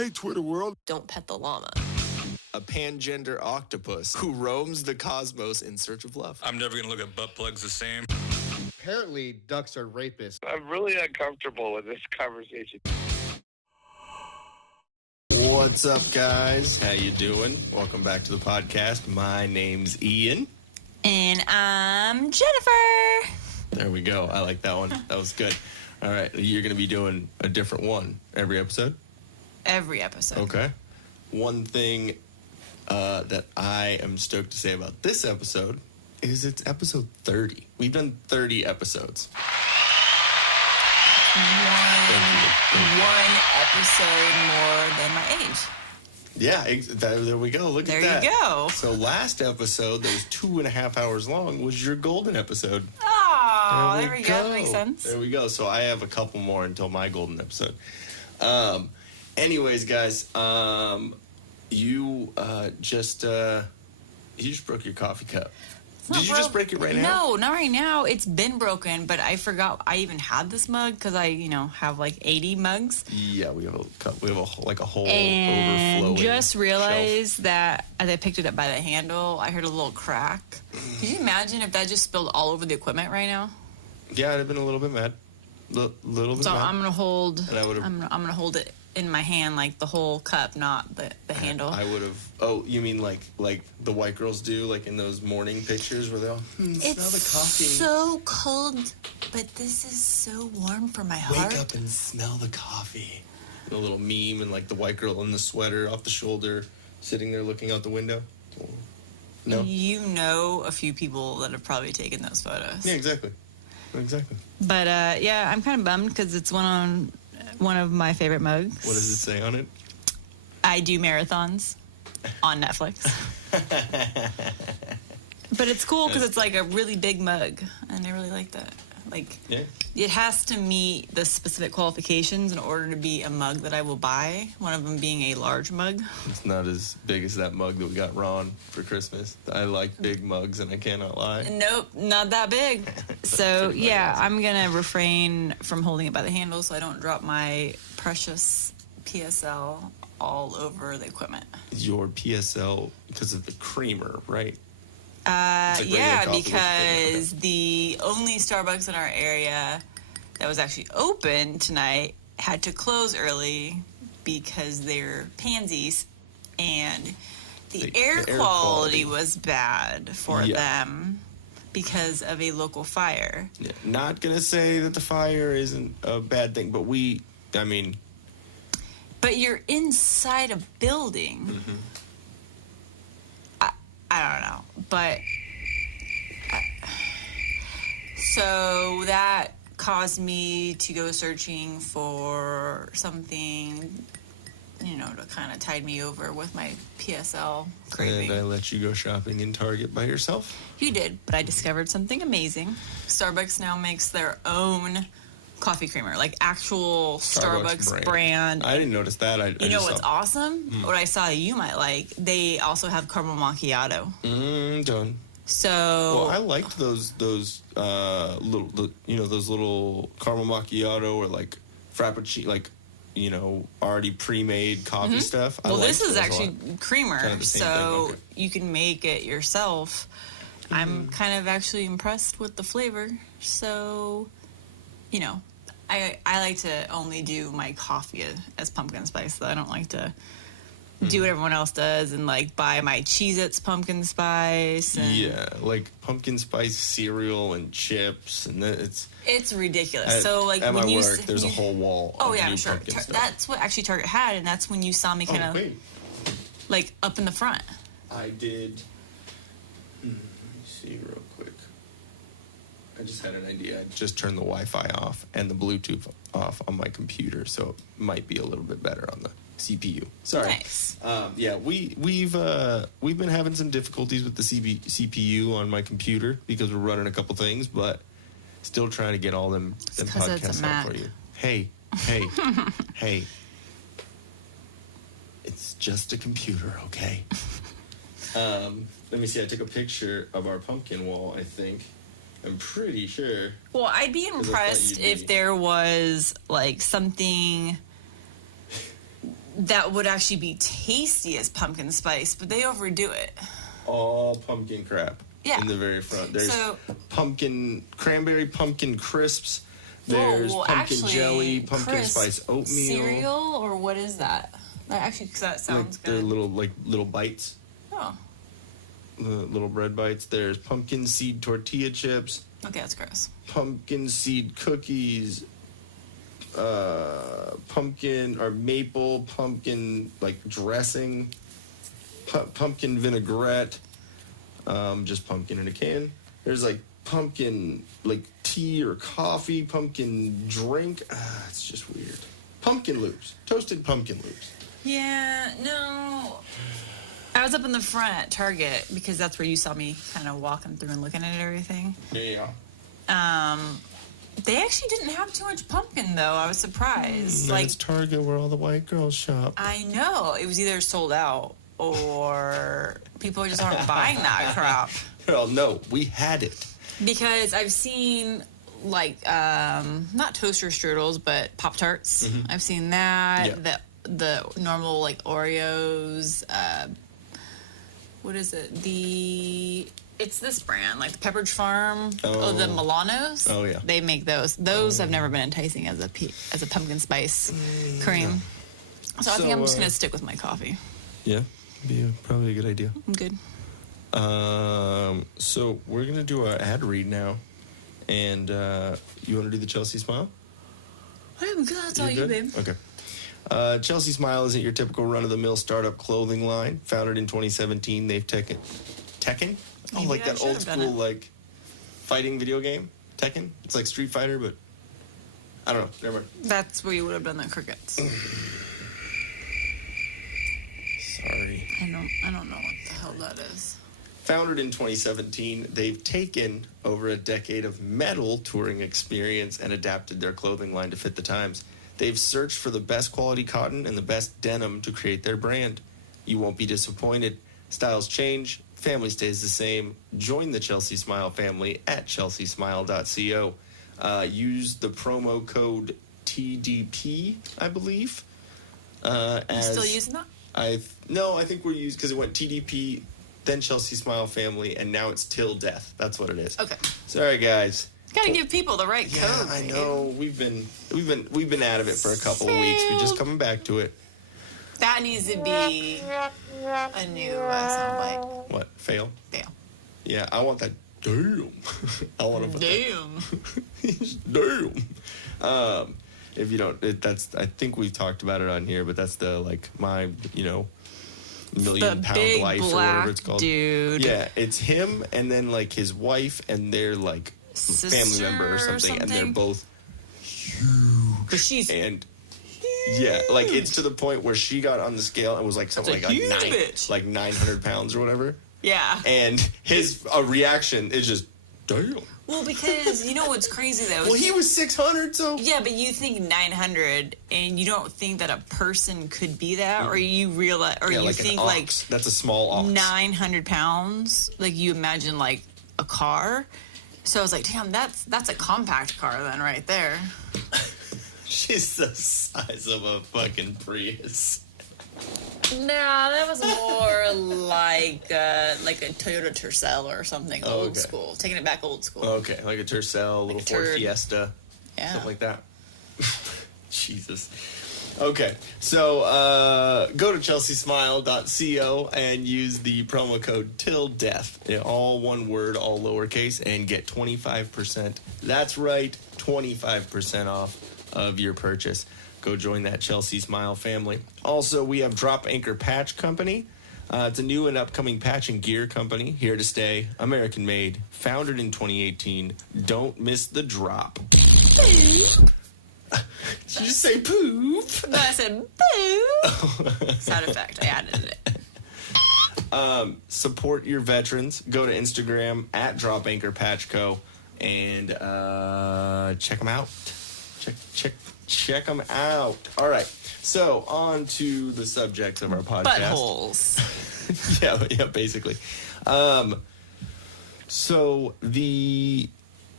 Hey, Twitter world. Don't pet the llama. A pangender octopus who roams the cosmos in search of love. I'm never going to look at butt plugs the same. Apparently, ducks are rapists. I'm really uncomfortable with this conversation. What's up, guys? How you doing? Welcome back to the podcast. My name's Ian. And I'm Jennifer. There we go. I like that one. That was good. All right. You're going to be doing a different one every episode? Every episode. Okay. One thing that I am stoked to say about this episode is it's episode 30. We've done 30 episodes. One episode more than my age. Yeah, there we go. Look at that. There you go. So last episode that was 2.5 hours long was your golden episode. Oh, there we go. That makes sense. There we go. So I have a couple more until my golden episode. Anyways, guys, you just broke your coffee cup. Did you just break it right now? No, not right now. It's been broken, but I forgot I even had this mug because I, have like 80 mugs. Yeah, we have a cup. We have a whole and overflowing just realized shelf. that as I picked it up by the handle, I heard a little crack. Could you imagine if that just spilled all over the equipment right now? Yeah, I'd have been a little bit mad. Little bit so mad. I'm gonna hold. And I would've- I'm gonna hold it in my hand, like the whole cup, not the handle. I would have. Oh, you mean like the white girls do, like in those morning pictures where they all smell the coffee. It's so cold, but this is so warm for my heart. Wake up and smell the coffee. The little meme and like the white girl in the sweater off the shoulder, sitting there looking out the window. No. You know a few people that have probably taken those photos. Yeah, exactly. But yeah, I'm kind of bummed because it's one of my favorite mugs. What does it say on it? I do marathons on Netflix. But it's cool because it's like a really big mug, and I really like that. Like, yeah. It has to meet the specific qualifications in order to be a mug that I will buy. One of them being a large mug. It's not as big as that mug that we got Ron for Christmas. I like big mugs, and I cannot lie. Nope, not that big. So, yeah, I'm going to refrain from holding it by the handle so I don't drop my precious PSL all over the equipment. Your PSL because of the creamer, right? Yeah, because the only Starbucks in our area that was actually open tonight had to close early because they're pansies, and the air quality was bad for them because of a local fire. Yeah. Not going to say that the fire isn't a bad thing, but But you're inside a building. Mm-hmm. I don't know, but so that caused me to go searching for something, to kind of tide me over with my PSL craving. And I let you go shopping in Target by yourself? You did, but I discovered something amazing. Starbucks now makes their own coffee creamer, like actual Starbucks brand. I didn't notice that. You know what's awesome? What I saw you might like. They also have caramel macchiato. Done. So. Well, I liked those those little caramel macchiato or like frappuccino, like already pre-made coffee stuff. Well, this is actually creamer, kind of the same so thing. Okay. you can make it yourself. I'm kind of actually impressed with the flavor. So, I like to only do my coffee as pumpkin spice, so I don't like to do what everyone else does and like buy my Cheez-Its pumpkin spice. And yeah, like pumpkin spice cereal and chips, and it's ridiculous. So like at when my you work, there's a whole wall. Oh of yeah, new I'm sure. pumpkin stuff. That's what actually Target had, and that's when you saw me kind of like up in the front. I did. Let me see real quick. I just had an idea. I just turned the Wi-Fi off and the Bluetooth off on my computer, so it might be a little bit better on the CPU. Sorry. Nice. Yeah, we've been having some difficulties with the CPU on my computer because we're running a couple things, but still trying to get all them podcasts out for you. Hey. Hey. It's just a computer, okay? Let me see. I took a picture of our pumpkin wall, I think. I'm pretty sure. Well, I'd be impressed if there was like something that would actually be tasty as pumpkin spice, but they overdo it. All pumpkin crap. Yeah. In the very front. There's cranberry pumpkin crisps. There's pumpkin jelly, pumpkin spice oatmeal. Cereal, or what is that? Actually, because that sounds like good. They're little bites. Oh. Little bread bites. There's pumpkin seed tortilla chips. Okay, that's gross. Pumpkin seed cookies. Pumpkin or maple pumpkin dressing. Pumpkin vinaigrette. Just pumpkin in a can. There's pumpkin tea or coffee. Pumpkin drink. It's just weird. Pumpkin loops. Toasted pumpkin loops. Yeah, no. I was up in the front at Target because that's where you saw me kind of walking through and looking at everything. Yeah. They actually didn't have too much pumpkin, though. I was surprised. It's Target where all the white girls shop. I know. It was either sold out or people just aren't buying that crap. Well, no, we had it. Because I've seen, not toaster strudels, but Pop-Tarts. Mm-hmm. I've seen that. Yeah. The normal, Oreos. What is it? It's this brand, the Pepperidge Farm. Oh, the Milanos. Oh, yeah. They make those. Those have never been enticing as a pumpkin spice cream. No. So I think I'm just going to stick with my coffee. Yeah, probably a good idea. I'm good. So we're going to do our ad read now. And you want to do the Chelsea Smile? I'm good. That's all you, babe. Okay. Chelsea Smile isn't your typical run-of-the-mill startup clothing line. Founded in 2017, they've Tekken? Oh, Maybe that old school, fighting video game? Tekken? It's like Street Fighter, but I don't know. Never mind. That's where you would have done the crickets. Sorry. I don't know what the hell that is. Founded in 2017, they've taken over a decade of metal touring experience and adapted their clothing line to fit the times. They've searched for the best quality cotton and the best denim to create their brand. You won't be disappointed. Styles change, family stays the same. Join the Chelsea Smile family at chelseasmile.co. Use the promo code TDP, I believe. Still using that? I think we're used because it went TDP, then Chelsea Smile family, and now it's till death. That's what it is. Okay. Sorry, guys. Gotta give people the right code. Yeah, I know. We've been out of it for a couple of weeks. We're just coming back to it. That needs to be a new soundbite. What? Fail? Fail. Yeah, I want that. Damn. I want to put Damn. Damn. If you don't, I think we've talked about it on here, but that's the my £1,000,000 life or whatever it's called. Dude. Yeah, it's him and then his wife and their family member or something, and they're both huge. But she's and yeah, it's to the point where she got on the scale and was something like 900 pounds or whatever. Yeah. And his reaction is just damn. Well, because you know what's crazy though. Well, he was 600, so yeah, but you think 900, and you don't think that a person could be that, or you realize, or you think that's a small ox. 900 pounds, you imagine a car. So I was like, damn, that's a compact car then right there. She's the size of a fucking Prius. Nah, that was more like a Toyota Tercel or something old school. Taking it back old school. Okay, like a Tercel, a little Ford Fiesta, something like that. Jesus. Okay, so go to chelseasmile.co and use the promo code TILLDEATH, all one word, all lowercase, and get 25%. That's right, 25% off of your purchase. Go join that Chelsea Smile family. Also, we have Drop Anchor Patch Company. It's a new and upcoming patch and gear company, here to stay, American-made, founded in 2018. Don't miss the drop. Did you just say poop? No, I said boo. Sound effect. I added it. Support your veterans. Go to Instagram at Drop Anchor Patch Co. and check them out. Check them out. All right. So on to the subject of our podcast. Buttholes. yeah, basically. So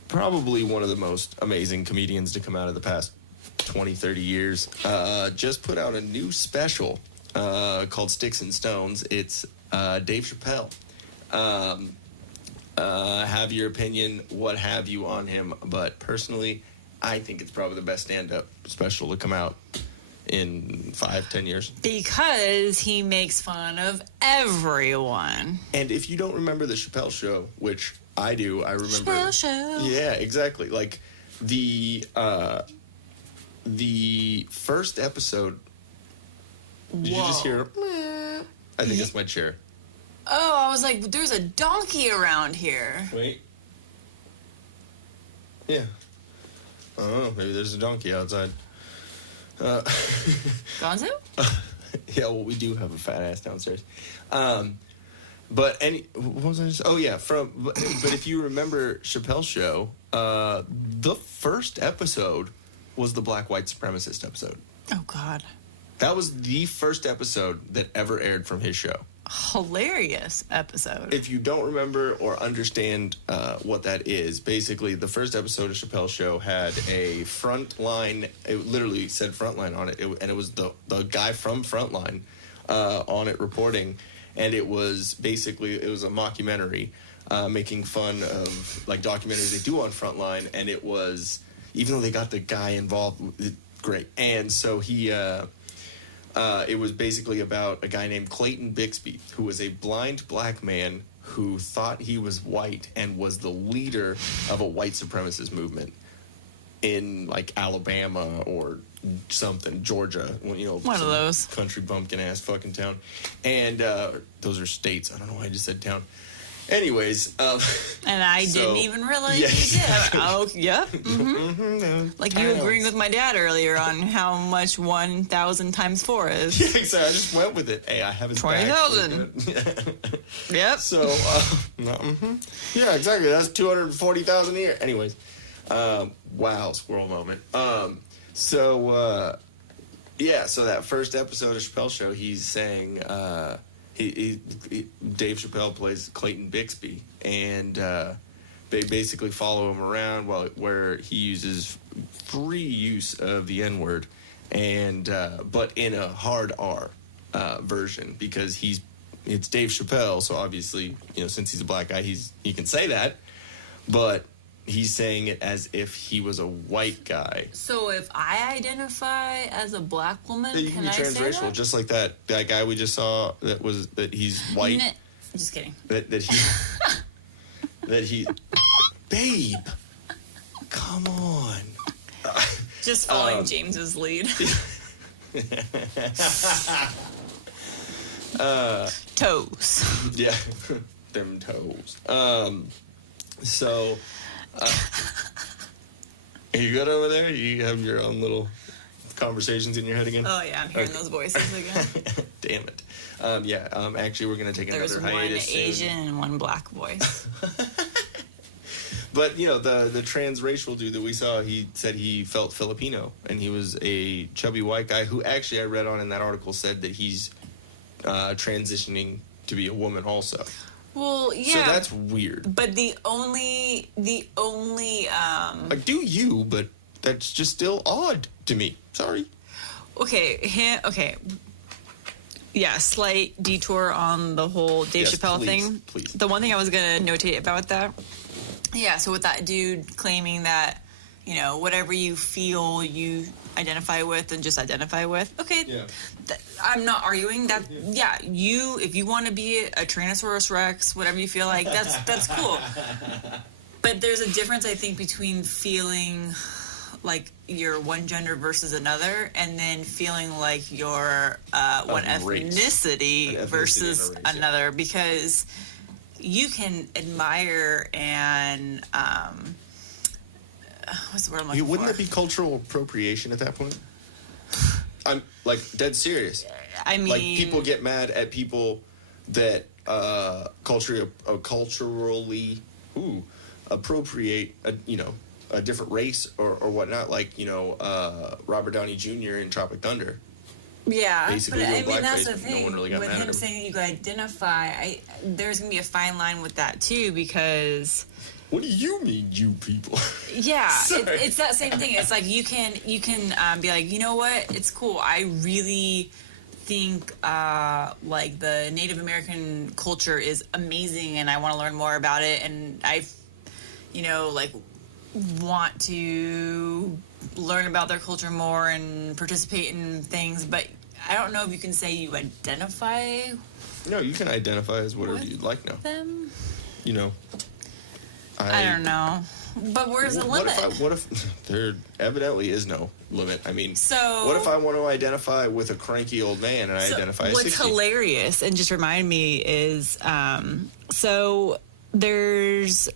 probably one of the most amazing comedians to come out of the past 20, 30 years, just put out a new special called Sticks and Stones. It's Dave Chappelle. Have your opinion, what have you on him, but personally, I think it's probably the best stand-up special to come out in 5-10 years. Because he makes fun of everyone. And if you don't remember the Chappelle Show, which I do, I remember. Chappelle Show. Yeah, exactly. Like the first episode. Did you just hear? I think it's my chair. Oh, I was like, there's a donkey around here. Wait. Yeah. Oh, maybe there's a donkey outside. Gonzo? Yeah, well, we do have a fat ass downstairs. But what was I just? Oh yeah, but if you remember Chappelle's Show, the first episode was the black white supremacist episode. Oh God. That was the first episode that ever aired from his show. Hilarious episode. If you don't remember or understand what that is, basically the first episode of Chappelle's Show had a Frontline. It literally said Frontline on it, and it was the guy from Frontline on it reporting, and it was a mockumentary making fun of like documentaries they do on Frontline, and it was, even though they got the guy involved, great, and so he. It was basically about a guy named Clayton Bixby, who was a blind black man who thought he was white and was the leader of a white supremacist movement in like Alabama or something, Georgia, one of those country bumpkin ass fucking town. And those are states. I don't know why I just said town. Anyways, and I didn't even realize you did. Oh, yep. Mm-hmm. Like you agreeing with my dad earlier on how much 1,000 times 4 is. Yeah, exactly. I just went with it. Hey, I have his 20,000. Yep. So, yeah, exactly. That's 240,000 a year. Anyways, wow, squirrel moment. So that first episode of Chappelle's Show, he's saying. Dave Chappelle plays Clayton Bixby, and they basically follow him around where he uses free use of the N-word, and but in a hard R version, because it's Dave Chappelle, so obviously since he's a black guy he can say that, but he's saying it as if he was a white guy. So if I identify as a black woman, you can be transracial, say that? Just like that guy we just saw that he's white. Just kidding. That he babe, come on. Just following James's lead. Toes. Yeah, them toes. So. Are you good over there? You have your own little conversations in your head again? Oh, yeah. I'm hearing those voices again. Damn it. Actually, we're going to take another hiatus. There's one Asian and one black voice. But, the transracial dude that we saw, he said he felt Filipino, and he was a chubby white guy who actually I read on in that article said that he's transitioning to be a woman also. Well, yeah. So that's weird. But the only like, do you, but that's just still odd to me. Sorry. Okay. Yeah, slight detour on the whole Dave Chappelle thing. Please. The one thing I was going to notate about that. Yeah, so with that dude claiming that, whatever you feel you identify with and just identify with. Okay. Yeah. I'm not arguing that. Yeah, if you want to be a Tyrannosaurus Rex, whatever you feel like, that's cool. But there's a difference, I think, between feeling like you're one gender versus another, and then feeling like you're one ethnicity versus another, because you can admire and what's the word I'm looking for? Wouldn't it be cultural appropriation at that point? I'm like dead serious. I mean, like people get mad at people that culturally appropriate a different race or whatnot. Like Robert Downey Jr. in Tropic Thunder. Yeah, basically, but I mean that's the no thing. one really got with mad him at saying that you could identify, there's gonna be a fine line with that too, because What do you mean, you people? Yeah, it's that same thing. It's like you can be like, you know what? It's cool. I really think like the Native American culture is amazing, and I want to learn more about it. And I, like want to learn about their culture more and participate in things. But I don't know if you can say you identify. No, you can identify as whatever you'd like now. Them. I don't know. But where's the limit? What if there evidently is no limit? I mean, so what if I want to identify with a cranky old man and I identify as 60? What's hilarious and just remind me is, so there's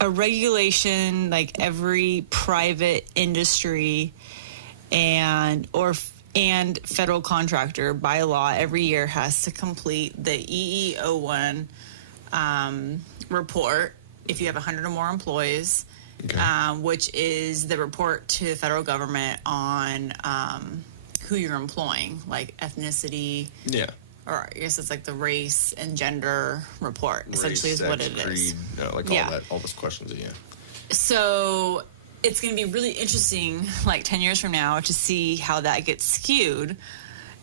a regulation, like every private industry and federal contractor by law every year has to complete the EEO1 report if you have 100 or more employees, okay. Which is the report to the federal government on who you're employing, like ethnicity. Yeah. Or I guess it's like the race and gender report, race, essentially is sex, what it creed, is. All those questions, yeah. So it's going to be really interesting, like 10 years from now, to see how that gets skewed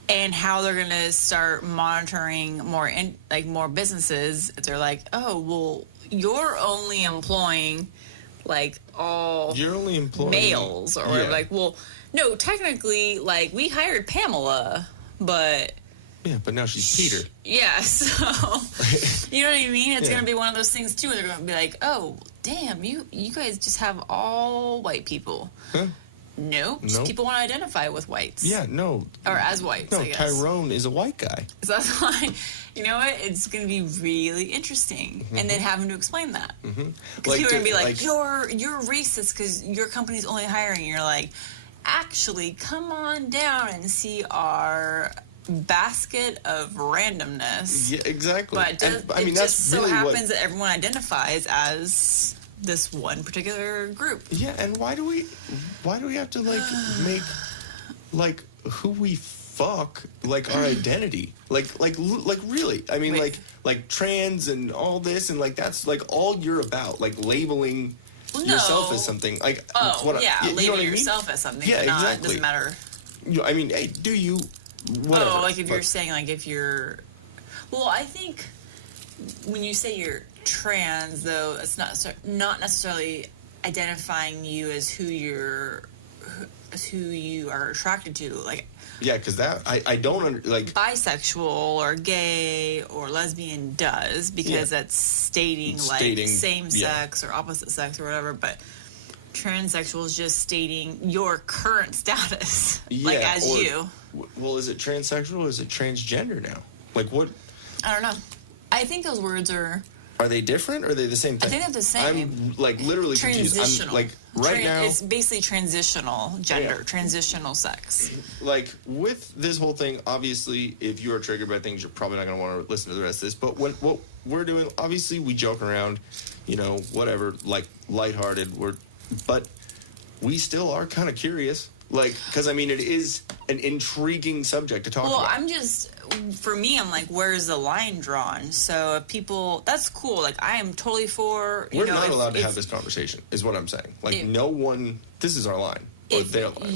and how they're going to start monitoring more businesses. If they're like, oh, well, you're only employing like you're only employing males, or whatever. Like, well, no, technically, like we hired Pamela, but now she's Peter. Yeah, so you know what I mean? It's gonna be one of those things too where they're gonna be like, oh, damn, you guys just have all white people. Huh? Nope. People want to identify with whites. Yeah, no. Or as whites, no, I guess. Tyrone is a white guy. So that's why, you know what? It's going to be really interesting. Mm-hmm. And then having to explain that. Because people are going to be like, you're racist because your company's only hiring. And you're like, actually, come on down and see our basket of randomness. Yeah, exactly. But it just so happens that everyone identifies as this one particular group. Yeah, and why do we have to make who we fuck like our identity? Like really? I mean, like trans and all this, and like that's like all you're about, like labeling yourself as something. Like labeling yourself as something. Yeah, exactly. It doesn't matter. I mean, hey, do you? Whatever. Oh, like if you're saying like if you're, well, I think when you say you're trans, though, it's not necessarily identifying you as who you are attracted to, like. Yeah, because that I don't like bisexual or gay or lesbian does, because that's stating same sex or opposite sex or whatever, but transsexual is just stating your current status, you. Well, is it transsexual or is it transgender now? Like what? I don't know. I think those words are. Are they different or are they the same thing? I think they're the same. I'm like literally confused. I'm like now. It's basically transitional gender, transitional sex. Like with this whole thing, obviously, if you are triggered by things, you're probably not going to want to listen to the rest of this. But what we're doing, obviously, we joke around, whatever, like lighthearted. But we still are kind of curious. Like, because I mean, it is an intriguing subject to talk about. Well, for me, I'm like, where's the line drawn? So if people, that's cool. Like, I am totally for, We're not allowed to have this conversation, is what I'm saying. Like, no one, this is our line, or their line.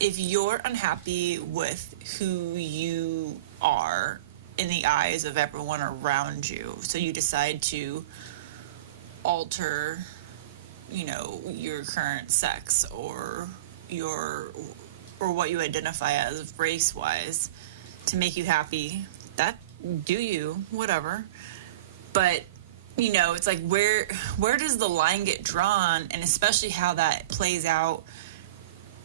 If you're unhappy with who you are in the eyes of everyone around you, so you decide to alter, your current sex or what you identify as race-wise to make you happy, that do you, whatever. But, it's like where does the line get drawn, and especially how that plays out,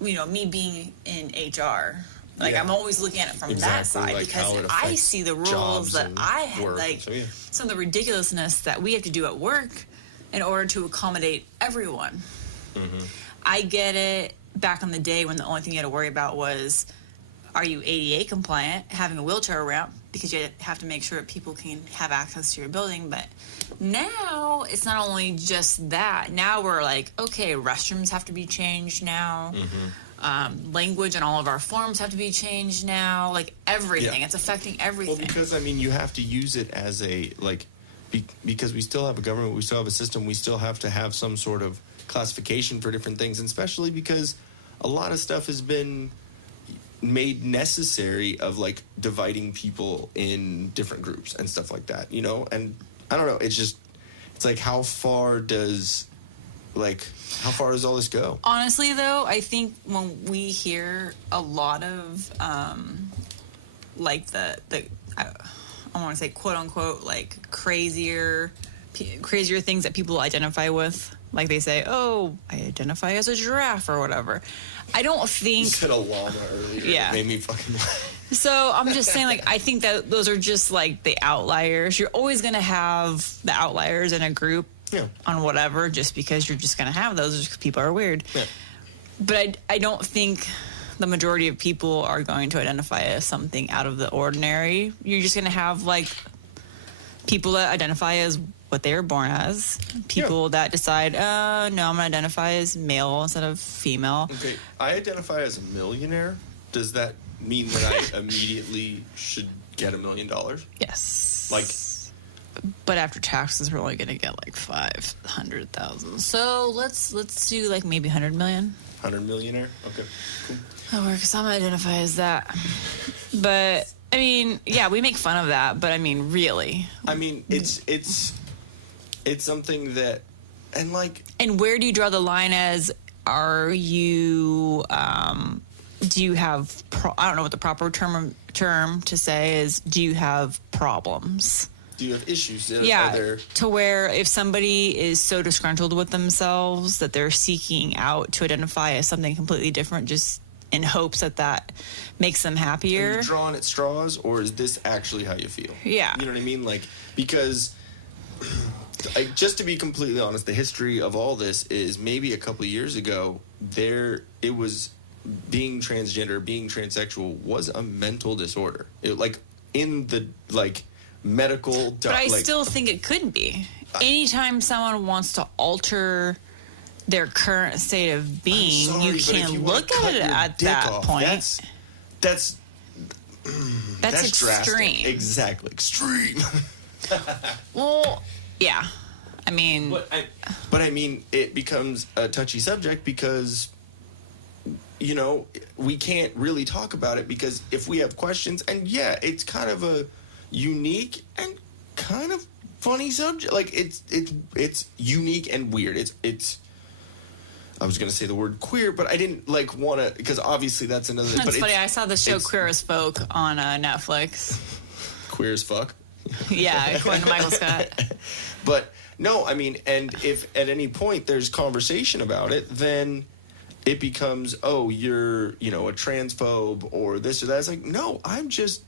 me being in HR. Like, I'm always looking at it from that side, like because I see the rules that I have, like some of the ridiculousness that we have to do at work in order to accommodate everyone. Mm-hmm. I get it. Back in the day when the only thing you had to worry about was, are you ADA compliant, having a wheelchair ramp, because you have to make sure that people can have access to your building. But now it's not only just that. Now we're like, okay, restrooms have to be changed now. Mm-hmm. Language and all of our forms have to be changed now. Like everything. Yeah. It's affecting everything. Well, because, I mean, you have to use it as because we still have a government, we still have a system, we still have to have some sort of classification for different things, and especially because a lot of stuff has been made necessary of like dividing people in different groups and stuff like that, you know? And I don't know, it's like how far does all this go? Honestly, though, I think when we hear a lot of like I want to say quote unquote like crazier things that people identify with, like they say, oh, I identify as a giraffe or whatever. I don't think... You said a llama earlier. Yeah. It made me fucking laugh. So I'm just saying, like, I think that those are just like the outliers. You're always going to have the outliers in a group on whatever, just because you're just going to have those just because people are weird. Yeah. But I don't think the majority of people are going to identify as something out of the ordinary. You're just going to have like people that identify as what they were born as, people that decide, no, I'm going to identify as male instead of female. Okay, I identify as a millionaire. Does that mean that I immediately should get $1 million? Yes. Like, but after taxes, we're only going to get like 500,000. So let's do like maybe 100 million. 100 millionaire? Okay, cool. That works. I'm going to identify as that. But I mean, yeah, we make fun of that. But I mean, really. I mean, it's something that, and like. And where do you draw the line as? Are you? Do you have? I don't know what the proper term to say is. Do you have problems? Do you have issues? To where if somebody is so disgruntled with themselves that they're seeking out to identify as something completely different, just in hopes that makes them happier. Are you drawing at straws, or is this actually how you feel? Yeah. You know what I mean? Like, because, just to be completely honest, the history of all this is maybe a couple of years ago, it was being transgender, being transsexual was a mental disorder. In the, medical... But I still think it could be. Anytime someone wants to alter their current state of being, you can look at it at that point. That's extreme. Drastic. Exactly. Extreme. Well, yeah. I mean... But I mean, it becomes a touchy subject because, we can't really talk about it because if we have questions, and it's kind of a unique and kind of funny subject. Like, it's unique and weird. It's I was going to say the word queer, but I didn't want to, because obviously that's another... That's funny. I saw the show Queer as Folk on Netflix. Queer as fuck? Yeah, according to Michael Scott. But, no, I mean, and if at any point there's conversation about it, then it becomes, oh, you're, a transphobe or this or that. It's like, no, I'm just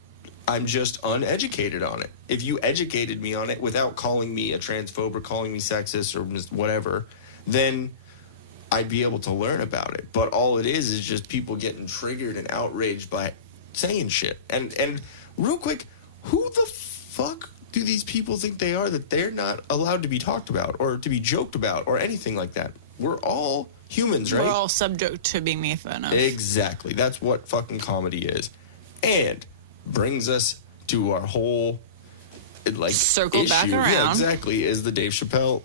uneducated on it. If you educated me on it without calling me a transphobe or calling me sexist or whatever, then I'd be able to learn about it. But all it is just people getting triggered and outraged by saying shit. And real quick, who the fuck do these people think they are that they're not allowed to be talked about or to be joked about or anything like that? We're all humans, right? We're all subject to being made fun of. Exactly. That's what fucking comedy is. And brings us to our whole circle issue. back around. Yeah, exactly, is the Dave Chappelle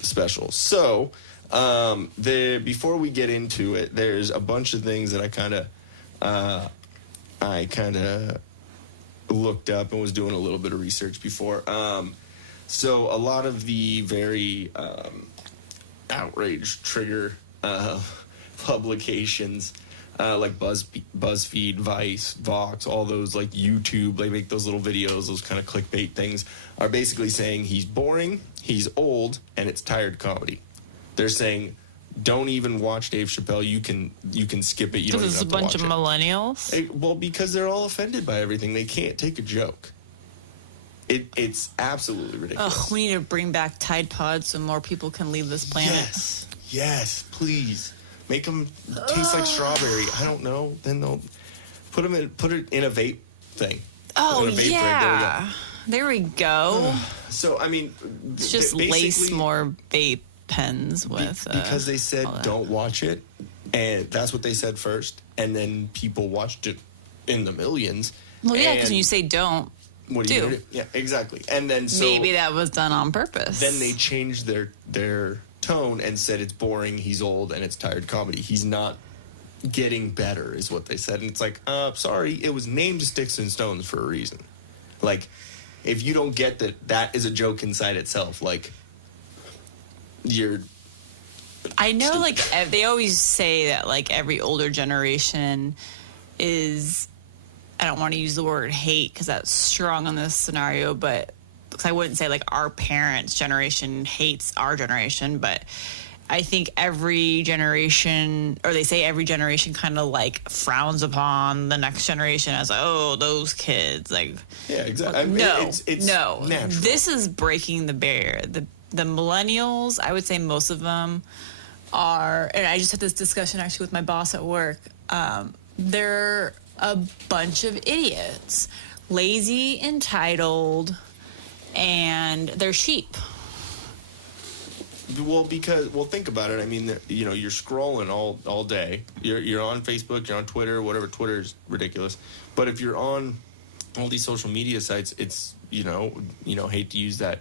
special. So before we get into it, there's a bunch of things that I kind of looked up and was doing a little bit of research before. So a lot of the very outrage trigger publications, like BuzzFeed, Vice, Vox, all those, like YouTube, they make those little videos, those kind of clickbait things, are basically saying he's boring, he's old, and it's tired comedy. They're saying, don't even watch Dave Chappelle. You can skip it. You don't even have to watch it. Because it's a bunch of millennials? Well, because they're all offended by everything. They can't take a joke. It's absolutely ridiculous. Ugh, we need to bring back Tide Pods so more people can leave this planet. Yes, please. Make them taste like strawberry. I don't know. Then they'll put it in a vape thing. Oh, yeah. There we go. So, I mean... It's just lace more vape pens with... because they said don't watch it, and that's what they said first, and then people watched it in the millions. Well, yeah, because when you say don't, What are you gonna do? Yeah, exactly. And then so maybe that was done on purpose. Then they changed their tone and said it's boring, he's old, and it's tired comedy. He's not getting better, is what they said. And it's like, sorry, it was named Sticks and Stones for a reason. Like, if you don't get that is a joke inside itself, like, you're... I know, like, they always say that, like, every older generation is... I don't want to use the word hate because that's strong on this scenario, but... Because I wouldn't say, like, our parents' generation hates our generation, but... I think every generation, or they say every generation kind of like frowns upon the next generation as, oh, those kids. Like, yeah, exactly. I mean, it's no. natural. This is breaking the barrier. The millennials, I would say most of them are, and I just had this discussion actually with my boss at work. They're a bunch of idiots, lazy, entitled, and they're sheep. Well, think about it. I mean, you know, you're scrolling all day. You're on Facebook, you're on Twitter, whatever. Twitter's ridiculous. But if you're on all these social media sites, it's, you know, hate to use that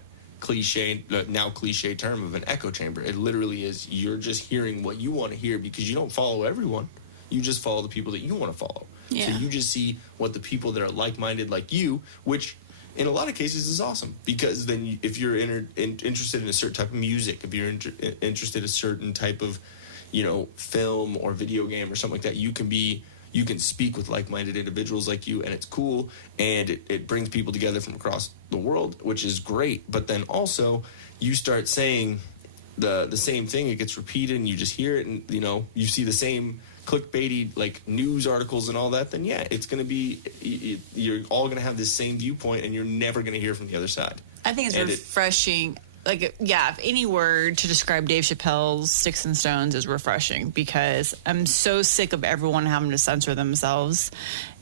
now cliche term of an echo chamber. It literally is. You're just hearing what you want to hear because you don't follow everyone. You just follow the people that you want to follow. Yeah. So you just see what the people that are like-minded like you, which... in a lot of cases is awesome because then if you're interested in a certain type of music, if you're interested in a certain type of, you know, film or video game or something like that, you can speak with like-minded individuals like you, and it's cool, and it brings people together from across the world, which is great. But then also you start saying the same thing, it gets repeated, and you just hear it, and, you know, you see the same clickbaity like news articles and all that, then yeah, it's going to be, you're all going to have this same viewpoint and you're never going to hear from the other side. I think it's refreshing. Like, yeah, if any word to describe Dave Chappelle's Sticks and Stones is refreshing, because I'm so sick of everyone having to censor themselves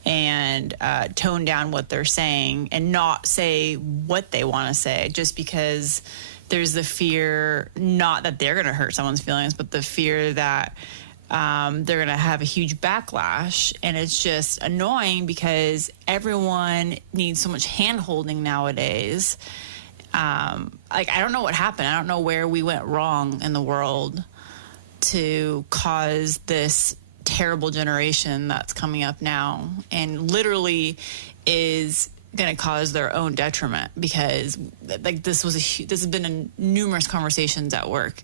and tone down what they're saying and not say what they want to say just because there's the fear, not that they're going to hurt someone's feelings, but the fear that they're going to have a huge backlash. And it's just annoying because everyone needs so much hand-holding nowadays. Like, I don't know what happened. I don't know where we went wrong in the world to cause this terrible generation that's coming up now and literally is going to cause their own detriment, because like this has been in numerous conversations at work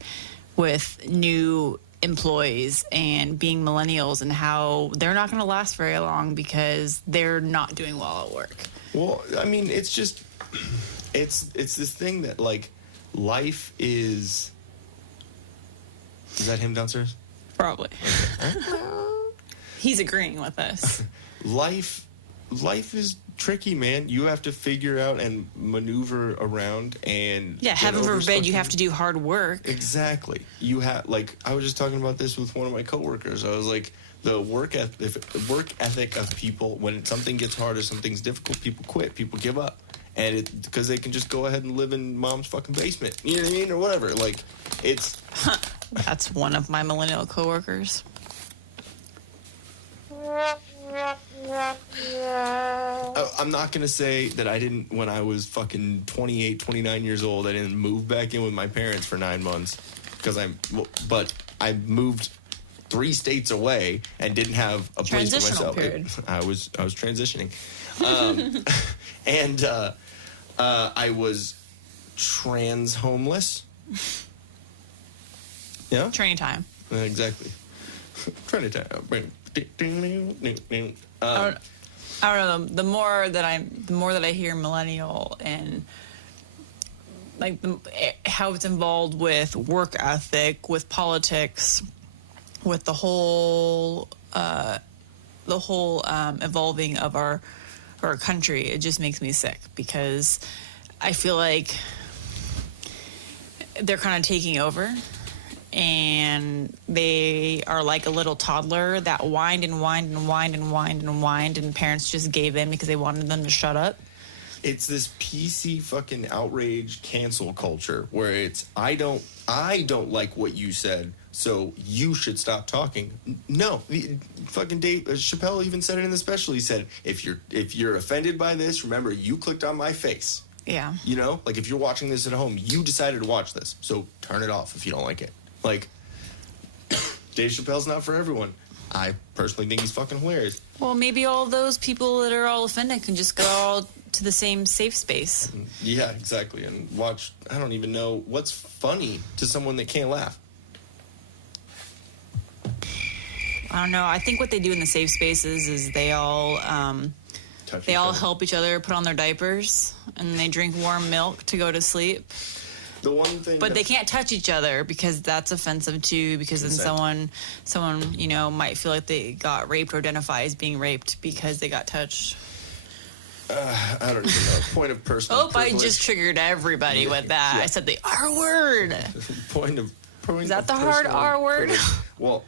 with new employees and being millennials and how they're not going to last very long because they're not doing well at work. Well, I mean, it's just it's this thing that like life is that him downstairs? Probably. He's agreeing with us. Life is tricky, man. You have to figure out and maneuver around, and heaven forbid you have to do hard work. Exactly. You have, like, I was just talking about this with one of my coworkers. I was like, the work ethic of people, when something gets hard or something's difficult, people quit, people give up, and because they can just go ahead and live in mom's fucking basement, you know what I mean, or whatever. Like, it's that's one of my millennial coworkers. I'm not going to say that I didn't, when I was fucking 28, 29 years old, I didn't move back in with my parents for 9 months but I moved 3 states away and didn't have a place for myself. Period. I was transitioning. And I was trans homeless. Yeah? Training time. Exactly. Training time. I don't know. The more that I hear millennial and like how it's involved with work ethic, with politics, with the whole evolving of our country, it just makes me sick, because I feel like they're kind of taking over. And they are like a little toddler that whined and whined and whined and whined and whined, and parents just gave in because they wanted them to shut up. It's this PC fucking outrage cancel culture where it's I don't like what you said, so you should stop talking. No, fucking Dave Chappelle even said it in the special. He said, if you're offended by this, remember you clicked on my face. Yeah. You know, like if you're watching this at home, you decided to watch this, so turn it off if you don't like it. Like, Dave Chappelle's not for everyone. I personally think he's fucking hilarious. Well, maybe all those people that are all offended can just go all to the same safe space. Yeah, exactly. And watch, I don't even know what's funny to someone that can't laugh. I don't know. I think what they do in the safe spaces is they all help each other put on their diapers, and they drink warm milk to go to sleep. The one thing, but they can't touch each other because that's offensive too. Because then someone might feel like they got raped or identify as being raped because they got touched. I don't even know. Point of personal privilege. I just triggered everybody with that. Yeah. I said the R word. Point is that the hard R word? Well,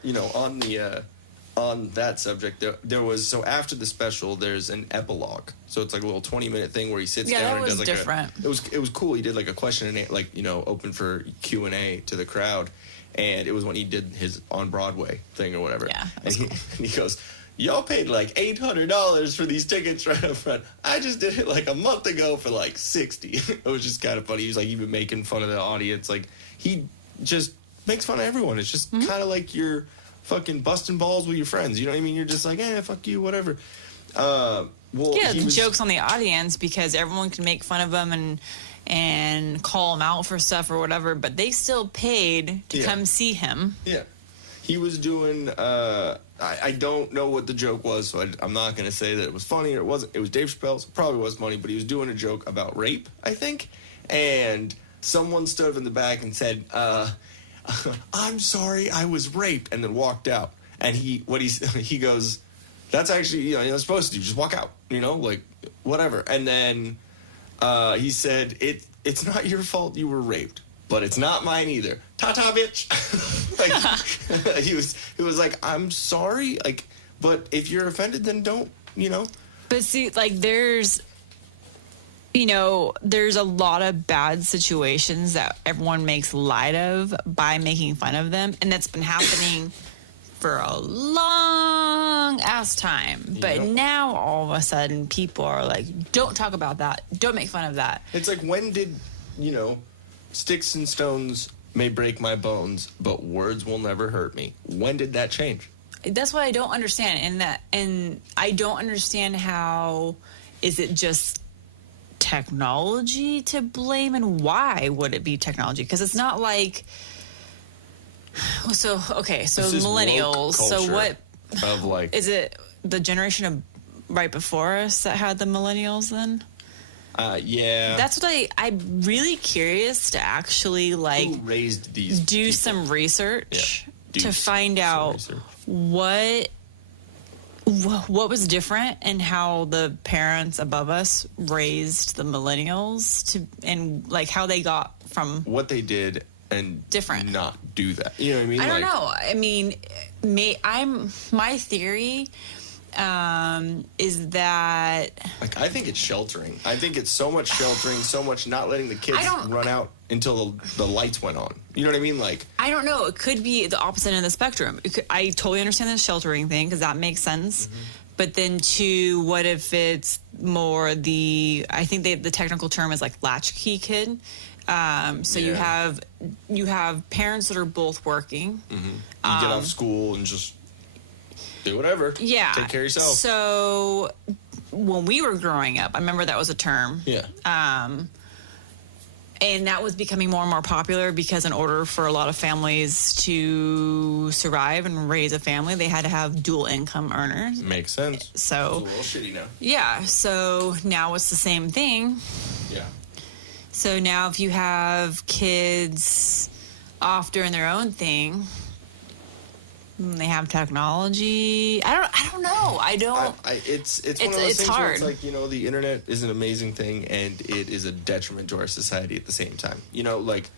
on that subject, there was, so after the special, there's an epilogue. So it's like a little 20-minute thing where he sits down and does like different. It was cool. He did like a question and open for Q&A to the crowd, and it was when he did his on Broadway thing or whatever. Yeah, and he goes, y'all paid like $800 for these tickets right up front. I just did it like a month ago for like $60. It was just kind of funny. He was like even making fun of the audience. Like, he just makes fun of everyone. It's just kind of like you're fucking busting balls with your friends. You know what I mean? You're just like, fuck you, whatever. Jokes on the audience because everyone can make fun of them and call him out for stuff or whatever, but they still paid to come see him. Yeah. He was doing, I don't know what the joke was, so I'm not going to say that it was funny or it wasn't. It was Dave Chappelle, so it probably was funny, but he was doing a joke about rape, I think, and someone stood up in the back and said, I'm sorry, I was raped, and then walked out. And he goes, that's actually, you're not supposed to do, just walk out, like, whatever. And then he said, it's not your fault you were raped, but it's not mine either. Ta-ta, bitch. Like, he was like, I'm sorry, like, but if you're offended, then don't, But see, like, there's a lot of bad situations that everyone makes light of by making fun of them. And that's been happening for a long ass time. But now all of a sudden people are like, don't talk about that. Don't make fun of that. It's like, when did, sticks and stones may break my bones, but words will never hurt me. When did that change? That's what I don't understand. And I don't understand how is it just technology to blame, and why would it be technology? Because it's not like millennials, so what of like, is it the generation of right before us that had the millennials then? Yeah, that's what I'm really curious to actually who raised these do people? Some research to find out what was different and how the parents above us raised the millennials and like how they got from what they did and different not do that. You know what I mean? I don't know. I mean, my theory is that like, I think it's sheltering. I think it's so much sheltering, so much not letting the kids run out until the lights went on. You know what I mean? Like, I don't know. It could be the opposite end of the spectrum. I totally understand the sheltering thing because that makes sense. Mm-hmm. But then, too, what if it's more I think the technical term is like latchkey kid. You have parents that are both working. Mm-hmm. You get off school and just do whatever. Yeah. Take care of yourself. So when we were growing up, I remember that was a term. Yeah. And that was becoming more and more popular because in order for a lot of families to survive and raise a family, they had to have dual income earners. Makes sense. So it's a little shitty now. Yeah. So now it's the same thing. Yeah. So now if you have kids off doing their own thing, they have technology. I don't know. It's one of those things hard. where it's like, the internet is an amazing thing and it is a detriment to our society at the same time. Like,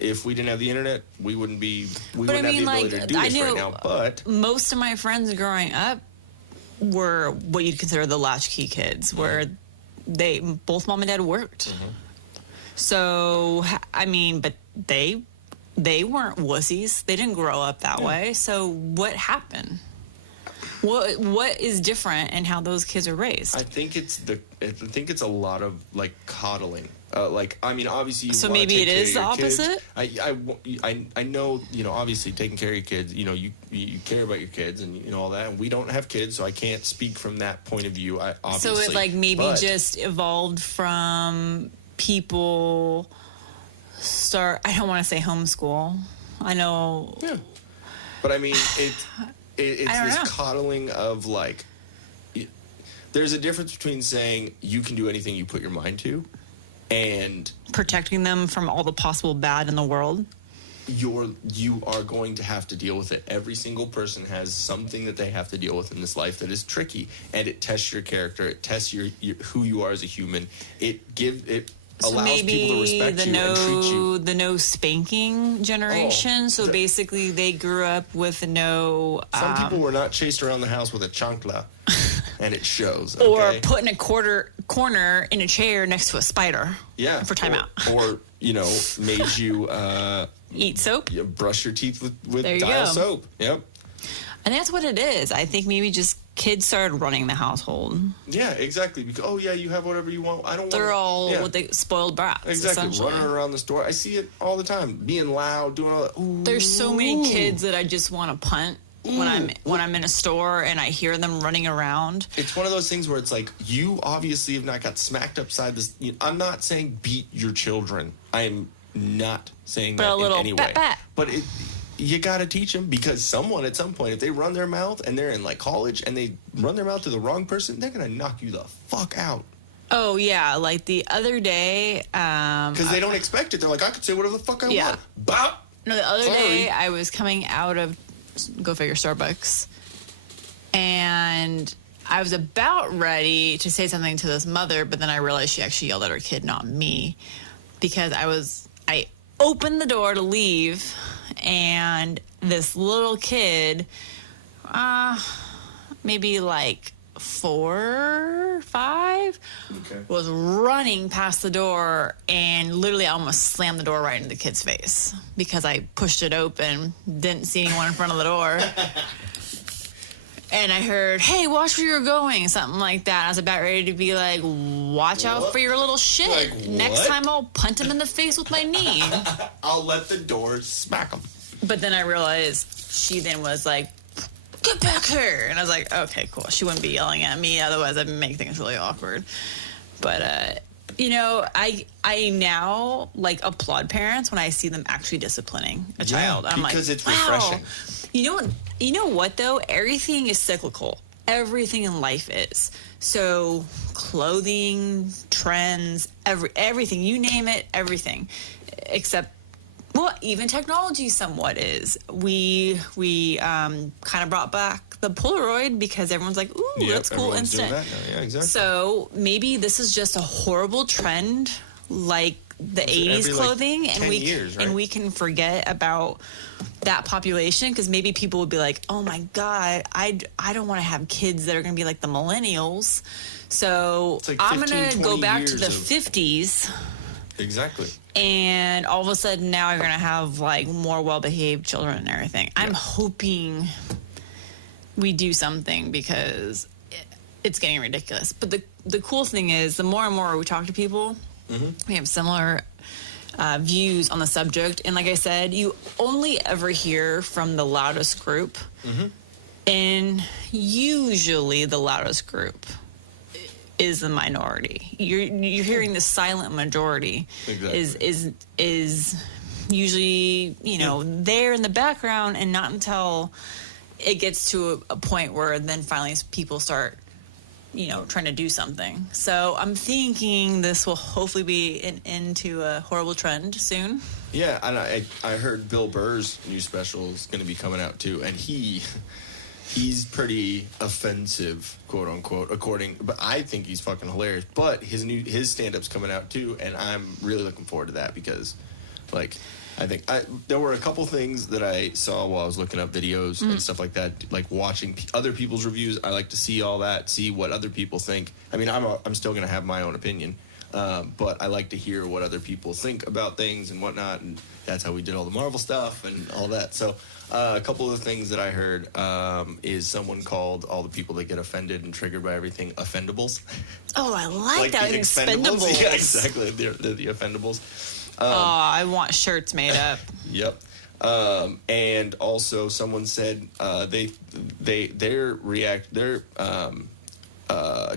if we didn't have the internet, we wouldn't have the ability to do this right now. But most of my friends growing up were what you'd consider the latchkey kids, where both mom and dad worked. Mm-hmm. So, I mean, but they they weren't wussies. They didn't grow up that way. So what happened? What is different in how those kids are raised? I think it's a lot of like coddling. Obviously. So maybe it is the opposite. I know, obviously taking care of your kids. You care about your kids and all that. And we don't have kids, so I can't speak from that point of view. Obviously. So it maybe just evolved from people I don't want to say homeschool. I know. Yeah. But I mean, it's this coddling of like, there's a difference between saying you can do anything you put your mind to and protecting them from all the possible bad in the world. You are going to have to deal with it. Every single person has something that they have to deal with in this life that is tricky, and it tests your character. It tests your who you are as a human. It allows people to respect you and treat you. The no spanking generation. Basically, they grew up with no. Some people were not chased around the house with a chancla, and it shows. Or put in a corner in a chair next to a spider. Yeah. For timeout. Or made you eat soap. Brush your teeth with there you dial go. soap. Yep. And that's what it is. I think maybe just kids started running the household. Yeah, exactly. Because you have whatever you want. They're all what they spoiled brats. Exactly. Running around the store. I see it all the time. Being loud, doing all that. Ooh. There's so many kids that I just want to punt when I'm in a store and I hear them running around. It's one of those things where it's like, you obviously have not got smacked upside this. I'm not saying beat your children. I'm not saying that in any way. But you got to teach them, because someone at some point, if they run their mouth and they're in like college and they run their mouth to the wrong person, they're going to knock you the fuck out. Oh, yeah. Like the other day. Because they don't expect it. They're like, I could say whatever the fuck I want. Bop. No, the other day I was coming out of, go figure, Starbucks. And I was about ready to say something to this mother, but then I realized she actually yelled at her kid, not me. Because I opened the door to leave, and this little kid, maybe like 4, 5, was running past the door, and literally I almost slammed the door right into the kid's face because I pushed it open, didn't see anyone in front of the door. And I heard, "Hey, watch where you're going," something like that. I was about ready to be like, "Watch out for your little shit. Like, next time I'll punt him in the face with my knee." I'll let the door smack him. But then I realized she then was like, "Get back here." And I was like, okay, cool. She wouldn't be yelling at me. Otherwise, I'd make things really awkward. But, I now, like, applaud parents when I see them actually disciplining a child. I'm because like, it's refreshing. Wow. You know what, though? Everything is cyclical. Everything in life is. So clothing, trends, everything, you name it, everything. Except, well, even technology somewhat is. We kind of brought back the Polaroid because everyone's like, ooh, that's cool, instant. Doing that now. Yeah, exactly. So maybe this is just a horrible trend like the 80s clothing, like 10 years, right? And we can forget about that population, because maybe people would be like, oh my God, I don't want to have kids that are going to be like the millennials. So like I'm going to go back to the 50s. 50s. Exactly. And all of a sudden now you're going to have like more well-behaved children and everything. Yeah. I'm hoping we do something, because it's getting ridiculous. But the cool thing is, the more and more we talk to people, we have similar views on the subject. And like I said, you only ever hear from the loudest group. And usually the loudest group is the minority. You're hearing the silent majority. Exactly. is usually, there in the background, and not until it gets to a point where then finally people start, trying to do something. So I'm thinking this will hopefully be an end to a horrible trend soon. Yeah, and I heard Bill Burr's new special is going to be coming out too, and he's pretty offensive, quote unquote, but I think he's fucking hilarious. But his stand-up's coming out too, and I'm really looking forward to that, because like, I think there were a couple things that I saw while I was looking up videos and stuff like that, like watching other people's reviews. I like to see all that, see what other people think. I mean, I'm still going to have my own opinion, But I like to hear what other people think about things and whatnot, and that's how we did all the Marvel stuff and all that. So a couple of the things that I heard is someone called all the people that get offended and triggered by everything offendables. Oh, I like that. The Expendables. Yeah, exactly. They're the offendables. I want shirts made up. Yep. And also someone said their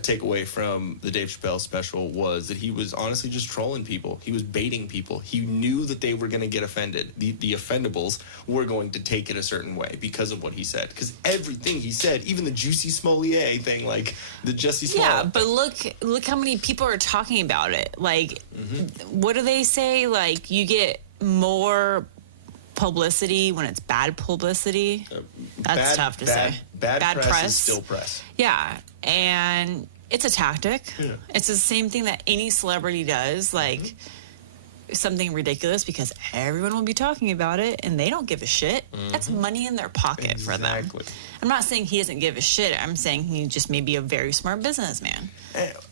takeaway from the Dave Chappelle special was that he was honestly just trolling people. He was baiting people. He knew that they were going to get offended. The offendables were going to take it a certain way because of what he said. Because everything he said, even the Juicy Smollett thing, like the Jussie Smollett. Yeah, but look how many people are talking about it. Like, what do they say? Like, you get more publicity when it's bad publicity. That's tough to say. Bad press is still press. Yeah, and it's a tactic. Yeah. It's the same thing that any celebrity does, like something ridiculous, because everyone will be talking about it and they don't give a shit. That's money in their pocket for them. I'm not saying he doesn't give a shit. I'm saying he just may be a very smart businessman.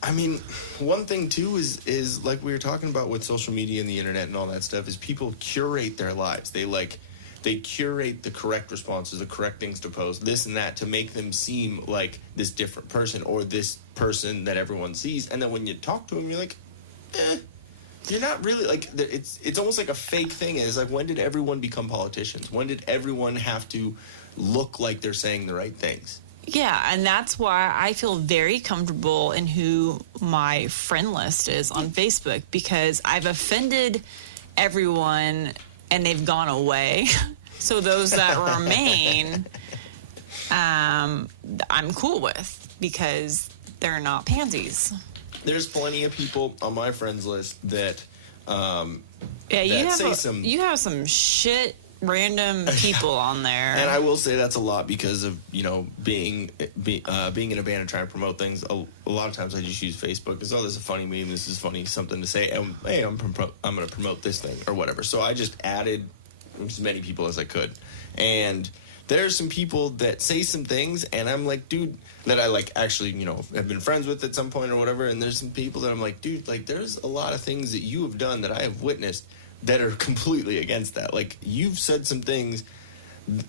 I mean, one thing too is like we were talking about with social media and the internet and all that stuff, is people curate their lives. They curate the correct responses, the correct things to post, this and that, to make them seem like this different person or this person that everyone sees. And then when you talk to them, you're like, you're not really, like, it's almost like a fake thing. It's like, when did everyone become politicians? When did everyone have to look like they're saying the right things? Yeah, and that's why I feel very comfortable in who my friend list is on Facebook, because I've offended everyone and they've gone away. So those that remain, I'm cool with, because they're not pansies. There's plenty of people on my friends list that you have some shit random people on there. And I will say that's a lot because of, being in a band and trying to promote things. A lot of times I just use Facebook because, this is a funny meme, this is funny, something to say, and hey, I'm going to promote this thing or whatever. So I just added as many people as I could. And there's some people that say some things, and I'm like, dude, that I like actually, have been friends with at some point or whatever. And there's some people that I'm like, dude, like, there's a lot of things that you have done that I have witnessed that are completely against that. Like, you've said some things,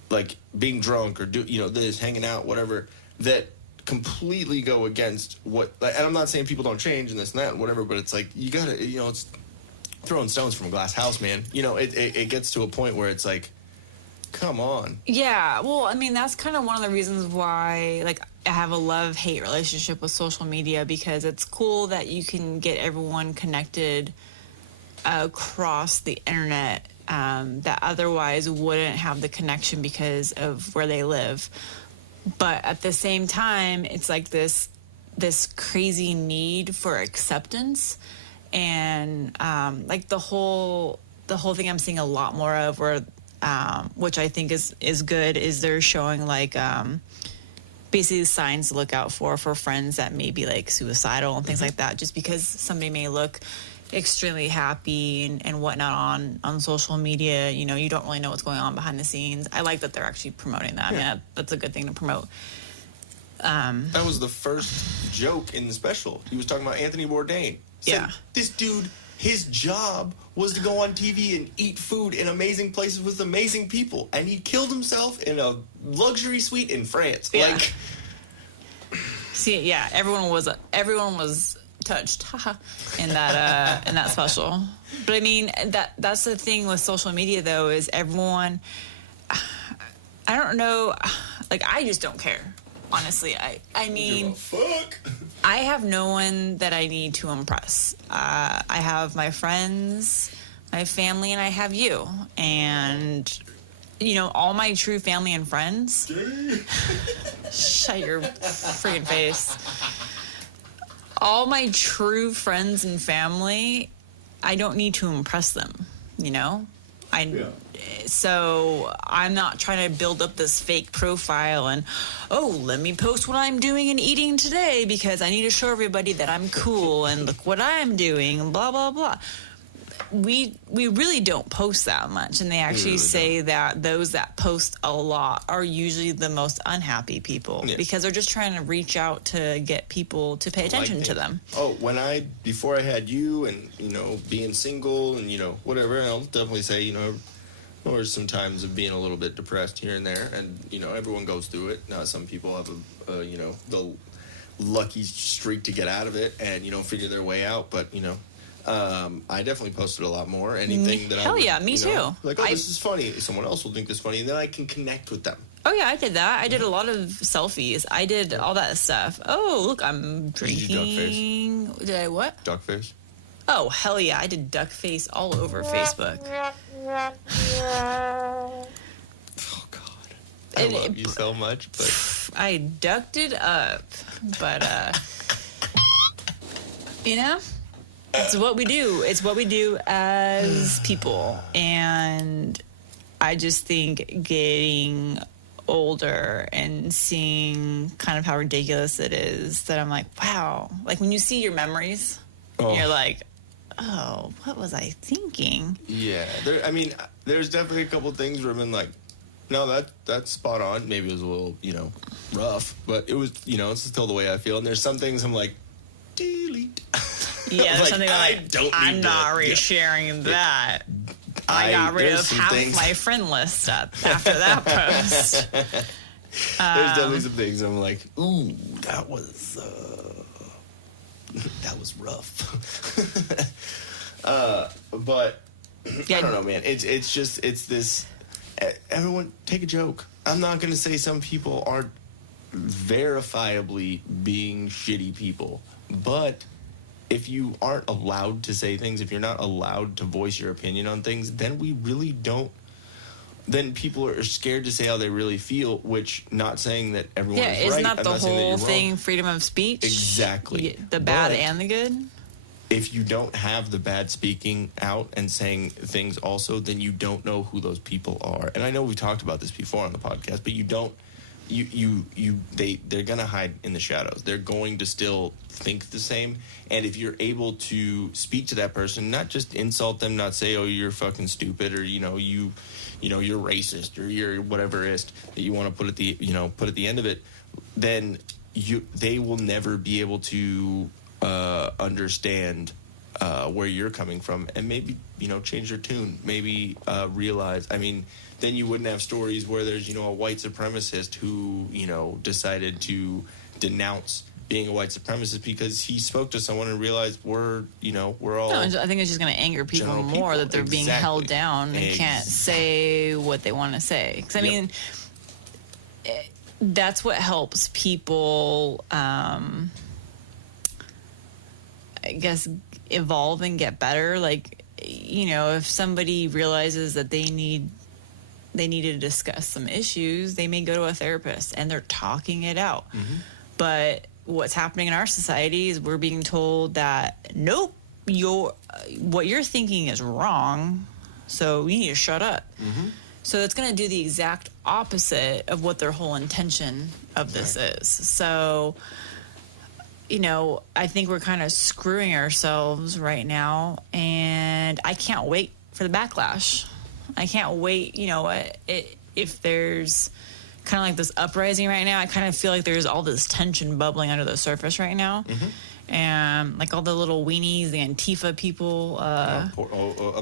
like being drunk or this, hanging out, whatever, that completely go against what. Like, and I'm not saying people don't change and this and that and whatever, but it's like, you gotta, it's throwing stones from a glass house, man. It gets to a point where it's like, come on. Yeah, well, I mean, that's kind of one of the reasons why, like, I have a love-hate relationship with social media, because it's cool that you can get everyone connected across the internet that otherwise wouldn't have the connection because of where they live. But at the same time, it's like this crazy need for acceptance, and like the whole thing I'm seeing a lot more of, where which I think is good, is they're showing like basically signs to look out for friends that may be like suicidal and things like that, just because somebody may look extremely happy and whatnot on social media. You don't really know what's going on behind the scenes. I like that they're actually promoting that. Yeah. I mean, that's a good thing to promote. That was the first joke in the special. He was talking about Anthony Bourdain. Said, this dude, his job was to go on TV and eat food in amazing places with amazing people, and he killed himself in a luxury suite in France. Yeah. Like, see, yeah, everyone was touched in that special. But I mean, that's the thing with social media, though, is everyone, I don't know, like, I just don't care, honestly. I mean, fuck. I have no one that I need to impress. I have my friends, my family, and I have you. And all my true family and friends. Shut your freaking face. All my true friends and family, I don't need to impress them, So I'm not trying to build up this fake profile and, let me post what I'm doing and eating today because I need to show everybody that I'm cool and look what I'm doing, blah, blah, blah. we really don't post that much, and they actually say that those that post a lot are usually the most unhappy people because they're just trying to reach out to get people to pay attention to them. Oh, before I had you and, being single and, whatever, I'll definitely say, there were some times of being a little bit depressed here and there, and, everyone goes through it. Now, some people have the lucky streak to get out of it and, figure their way out, but, I definitely posted a lot more. Anything that me too. Like, this is funny. Someone else will think this funny, and then I can connect with them. Oh, yeah, I did that. I did a lot of selfies. I did all that stuff. Oh, look, I'm drinking. Did you duck face? Did I what? Duck face? Oh, hell yeah. I did duck face all over Facebook. Oh, God. I love you so much, but... I ducked it up. But, it's what we do. It's what we do as people. And I just think getting older and seeing kind of how ridiculous it is that I'm like, wow. Like when you see your memories, you're like, oh, what was I thinking? Yeah. There's definitely a couple things where I've been like, no, that's spot on. Maybe it was a little, rough, but it was, it's still the way I feel. And there's some things I'm like, delete. Yeah, there's something I'm not resharing that. I got rid of half my friend list after that post. There's definitely some things I'm like, ooh, that was rough. But I don't know, man. It's this. Everyone take a joke. I'm not going to say some people aren't verifiably being shitty people, but if you aren't allowed to say things, if you're not allowed to voice your opinion on things, then we really don't. Then people are scared to say how they really feel, which not saying that everyone is right. Yeah, isn't that the whole thing, freedom of speech? Exactly. The bad and the good? If you don't have the bad speaking out and saying things also, then you don't know who those people are. And I know we talked about this before on the podcast, but you don't. They're gonna hide in the shadows. They're going to still think the same. And if you're able to speak to that person, not just insult them, not say, oh, you're fucking stupid, or you're racist, or you're whatever it is that you want to put at the end of it, then they will never be able to understand where you're coming from, and maybe change their tune, maybe realize. Then you wouldn't have stories where there's a white supremacist who decided to denounce being a white supremacist because he spoke to someone and realized we're all. No, I think it's just going to anger people more that they're being held down and can't say what they want to say. Because that's what helps people. I guess evolve and get better. Like, if somebody realizes that they need to discuss some issues, they may go to a therapist and they're talking it out. Mm-hmm. But what's happening in our society is we're being told that, nope, what you're thinking is wrong, so you need to shut up. Mm-hmm. So it's going to do the exact opposite of what their whole intention of this is. So, I think we're kind of screwing ourselves right now, and I can't wait for the backlash. I can't wait. If there's kind of like this uprising right now, I kind of feel like there's all this tension bubbling under the surface right now. Mm-hmm. And like all the little weenies, the Antifa people. Up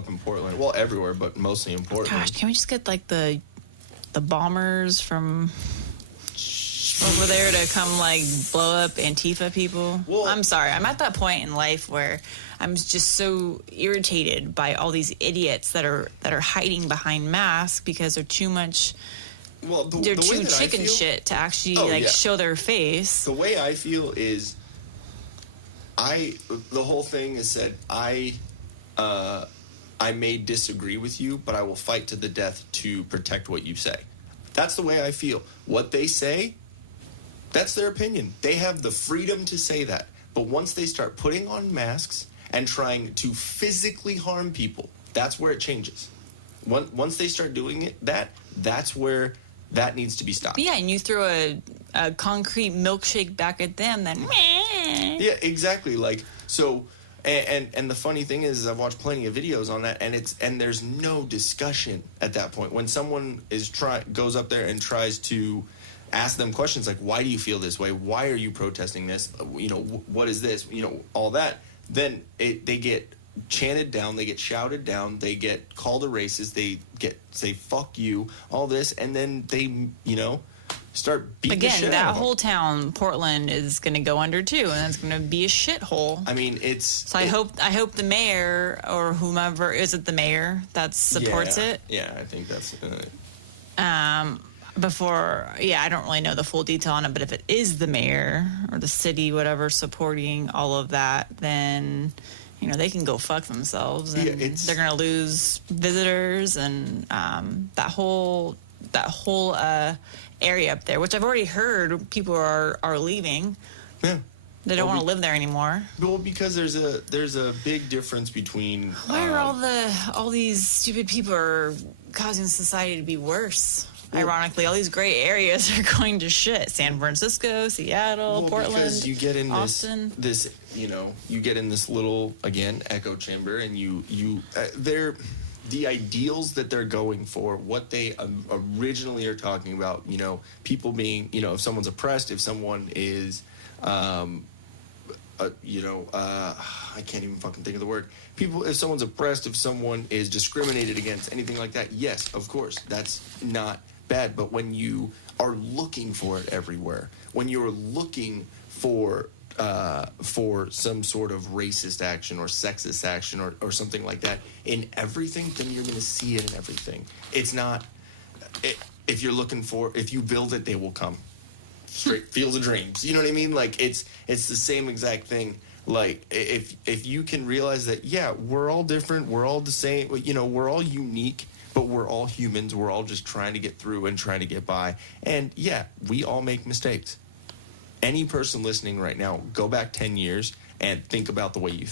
in Portland. Well, everywhere, but mostly in Portland. Gosh, can we just get like the bombers from over there to come like blow up Antifa people? Well, I'm sorry. I'm at that point in life where I'm just so irritated by all these idiots that are hiding behind masks because they're too much. Well, they're too chicken shit to actually show their face. The way I feel is, the whole thing is said. I may disagree with you, but I will fight to the death to protect what you say. That's the way I feel. What they say, that's their opinion. They have the freedom to say that. But once they start putting on masks and trying to physically harm people, that's where it changes. Once they start doing it, that's where that needs to be stopped. Yeah, and you throw a concrete milkshake back at them, then... Yeah, exactly. Like, so... And the funny thing is I've watched plenty of videos on that, and there's no discussion at that point. When someone goes up there and tries to ask them questions like, why do you feel this way? Why are you protesting this? What is this? All that. Then they get chanted down, they get shouted down, they get called a racist, they say fuck you, all this, and then they start beating the shit Again, that out of them. whole town, Portland, is going to go under too, and it's going to be a shithole. I mean, So I hope the mayor or whomever, is it the mayor that supports it? Yeah, I think that's. I don't really know the full detail on it, but if it is the mayor or the city, whatever, supporting all of that, then they can go fuck themselves, and they're going to lose visitors and that whole area up there, which I've already heard people are leaving. Yeah. They don't want to live there anymore. Well, because there's a big difference between. Why are all these stupid people are causing society to be worse? Well, ironically, all these gray areas are going to shit. San Francisco, Seattle, Portland, because you get in Austin. You get in this little, again, echo chamber, and they're the ideals that they're going for, what they originally are talking about. People being, if someone's oppressed, if someone is, I can't even fucking think of the word. If someone's oppressed, if someone is discriminated against, anything like that, yes, of course, that's not bad. But when you are looking for it everywhere, when you're looking for some sort of racist action or sexist action or something like that in everything, then you're going to see it in everything. It's not. If you build it, they will come. Straight Fields of Dreams. You know what I mean? Like it's the same exact thing. Like if you can realize that, yeah, we're all different, we're all the same. We're all unique, but we're all humans. We're all just trying to get through and trying to get by. And yeah, we all make mistakes. Any person listening right now, go back 10 years and think about the way you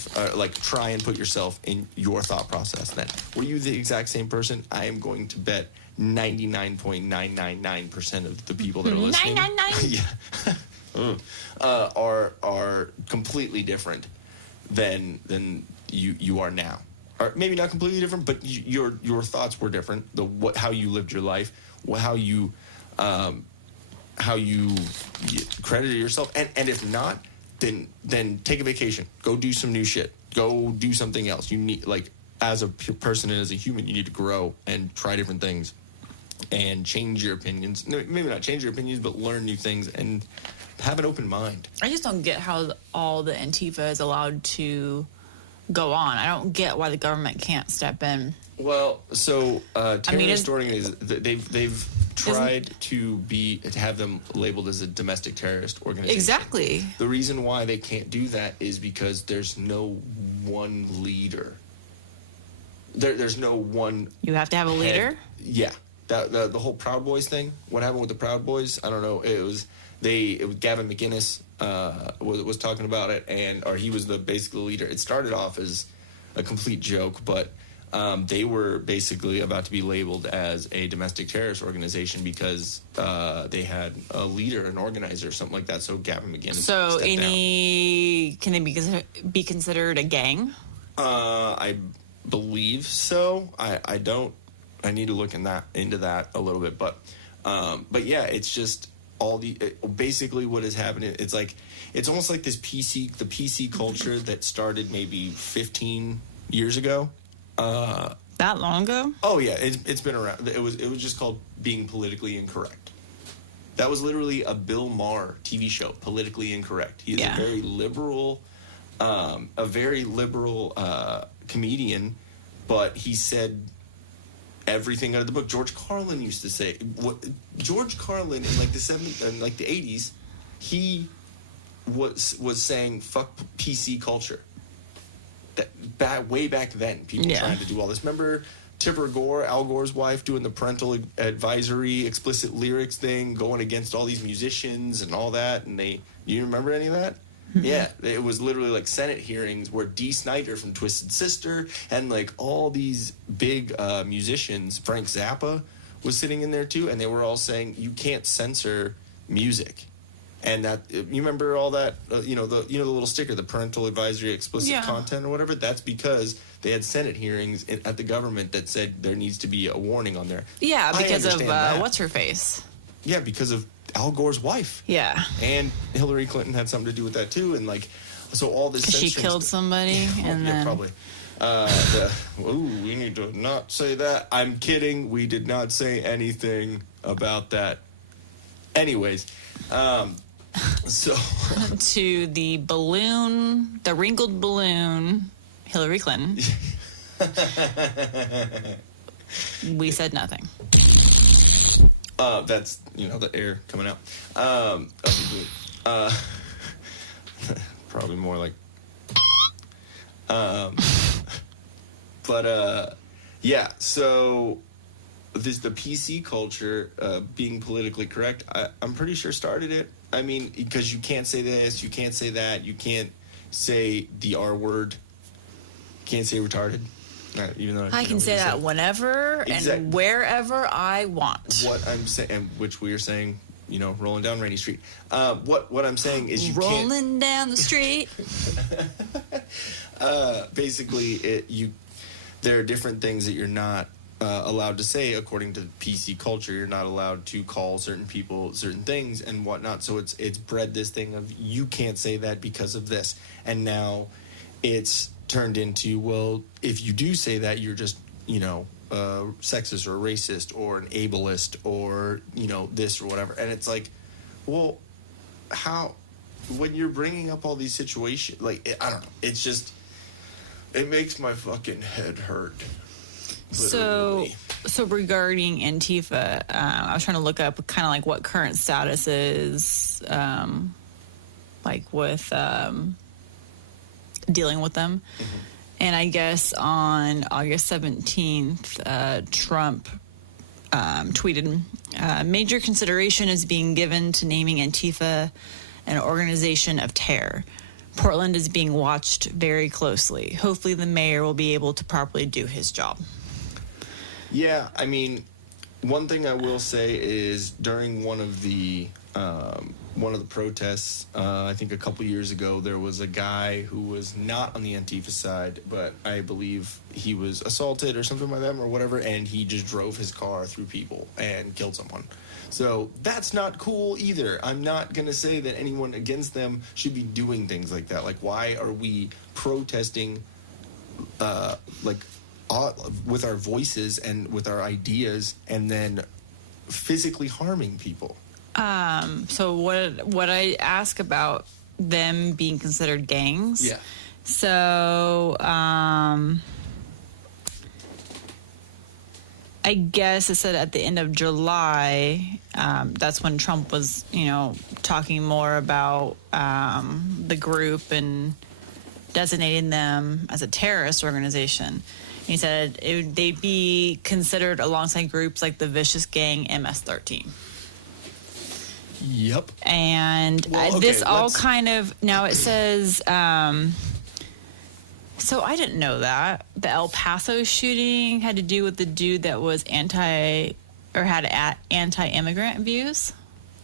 try and put yourself in your thought process then. Were you the exact same person? I am going to bet 99.999% of the people that are listening 999 are completely different than you are now. Or maybe not completely different, but your thoughts were different. How you lived your life, how you credited yourself, and if not, then take a vacation, go do some new shit, go do something else. You need, as a person and as a human, you need to grow and try different things and change your opinions. No, maybe not change your opinions, but learn new things and have an open mind. I just don't get how all the Antifa is allowed to go on. I don't get why the government can't step in. Well, so terrorist organizations, they've tried to have them labeled as a domestic terrorist organization. Exactly. The reason why they can't do that is because there's no one leader. There's no one. You have to have a leader? Yeah. The whole Proud Boys thing. What happened with the Proud Boys? I don't know. It was Gavin McInnes was talking about it, or he was basically the leader. It started off as a complete joke, but they were basically about to be labeled as a domestic terrorist organization because they had a leader, an organizer, something like that. So Gavin McInnes. So can they be considered a gang? I believe so. I don't. I need to look into that a little bit, but yeah, it's just basically what is happening. It's almost like the PC culture that started maybe 15 years ago. That long ago? Oh yeah, it's been around. It was just called being politically incorrect. That was literally a Bill Maher TV show, Politically Incorrect. He is a very liberal comedian, but he said everything out of the book. George Carlin used to say George Carlin in the 70s and the 80s, he was saying fuck PC culture. That way back then, people trying to do all this. Remember Tipper Gore, Al Gore's wife, doing the parental advisory explicit lyrics thing, going against all these musicians and all that, and you remember any of that? Yeah, it was literally Senate hearings where Dee Snider from Twisted Sister and all these big musicians, Frank Zappa was sitting in there too, and they were all saying you can't censor music. And that, you remember all that, the little sticker, the parental advisory explicit content or whatever? That's because they had Senate hearings at the government that said there needs to be a warning on there. Yeah, because of what's her face. Yeah, because of Al Gore's wife. Yeah. And Hillary Clinton had something to do with that too, and so all this. She killed somebody, and then probably. We need to not say that. I'm kidding. We did not say anything about that. Anyways, so to the balloon, the wrinkled balloon, Hillary Clinton. We said nothing. That's the air coming out. Probably more like. Yeah. So the PC culture being politically correct, I'm pretty sure started it. I mean, because you can't say this, you can't say that, you can't say the R word, can't say retarded. Even though I can say that whenever and wherever I want. What I'm saying, which we are saying, rolling down Rainy Street. What I'm saying is rolling down the street. Basically, there are different things that you're not allowed to say according to PC culture. You're not allowed to call certain people certain things and whatnot. So it's bred this thing of you can't say that because of this, and now it's turned into, well, if you do say that, you're just sexist or racist or an ableist or this or whatever. And it's like, well, how, when you're bringing up all these situations, I don't know, it's just, it makes my fucking head hurt. Literally. So regarding Antifa, I was trying to look up kind of what current status is with dealing with them. Mm-hmm. And I guess on August 17th, Trump tweeted, major consideration is being given to naming Antifa an organization of terror. Portland is being watched very closely. Hopefully the mayor will be able to properly do his job. Yeah, I mean, one thing I will say is during one of the protests, I think a couple years ago, there was a guy who was not on the Antifa side, but I believe he was assaulted or something by them or whatever, and he just drove his car through people and killed someone. So that's not cool either. I'm not going to say that anyone against them should be doing things like that. Why are we protesting with our voices and with our ideas and then physically harming people? So what I ask about them being considered gangs. Yeah. So, I guess it said at the end of July, that's when Trump was, talking more about the group and designating them as a terrorist organization. He said they'd be considered alongside groups like the vicious gang MS-13. Yep. And this all kind of, now it says, so I didn't know that the El Paso shooting had to do with the dude that was had anti-immigrant views.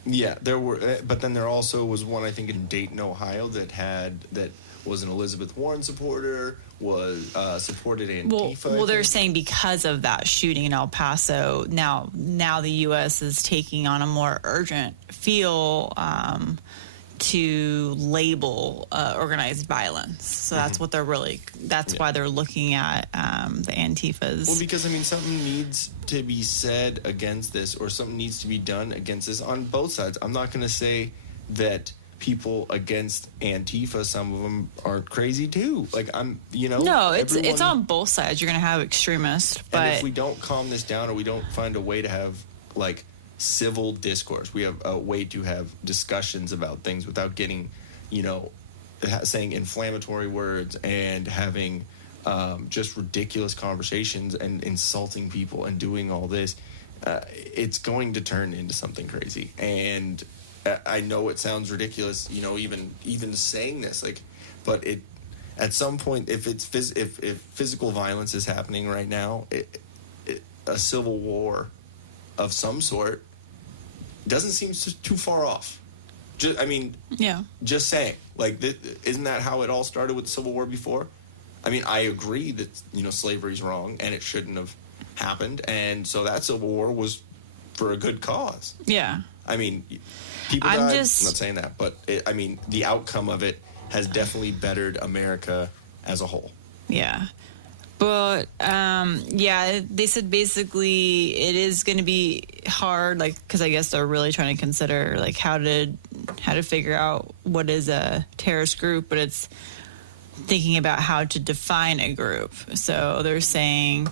Yeah, there were, but then there also was one, I think, in Dayton, Ohio that was an Elizabeth Warren supporter, was supported Antifa. Well, they're saying because of that shooting in El Paso, now the U.S. is taking on a more urgent feel to label organized violence. So that's what they're why they're looking at the Antifas. Well, because, something needs to be said against this, or something needs to be done against this on both sides. I'm not going to say that people against Antifa, some of them are crazy too. No, it's on both sides. You're going to have extremists, but and if we don't calm this down, or we don't find a way to have civil discourse, we have a way to have discussions about things without getting, saying inflammatory words and having just ridiculous conversations and insulting people and doing all this, it's going to turn into something crazy. And I know it sounds ridiculous, even saying this, but at some point, if physical violence is happening right now, a civil war of some sort doesn't seem too far off. Just saying. Like, isn't that how it all started with the Civil War before? I mean, I agree that, slavery's wrong and it shouldn't have happened. And so that Civil War was for a good cause. Yeah. I mean, people died. I'm not saying that. But, the outcome of it has definitely bettered America as a whole. Yeah. But, they said basically it is going to be hard, like, because I guess they're really trying to consider, like, how to figure out what is a terrorist group, but it's thinking about how to define a group. So they're saying,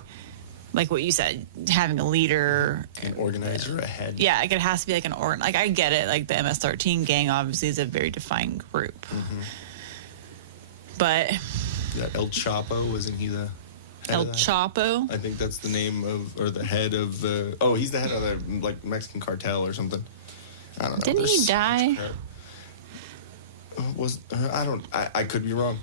like what you said, having a leader. An organizer, a head. Yeah, like it has to be like like, I get it, like the MS-13 gang obviously is a very defined group. Mm-hmm. But... That El Chapo, wasn't he the... El Chapo? I think that's the name of, or the head of the... Oh, he's the head of the, like, Mexican cartel or something. I don't know. Didn't he die? I could be wrong.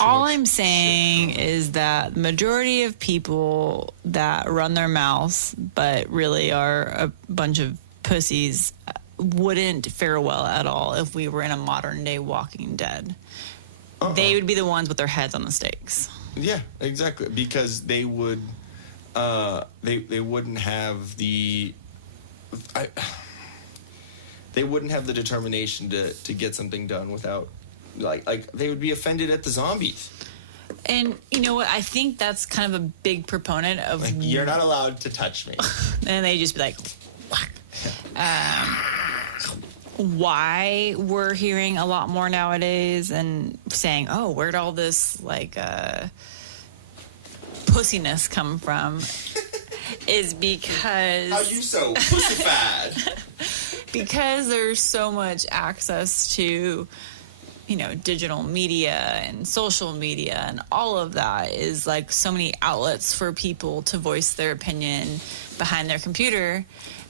All I'm saying is that the majority of people that run their mouths but really are a bunch of pussies wouldn't fare well at all if we were in a modern day Walking Dead. They would be the ones with their heads on the stakes. Yeah, exactly. Because they would, they wouldn't have the, they wouldn't have the determination to get something done without, like they would be offended at the zombies. And you know what? I think that's kind of a big proponent of... Like, you're not allowed to touch me. And they just be like, what? Why we're hearing a lot more nowadays and saying, oh, where'd all this, like, pussiness come from is because... How you so pussified? Because there's so much access to, digital media and social media, and all of that is like so many outlets for people to voice their opinion behind their computer.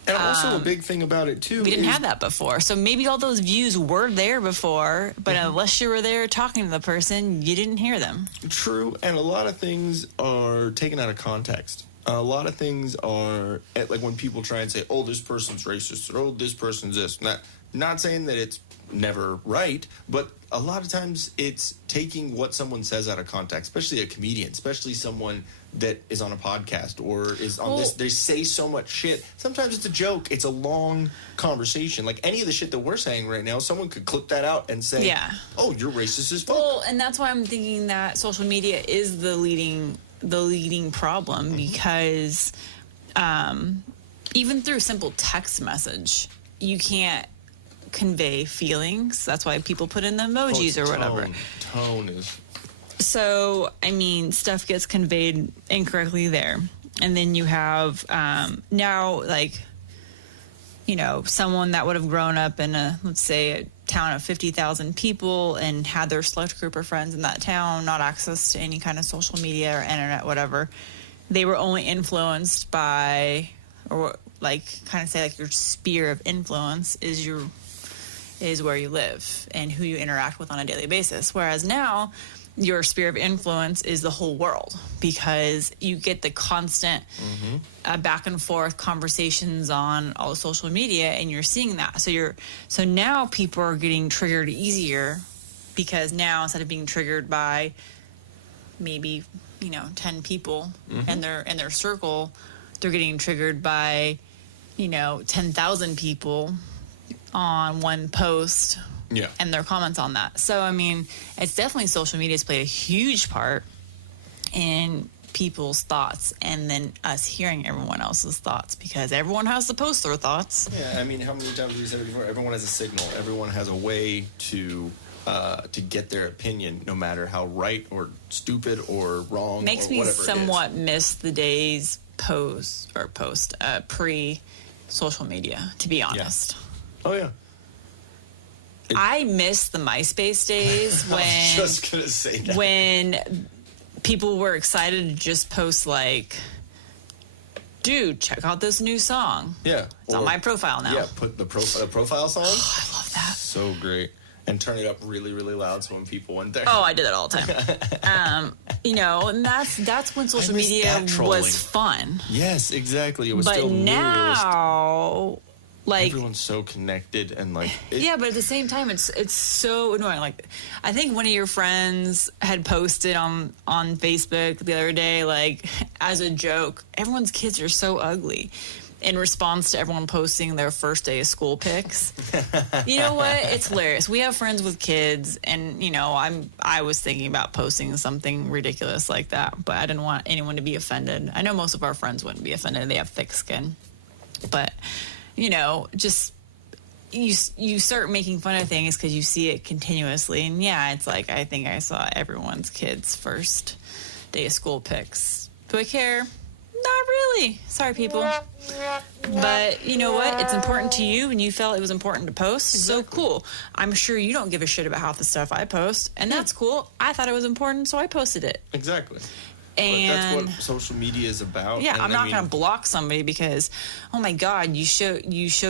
And also a big thing about it, too, we didn't have that before. So maybe all those views were there before, but unless you were there talking to the person, you didn't hear them. True, and a lot of things are taken out of context. A lot of things are, like when people try and say, oh, this person's racist, or oh, this person's this and that. Not saying that it's never right, but a lot of times it's taking what someone says out of context, especially a comedian, especially someone that is on a podcast or is on this. They say so much shit. Sometimes it's a joke. It's a long conversation. Like any of the shit that we're saying right now, someone could clip that out and say, oh, you're racist as fuck. Well, and that's why I'm thinking that social media is the leading problem, because even through simple text message, you can't convey feelings. That's why people put in the emojis or whatever. Tone is... So, I mean, stuff gets conveyed incorrectly there. And then you have now, like, someone that would have grown up in let's say, a town of 50,000 people and had their select group of friends in that town, not access to any kind of social media or internet, whatever. They were only influenced by, or like, kind of say, like, your sphere of influence is where you live and who you interact with on a daily basis. Whereas now, your sphere of influence is the whole world, because you get the constant back and forth conversations on all the social media, and you're seeing that. So now people are getting triggered easier, because now instead of being triggered by maybe 10 people in their circle, they're getting triggered by 10,000 people on one post. Yeah. And their comments on that. So, I mean, it's definitely social media has played a huge part in people's thoughts, and then us hearing everyone else's thoughts, because everyone has to post their thoughts. Yeah, I mean, how many times have we said it before? Everyone has a signal. Everyone has a way to get their opinion, no matter how right or stupid or wrong. Makes me somewhat miss the days pre-social media, to be honest. Yeah. Oh, yeah. I miss the MySpace days when I was just gonna say that. When people were excited to just post like, dude, check out this new song. Yeah. It's on my profile now. Yeah, put the profile song. Oh, I love that. So great. And turn it up really, really loud so when people went there. Oh, I did that all the time. And that's when social media was fun. Yes, exactly. It was but still now Like, everyone's so connected and like yeah, but at the same time, it's so annoying. Like, I think one of your friends had posted on Facebook the other day, like, as a joke, everyone's kids are so ugly, in response to everyone posting their first day of school pics. You know what? It's hilarious. We have friends with kids, and you know, I was thinking about posting something ridiculous like that, but I didn't want anyone to be offended. I know most of our friends wouldn't be offended; they have thick skin, but. You know, just you start making fun of things because you see it continuously. And yeah, it's like, I think I saw everyone's kids' first day of school pics. Do I care? Not really. Sorry, people. But you know what? It's important to you, and you felt it was important to post. Exactly. So cool. I'm sure you don't give a shit about half the stuff I post, and that's cool. I thought it was important, so I posted it. Exactly. And but that's what social media is about. Yeah, and I'm not going to block somebody because, oh my God, you showed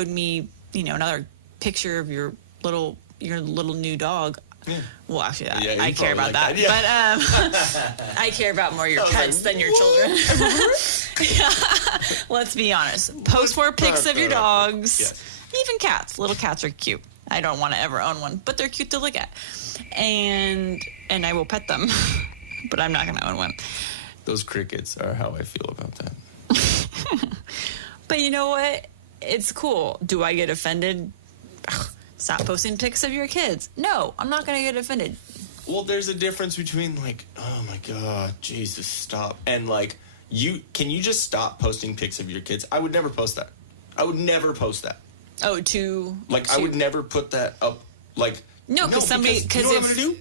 me, you know, another picture of your little new dog. Yeah. Well, actually, I care about that. But I care about more your pets than your children. Let's be honest. Post more pics of your dogs. Yes. Even cats. Little cats are cute. I don't want to ever own one, but they're cute to look at. And I will pet them, but I'm not going to own one. Those crickets are how I feel about that. But you know what? It's cool. Do I get offended? Ugh, stop posting pics of your kids. No, I'm not going to get offended. Well, there's a difference between like, oh my God, Jesus, stop. And like, can you just stop posting pics of your kids? I would never post that. I would never post that. Oh, I would never put that up. Like, no, because you know what I'm going to do?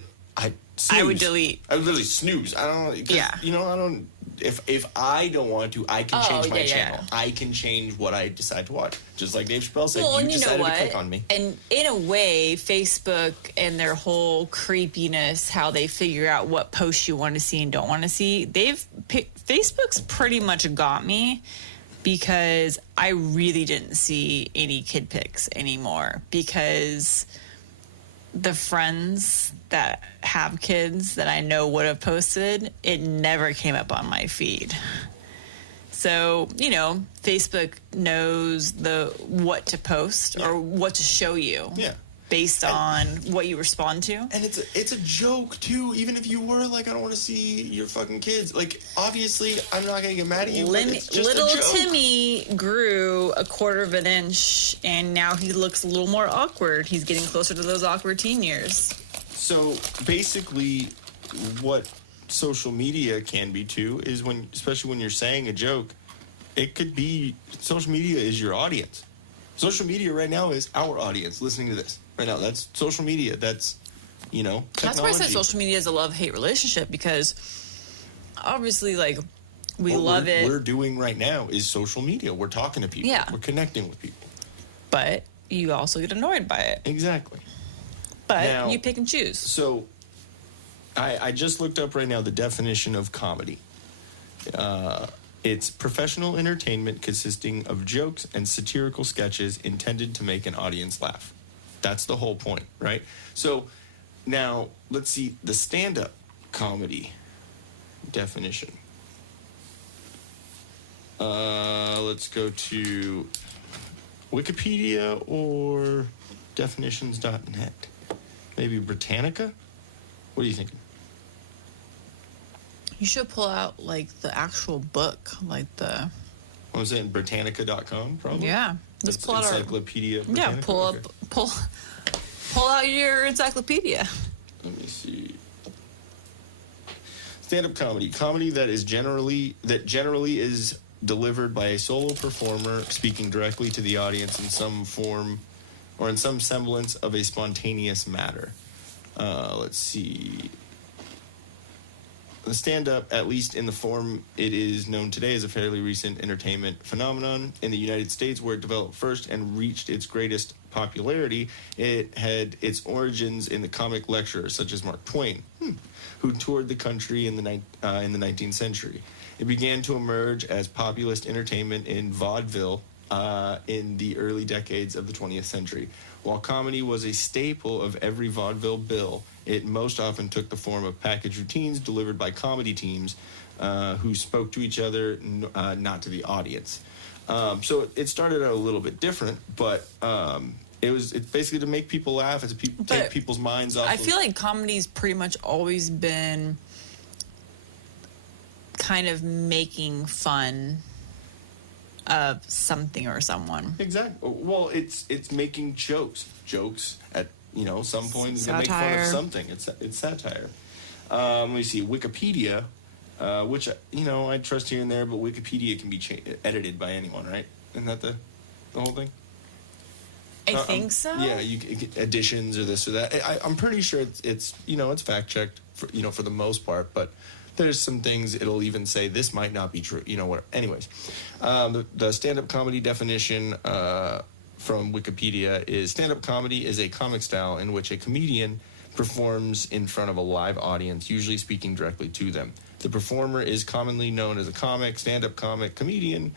Snooze. I would delete. I would literally snooze. I don't. Yeah. You know, I don't. If I don't want to, I can change my channel. Yeah. I can change what I decide to watch. Just like Dave Chappelle said, you decided to click on me. And in a way, Facebook and their whole creepiness, how they figure out what posts you want to see and don't want to see, Facebook's pretty much got me because I really didn't see any kid pics anymore because the friends that have kids that I know would have posted, it never came up on my feed. So, you know, Facebook knows what to post or what to show you. Yeah. Based on what you respond to. And it's a joke too, even if you were like, I don't want to see your fucking kids. Like, obviously I'm not gonna get mad at you, but it's just little a joke. Timmy grew 1/4 of an inch and now he looks a little more awkward. He's getting closer to those awkward teen years. So basically what social media can be too is especially when you're saying a joke, it could be, social media is your audience. Social media right now is our audience listening to this. Right now, that's social media. That's, you know, technology. That's why I said social media is a love-hate relationship because obviously, like, what love it. What we're doing right now is social media. We're talking to people. Yeah. We're connecting with people. But you also get annoyed by it. Exactly. But now, you pick and choose. So I just looked up right now the definition of comedy. It's professional entertainment consisting of jokes and satirical sketches intended to make an audience laugh. That's the whole point, right? So now let's see the stand-up comedy definition. Let's go to Wikipedia or definitions.net. Maybe Britannica? What are you thinking? You should pull out, like, the actual book, like the... What was it, Britannica.com, probably? Yeah. Let's pull out Encyclopedia Britannica? Yeah, pull out your encyclopedia. Let me see. Stand-up comedy. Comedy that generally is delivered by a solo performer speaking directly to the audience in some form or in some semblance of a spontaneous matter. Let's see. The stand-up, at least in the form it is known today, is a fairly recent entertainment phenomenon. In the United States, where it developed first and reached its greatest popularity, it had its origins in the comic lecturers such as Mark Twain, who toured the country in the 19th century. It began to emerge as populist entertainment in vaudeville in the early decades of the 20th century. While comedy was a staple of every vaudeville bill, it most often took the form of packaged routines delivered by comedy teams who spoke to each other, not to the audience. So it started out a little bit different, but it's basically to make people laugh. It's to take people's minds off. I feel like comedy's pretty much always been kind of making fun of something or someone. Exactly. Well, it's making jokes at some point. It's gonna make fun of something. It's satire. Let me see. Wikipedia, which I trust here and there, but Wikipedia can be edited by anyone, right? Isn't that the whole thing? I think so. Yeah, you get additions or this or that. I'm pretty sure it's fact checked for the most part, but there's some things it'll even say this might not be true. What? Anyways, the stand-up comedy definition from Wikipedia is stand-up comedy is a comic style in which a comedian performs in front of a live audience, usually speaking directly to them. The performer is commonly known as a comic, stand-up comic, comedian,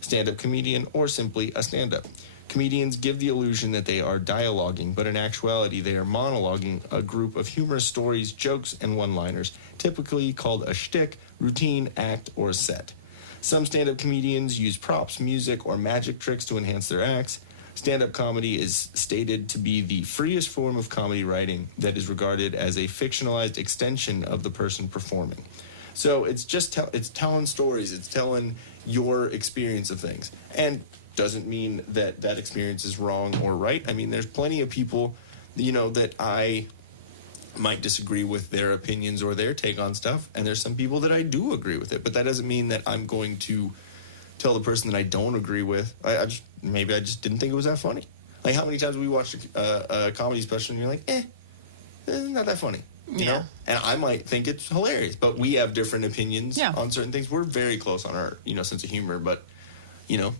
stand-up comedian, or simply a stand-up. Comedians give the illusion that they are dialoguing, but in actuality they are monologuing a group of humorous stories, jokes, and one-liners, typically called a shtick, routine, act, or set. Some stand-up comedians use props, music, or magic tricks to enhance their acts. Stand-up comedy is stated to be the freest form of comedy writing that is regarded as a fictionalized extension of the person performing. So it's just it's telling stories, it's telling your experience of things. And doesn't mean that experience is wrong or right. I mean, there's plenty of people, that I might disagree with their opinions or their take on stuff, and there's some people that I do agree with it. But that doesn't mean that I'm going to tell the person that I don't agree with, I just didn't think it was that funny. Like, how many times we watched a comedy special and you're like, not that funny, you know? And I might think it's hilarious, but we have different opinions on certain things. We're very close on our, sense of humor, but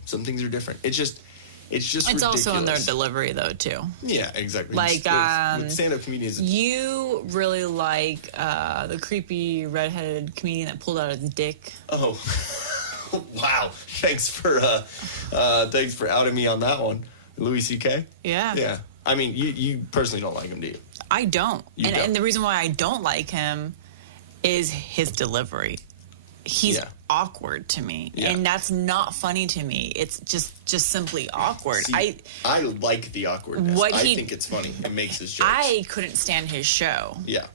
some things are different. It's ridiculous. Also in their delivery, though, too. Yeah, exactly. Like, with stand-up comedians. You really like the creepy redheaded comedian that pulled out his dick. Oh, wow! Thanks for outing me on that one, Louis C.K. Yeah. Yeah. I mean, you personally don't like him, do you? I don't. Don't. And the reason why I don't like him is his delivery. He's awkward to me, and that's not funny to me. It's just simply awkward. See, I like the awkwardness. I think it's funny. It makes his jokes. I couldn't stand his show. Yeah.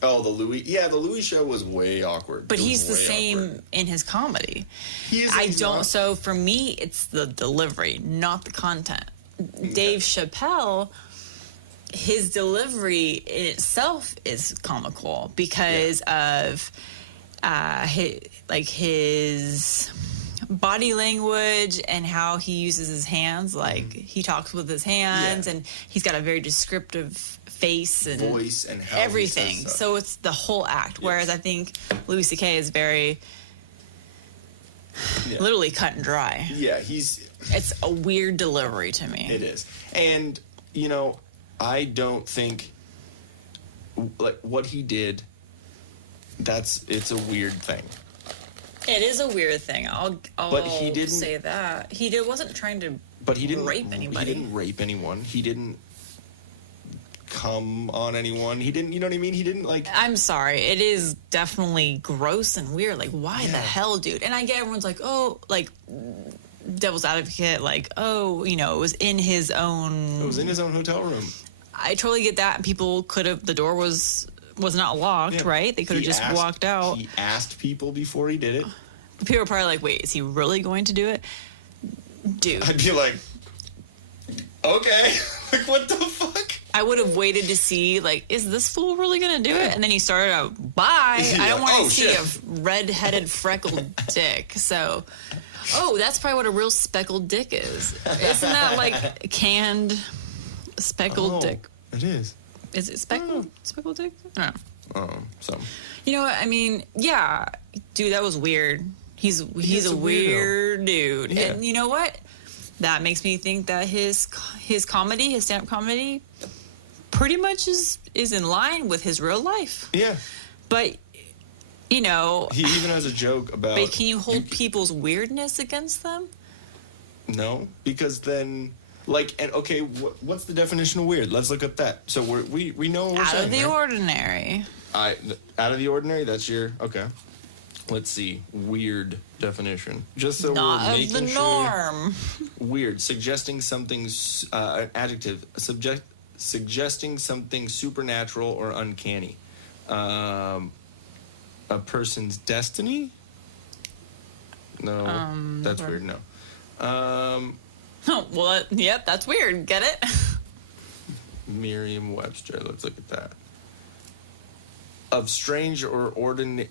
Oh, the Louis show was way awkward. But he's the same in his comedy. He is. So for me, it's the delivery, not the content. Okay. Dave Chappelle, his delivery in itself is comical because of his body language and how he uses his hands. Like, he talks with his hands, and he's got a very descriptive face and voice and how everything. So it's the whole act. Yes. Whereas I think Louis C.K. is very literally cut and dry. Yeah, it's a weird delivery to me. It is. And, I don't think what he did, it's a weird thing. It is a weird thing. I'll say that. He wasn't trying to rape anybody. He didn't rape anyone. He didn't come on anyone. He didn't, you know what I mean? He didn't I'm sorry. It is definitely gross and weird. Like, why the hell, dude? And I get everyone's like, oh, like, devil's advocate, like, oh, it was in his own... It was in his own hotel room. I totally get that. People could have... The door was not locked, right? They could have just walked out. He asked people before he did it. People were probably like, wait, is he really going to do it? Dude. I'd be like, okay. Like, what the fuck? I would have waited to see, like, is this fool really going to do it? And then he started out, bye. I don't want to see a red-headed freckled dick. So, that's probably what a real speckled dick is. Isn't that like a canned speckled dick? It is. Is it speckled? Speckled dick? I don't know. So. You know what? I mean, yeah. Dude, that was weird. He's a weird dude. Yeah. And you know what? That makes me think that his comedy, his stand-up comedy, pretty much is in line with his real life. Yeah. But, he even has a joke about... But can you hold people's weirdness against them? No, because then... okay, what's the definition of weird? Let's look up that. So we know what we're saying. Out of the ordinary. Out of the ordinary, that's your... Okay. Let's see. Weird definition. Just so Not we're of making the sure. norm. Weird. Suggesting something, adjective. Suggesting something supernatural or uncanny. A person's destiny? No. That's weird. No. Well, yep, that's weird. Get it? Merriam-Webster. Let's look at that. Of strange or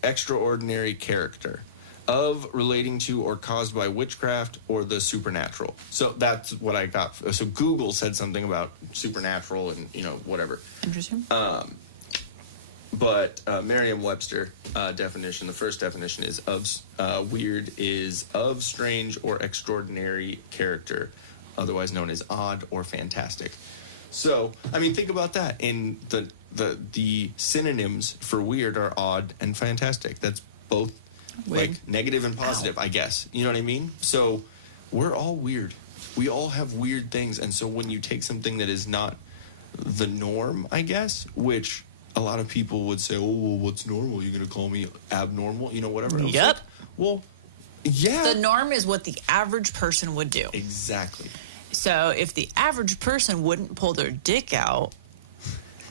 extraordinary character. Of, relating to, or caused by witchcraft or the supernatural. So that's what I got. So Google said something about supernatural and, whatever. Interesting. But Merriam-Webster definition, the first definition is weird is of strange or extraordinary character, otherwise known as odd or fantastic. So, I mean, think about that. In the synonyms for weird are odd and fantastic. That's both Weird. like negative and positive, I guess. You know what I mean? So we're all weird. We all have weird things. And so when you take something that is not the norm, I guess, which a lot of people would say, oh, well, what's normal? You're going to call me abnormal? Whatever. Yep. Like, well, yeah. The norm is what the average person would do. Exactly. So if the average person wouldn't pull their dick out,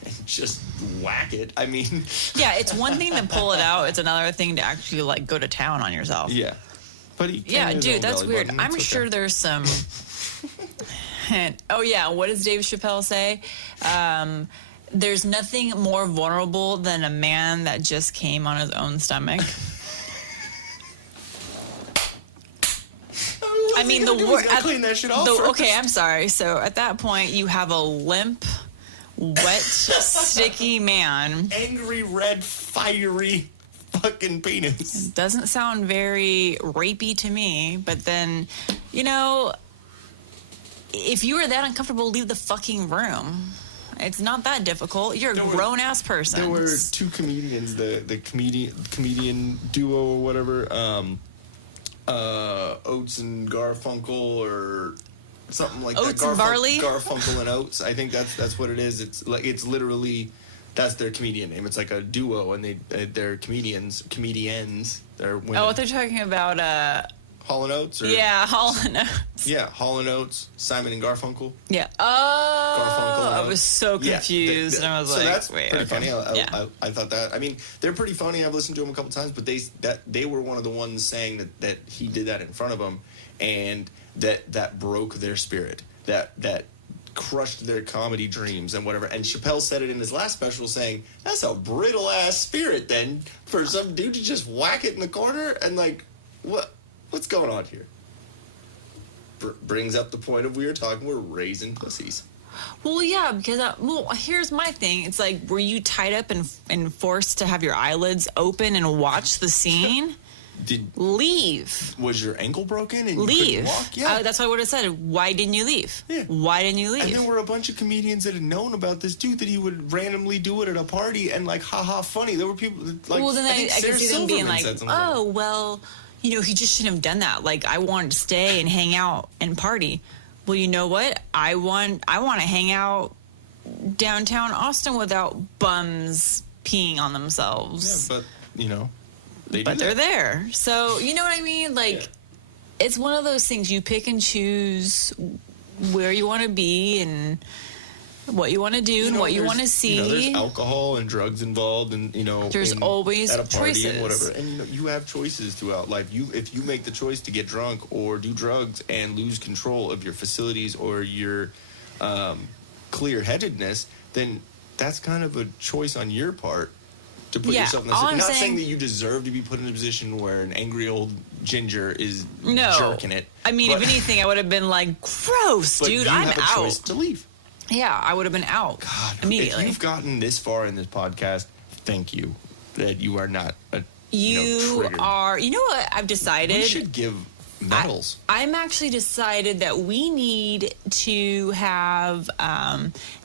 And just whack it. I mean. yeah, it's one thing to pull it out. It's another thing to actually go to town on yourself. Yeah. But he Yeah, dude, that's weird. I'm sure there's some. Oh yeah, what does Dave Chappelle say? There's nothing more vulnerable than a man that just came on his own stomach. I mean, the word. Clean that shit off first. Okay, I'm sorry. So at that point, you have a limp, wet, sticky man. Angry, red, fiery fucking penis. Doesn't sound very rapey to me, but then, if you are that uncomfortable, leave the fucking room. It's not that difficult. You're a grown-ass person. There were two comedians, the comedian duo or whatever, Oates and Garfunkel or something like Oates that. and Barley? Garfunkel and Oates. I think that's what it is. It's literally that's their comedian name. It's like a duo, and they're comedians. They're women. Oh, they're talking about Hall & Oates? Or, yeah, Hall & Oates. Yeah, Hall & Oates, Simon and Garfunkel. Yeah. Garfunkel Oh, and I Oates. was so confused, and I was so like, that's wait, pretty okay. funny. Yeah. I thought that. I mean, they're pretty funny. I've listened to them a couple times, but they were one of the ones saying that he did that in front of them, and that broke their spirit. That crushed their comedy dreams and whatever. And Chappelle said it in his last special, saying that's a brittle ass spirit. Then for some dude to just whack it in the corner and what's going on here? Brings up the point of we're raising pussies. Well, yeah, because here's my thing. It's like, were you tied up and forced to have your eyelids open and watch the scene? Leave. Was your ankle broken and you leave? couldn't walk? Yeah, that's what I would have said. Why didn't you leave? Yeah. Why didn't you leave? And there were a bunch of comedians that had known about this dude, that he would randomly do it at a party and haha funny. There were people that, well, then I could see them being like, oh, like, well, he just shouldn't have done that. Like, I wanted to stay and hang out and party. Well, you know what? I want to hang out downtown Austin without bums peeing on themselves. Yeah, but they're there. So, you know what I mean? Like, It's one of those things, you pick and choose where you want to be and what you want to do and what you want to see. There's alcohol and drugs involved, and there's always at a party choices and whatever. And you have choices throughout life. If you make the choice to get drunk or do drugs and lose control of your facilities or your clear-headedness, then that's kind of a choice on your part to put yourself in this. Not saying that you deserve to be put in a position where an angry old ginger is jerking it. I mean, if anything, I would have been like, gross, dude, I'm out. But you have a choice to leave. Yeah, I would have been out immediately. If you've gotten this far in this podcast, thank you. That you are not triggered. Are. You know what I've decided? We should give medals. I'm actually decided that we need to have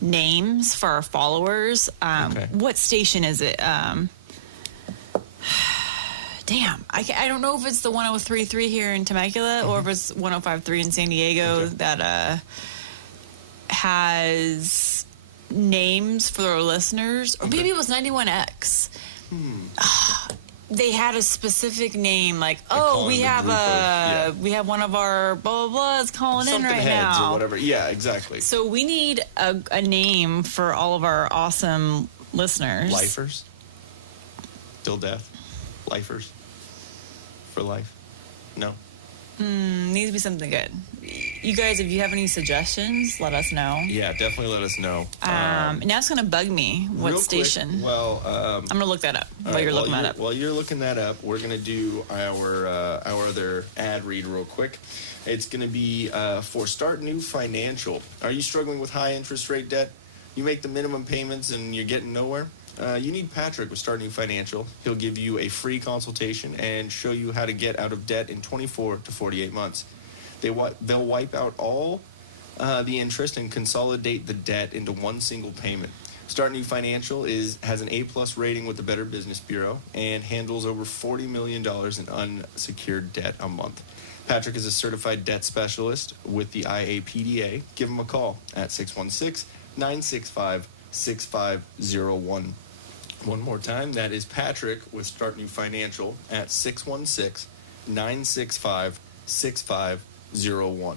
names for our followers. Okay. What station is it? Damn, I don't know if it's the 103.3 here in Temecula or if it's 105.3 in San Diego that has names for our listeners, or maybe it was 91X. they had a specific name, like, call we them a have group of- we have one of our blah blah blahs calling in Something right heads now. or whatever. Yeah, exactly. So we need a name for all of our awesome listeners. Lifers. Till death. Lifers. For life. No. Needs to be something good. You guys, if you have any suggestions, let us know. Yeah, definitely let us know. Now it's gonna bug me. What Real quick, station? well, I'm gonna look that up while right, you're looking that up. While you're looking that up, we're gonna do our other ad read real quick. It's gonna be for Start New Financial. Are you struggling with high interest rate debt? You make the minimum payments and you're getting nowhere? You need Patrick with Start New Financial. He'll give you a free consultation and show you how to get out of debt in 24 to 48 months. They'll wipe out all the interest and consolidate the debt into one single payment. Start New Financial has an A+ rating with the Better Business Bureau and handles over $40 million in unsecured debt a month. Patrick is a certified debt specialist with the IAPDA. Give him a call at 616-965-6501. One more time, that is Patrick with Start New Financial at 616-965-6501.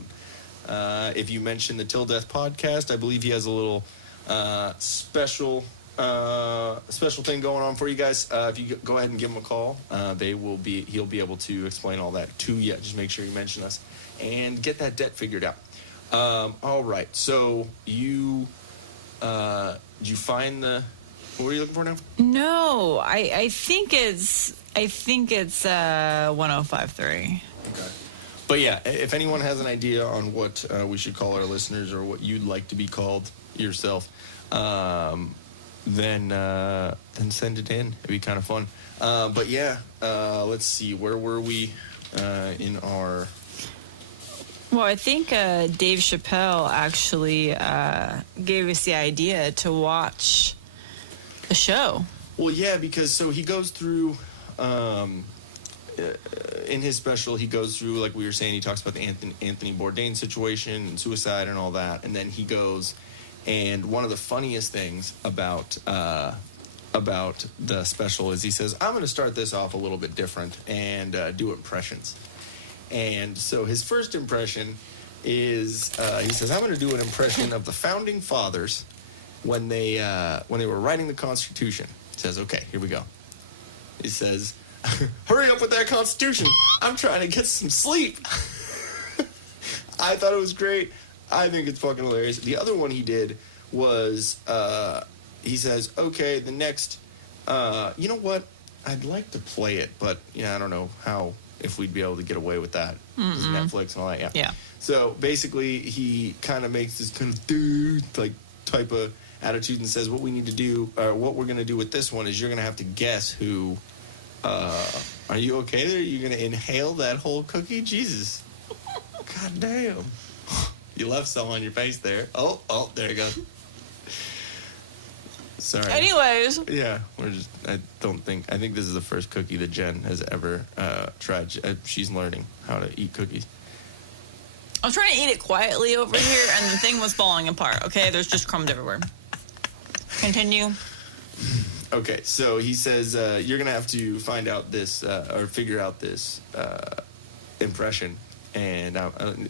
If you mention the Till Death podcast, I believe he has a little special thing going on for you guys. If you go ahead and give him a call, he'll be able to explain all that to you. Just make sure you mention us and get that debt figured out. All right, so you find the. What are you looking for now? No, I think it's 1053. Okay. But yeah, if anyone has an idea on what we should call our listeners or what you'd like to be called yourself, then send it in. It'd be kind of fun. But yeah, let's see. Where were we in our... Well, I think Dave Chappelle actually gave us the idea to watch the show. Well, yeah, because so he goes through... in his special, he goes through, like we were saying, he talks about the Anthony Bourdain situation and suicide and all that, and then he goes, and one of the funniest things about the special is he says, I'm going to start this off a little bit different and do impressions. And so his first impression is, he says, I'm going to do an impression of the founding fathers when they were writing the Constitution. He says, okay, here we go. He says, hurry up with that Constitution. I'm trying to get some sleep. I thought it was great. I think it's fucking hilarious. The other one he did was, he says, okay, the next, you know what? I'd like to play it, but I don't know if we'd be able to get away with that. Netflix and all that, yeah. So basically, he kind of makes this kind of type of attitude and says, what we need to do, or what we're going to do with this one is you're going to have to guess who... are you okay there? You gonna inhale that whole cookie? Jesus. God damn. You left some on your face there. Oh, there you go. Sorry. Anyways. Yeah, I think this is the first cookie that Jen has ever tried. She's learning how to eat cookies. I was trying to eat it quietly over here, and the thing was falling apart, okay? There's just crumbs everywhere. Continue. Okay, so he says you're going to have to find out this, or figure out this impression. And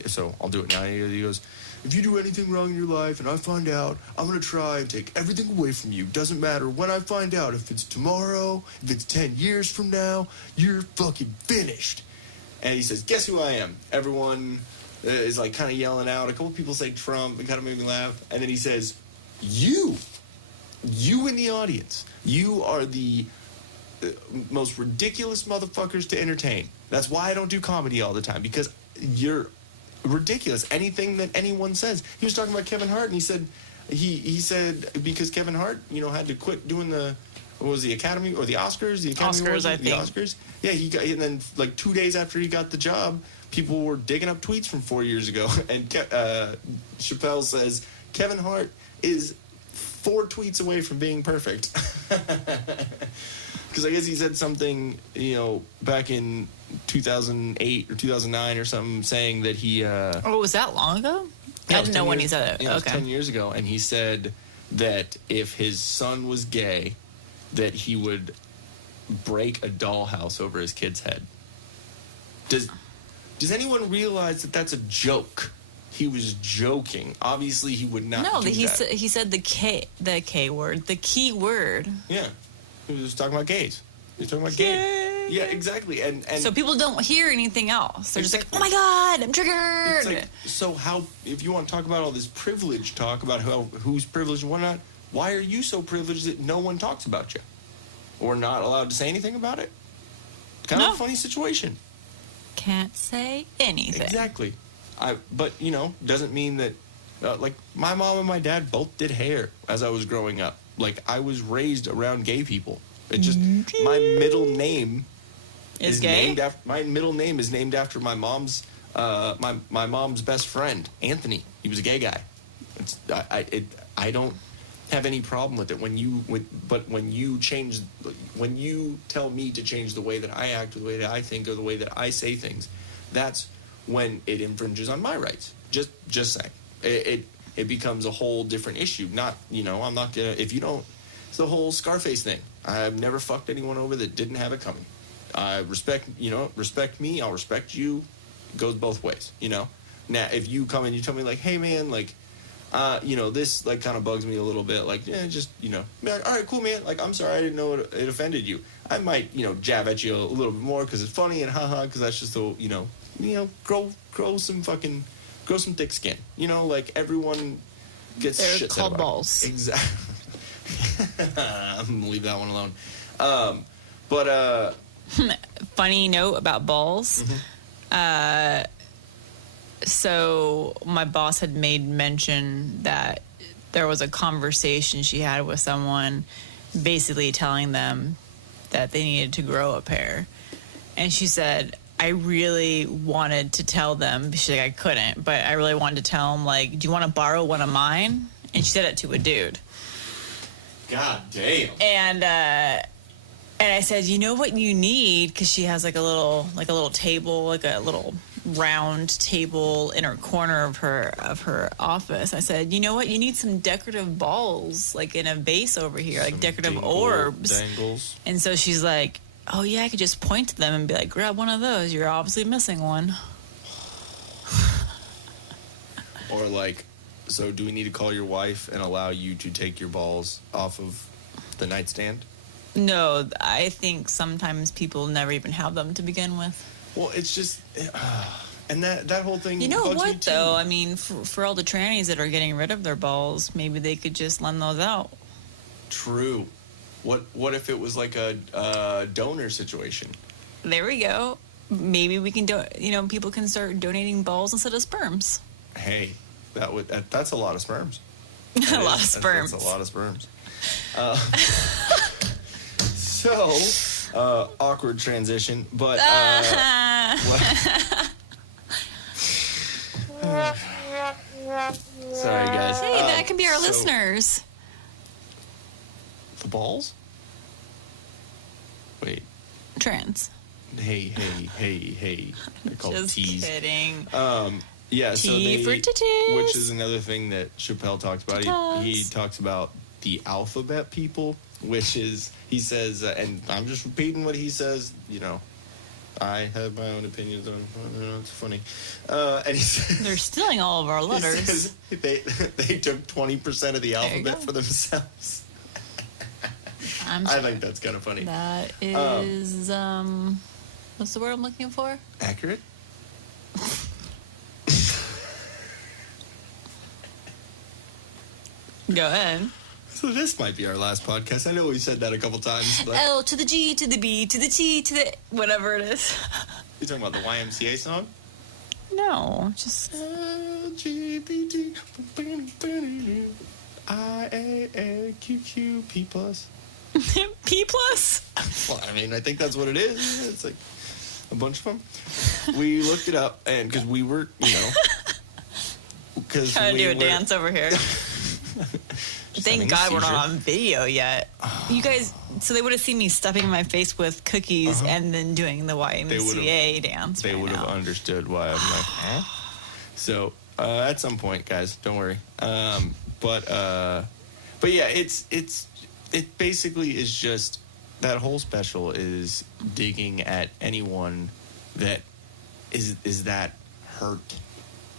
so I'll do it now. He goes, if you do anything wrong in your life and I find out, I'm going to try and take everything away from you. Doesn't matter when I find out. If it's tomorrow, if it's 10 years from now, you're fucking finished. And he says, guess who I am? Everyone is like kind of yelling out. A couple people say Trump. It kind of made me laugh. And then he says, you in the audience, you are the most ridiculous motherfuckers to entertain. That's why I don't do comedy all the time, because you're ridiculous. Anything that anyone says. He was talking about Kevin Hart, and he said because Kevin Hart, had to quit doing the Academy or the Oscars? The Academy Awards, I think. The Oscars. Yeah, and then like 2 days after he got the job, people were digging up tweets from 4 years ago, and Chappelle says Kevin Hart is 4 tweets away from being perfect. Because I guess he said something, back in 2008 or 2009 or something, saying that he... was that long ago? Yeah, I didn't know when he said it. Yeah, it was 10 years ago. And he said that if his son was gay, that he would break a dollhouse over his kid's head. Does anyone realize that that's a joke? He was joking. Obviously, he would not. No, do he that. he said the K word, the key word. Yeah, he was just talking about gays. He was talking about gays. Yeah, exactly. And so people don't hear anything else. They're exactly. just like, oh my God, I'm triggered. It's like, so how, if you want to talk about all this privilege talk about who's privileged and whatnot, why are you so privileged that no one talks about you? Or not allowed to say anything about it? Kind of a funny situation. Can't say anything. Exactly. But, doesn't mean that, like, my mom and my dad both did hair as I was growing up. Like, I was raised around gay people. It just, my middle name is gay? My middle name is named after my mom's, my mom's best friend, Anthony. He was a gay guy. I don't have any problem with it but when you tell me to change the way that I act, or the way that I think, or the way that I say things, that's when it infringes on my rights. Just saying. It becomes a whole different issue. Not, I'm not gonna, if you don't, it's the whole Scarface thing. I've never fucked anyone over that didn't have it coming. I respect me, I'll respect you. It goes both ways, Now, if you come and you tell me, like, hey, man, like, this, like, kind of bugs me a little bit. Like, just, be like, all right, cool, man. Like, I'm sorry, I didn't know it offended you. I might, jab at you a little bit more because it's funny and haha, because that's just the, grow some thick skin. Like, everyone gets They're shit said called about balls. it. Exactly. I'm going to leave that one alone. Funny note about balls. Mm-hmm. So my boss had made mention that there was a conversation she had with someone basically telling them that they needed to grow a pair. And she said, I really wanted to tell them. She's like, I couldn't, but I really wanted to tell them, like, do you want to borrow one of mine? And she said it to a dude. God damn. And I said, you know what you need? Because she has like a little table, like a little round table in her corner of her office. I said, you know what? You need some decorative balls, like in a vase over here, like decorative orbs. Dangles. And so she's like, oh yeah, I could just point to them and be like, grab one of those. You're obviously missing one. Or like, so do we need to call your wife and allow you to take your balls off of the nightstand? No, I think sometimes people never even have them to begin with. Well, it's just, and that whole thing. You know bugs me what, too. though? I mean, for all the trannies that are getting rid of their balls, maybe they could just lend those out. True. What if it was like a donor situation? There we go. Maybe we can people can start donating balls instead of sperms. Hey, that's a lot of sperms. A lot of sperms. That's a lot of sperms. So, awkward transition, but sorry guys. Hey, that can be our listeners. The balls? Wait. Trans. Hey. They're called Just T's. kidding. Yeah, so T for titties. which is another thing that Chappelle talks about. He talks about the alphabet people, which is, he says, and I'm just repeating what he says, I have my own opinions on, it's funny. And he says, They're stealing all of our letters. He says they took 20% of the alphabet go. for themselves. I'm I sorry. think that's kind of funny. That is, what's the word I'm looking for? Accurate? Go ahead. So this might be our last podcast. I know we said that a couple times, but L to the G to the B to the T to the whatever it is. you talking about the YMCA song? No, just LGBT IAAQQ P plus. P plus. Well, I mean, I think that's what it is. It's like a bunch of them. We looked it up, and because we were, because Trying to do a dance over here. Thank God we're not on video yet. You guys, so they would have seen me stuffing my face with cookies and then doing the YMCA dance. They would have understood why I'm like, huh? So at some point, guys, don't worry. But yeah, it basically is just that whole special is digging at anyone that is that hurt.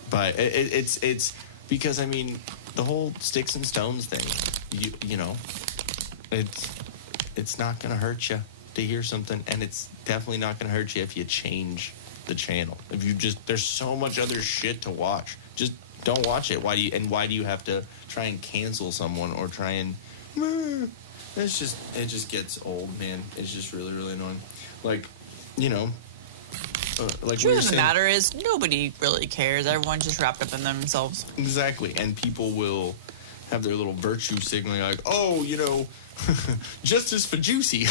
But it's because, I mean, the whole sticks and stones thing, you know, it's not going to hurt you to hear something, and it's definitely not going to hurt you if you change the channel. If you just, there's so much other shit to watch. Just don't watch it. Why do you have to try and cancel someone or try and it just gets old, man. It's just really, really annoying. Like, you know, like truth of the matter is, nobody really cares. Everyone's just wrapped up in themselves. Exactly. And people will have their little virtue signaling, like, oh, you know, justice for Juicy.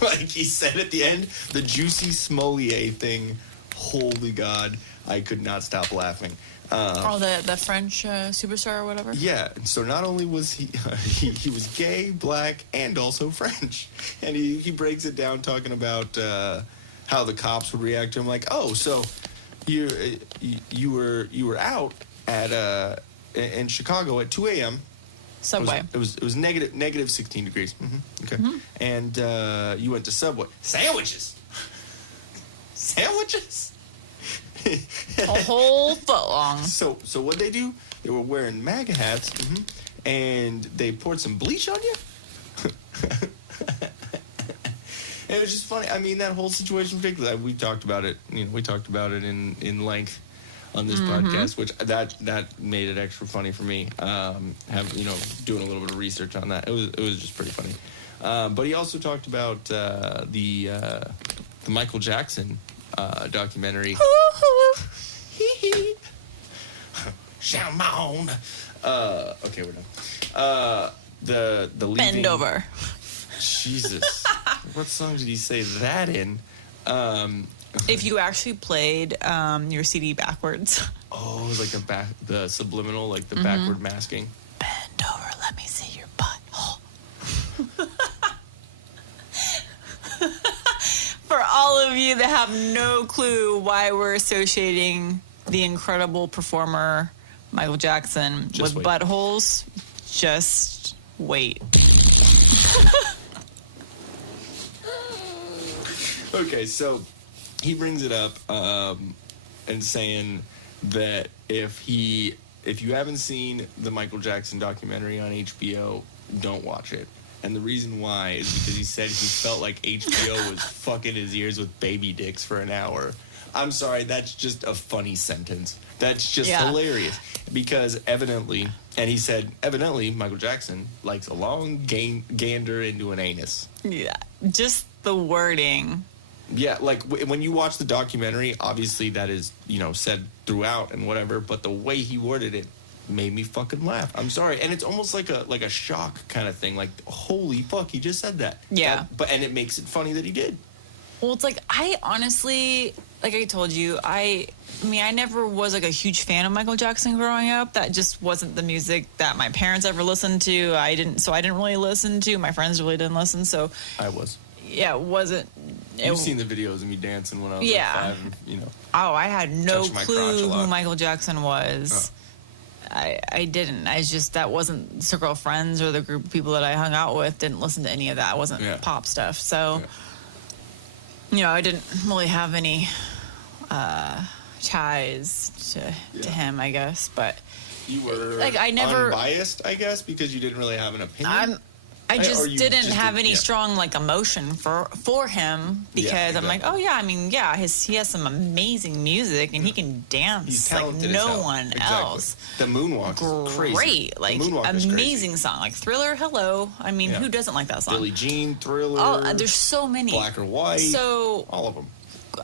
Like he said at the end, the Juicy Smollier thing. Holy God, I could not stop laughing. The French superstar or whatever? Yeah, so not only was he was gay, black, and also French. And he breaks it down talking about how the cops would react to him, like, oh, so you were out at in Chicago at 2 a.m. Subway. It was negative 16 degrees. Mm-hmm. Okay. Mm-hmm. And you went to Subway. Sandwiches. A whole foot long. So what they do? They were wearing MAGA hats, and they poured some bleach on you. And it was just funny. I mean, that whole situation was ridiculous. We talked about it. You know, we talked about it in length on this podcast, which that made it extra funny for me. Doing a little bit of research on that, it was just pretty funny. But he also talked about the Michael Jackson documentary. Shalom. Okay, we're done. The Leaving... Bend over. Jesus. What song did he say that in? If you actually played your CD backwards. Oh, it was like the subliminal, like the backward masking. Bend over, let me see your butthole. For all of you that have no clue why we're associating the incredible performer Michael Jackson with buttholes, just wait. Okay, so he brings it up and saying that if you haven't seen the Michael Jackson documentary on HBO, don't watch it. And the reason why is because he said he felt like HBO was fucking his ears with baby dicks for an hour. I'm sorry, that's just a funny sentence. That's just hilarious. Because evidently, and he said, evidently, Michael Jackson likes a long gander into an anus. Yeah, just the wording. Yeah, like when you watch the documentary, obviously that is, said throughout and whatever, but the way he worded it made me fucking laugh. I'm sorry. And it's almost like a shock kind of thing. Like, holy fuck, he just said that. Yeah. And it makes it funny that he did. Well, it's like, I honestly, like I told you, I never was like a huge fan of Michael Jackson growing up. That just wasn't the music that my parents ever listened to. I didn't really listen to. My friends really didn't listen, so. I was. Yeah, it wasn't. You've seen the videos of me dancing when I was like 5, and, Oh, I had no clue who Michael Jackson was. Oh. I didn't. That wasn't the circle of friends or the group of people that I hung out with didn't listen to any of that. It wasn't pop stuff. So, I didn't really have any ties to him, I guess. But you were I never unbiased, I guess, because you didn't really have an opinion. I just didn't have any strong emotion for him because I'm like, oh yeah, he has some amazing music and he can dance like no one else. The Moonwalk is crazy. Great, amazing song, like Thriller. Hello, who doesn't like that song? Billie Jean, Thriller. Oh, there's so many. Black or White. So all of them.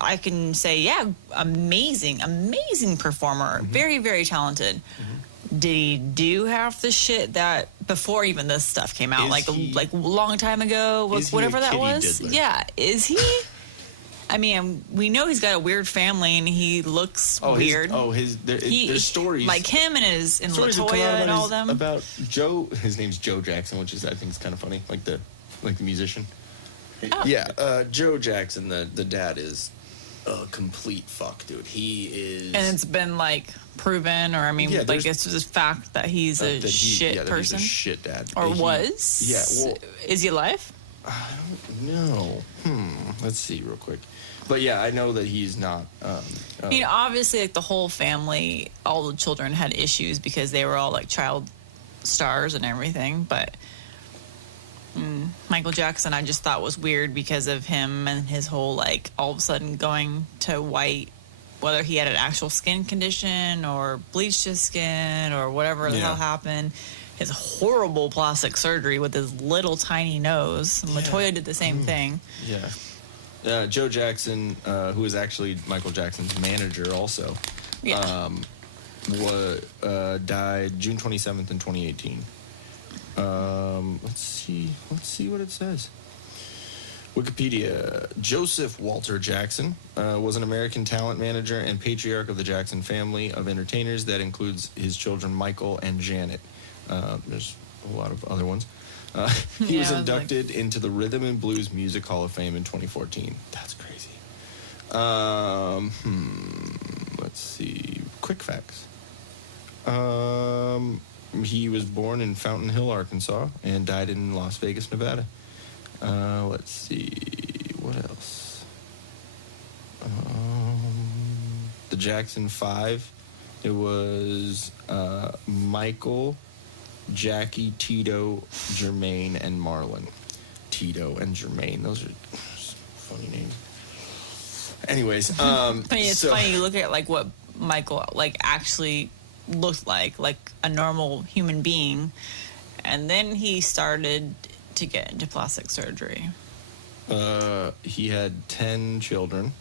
I can say, amazing performer, very, very talented. Did he do half the shit that before even this stuff came out, like a long time ago, whatever that was? Diddler? Yeah, is he? We know he's got a weird family and he looks weird. There's stories like him and LaToya and all them about Joe. His name's Joe Jackson, which I think is kind of funny, like the musician. Oh. Yeah, Joe Jackson, the dad is a complete fuck, dude. He is, and it's been proven, or it's just a fact that he's a shit person. He's a shit dad, or was. Yeah. Well, is he alive? I don't know. Let's see real quick. But yeah, I know that he's not. Obviously, like the whole family, all the children had issues because they were all like child stars and everything. But Michael Jackson, I just thought was weird because of him and his whole like all of a sudden going to white, whether he had an actual skin condition or bleached his skin or whatever the hell happened. His horrible plastic surgery with his little tiny nose. And LaToya did the same thing. Yeah. Joe Jackson, who is actually Michael Jackson's manager also, died June 27th in 2018. Let's see what it says. Wikipedia. Joseph Walter Jackson was an American talent manager and patriarch of the Jackson family of entertainers that includes his children Michael and Janet. There's a lot of other ones. He was inducted into the Rhythm and Blues Music Hall of Fame in 2014. That's crazy. Let's see. Quick facts. He was born in Fountain Hill, Arkansas, and died in Las Vegas, Nevada. Let's see. What else? The Jackson 5. It was Michael, Jackie, Tito, Jermaine, and Marlon. Tito and Jermaine. Those are funny names. Anyways, it's funny you look at like what Michael like actually looked like a normal human being, and then he started to get into plastic surgery. He had 10 children.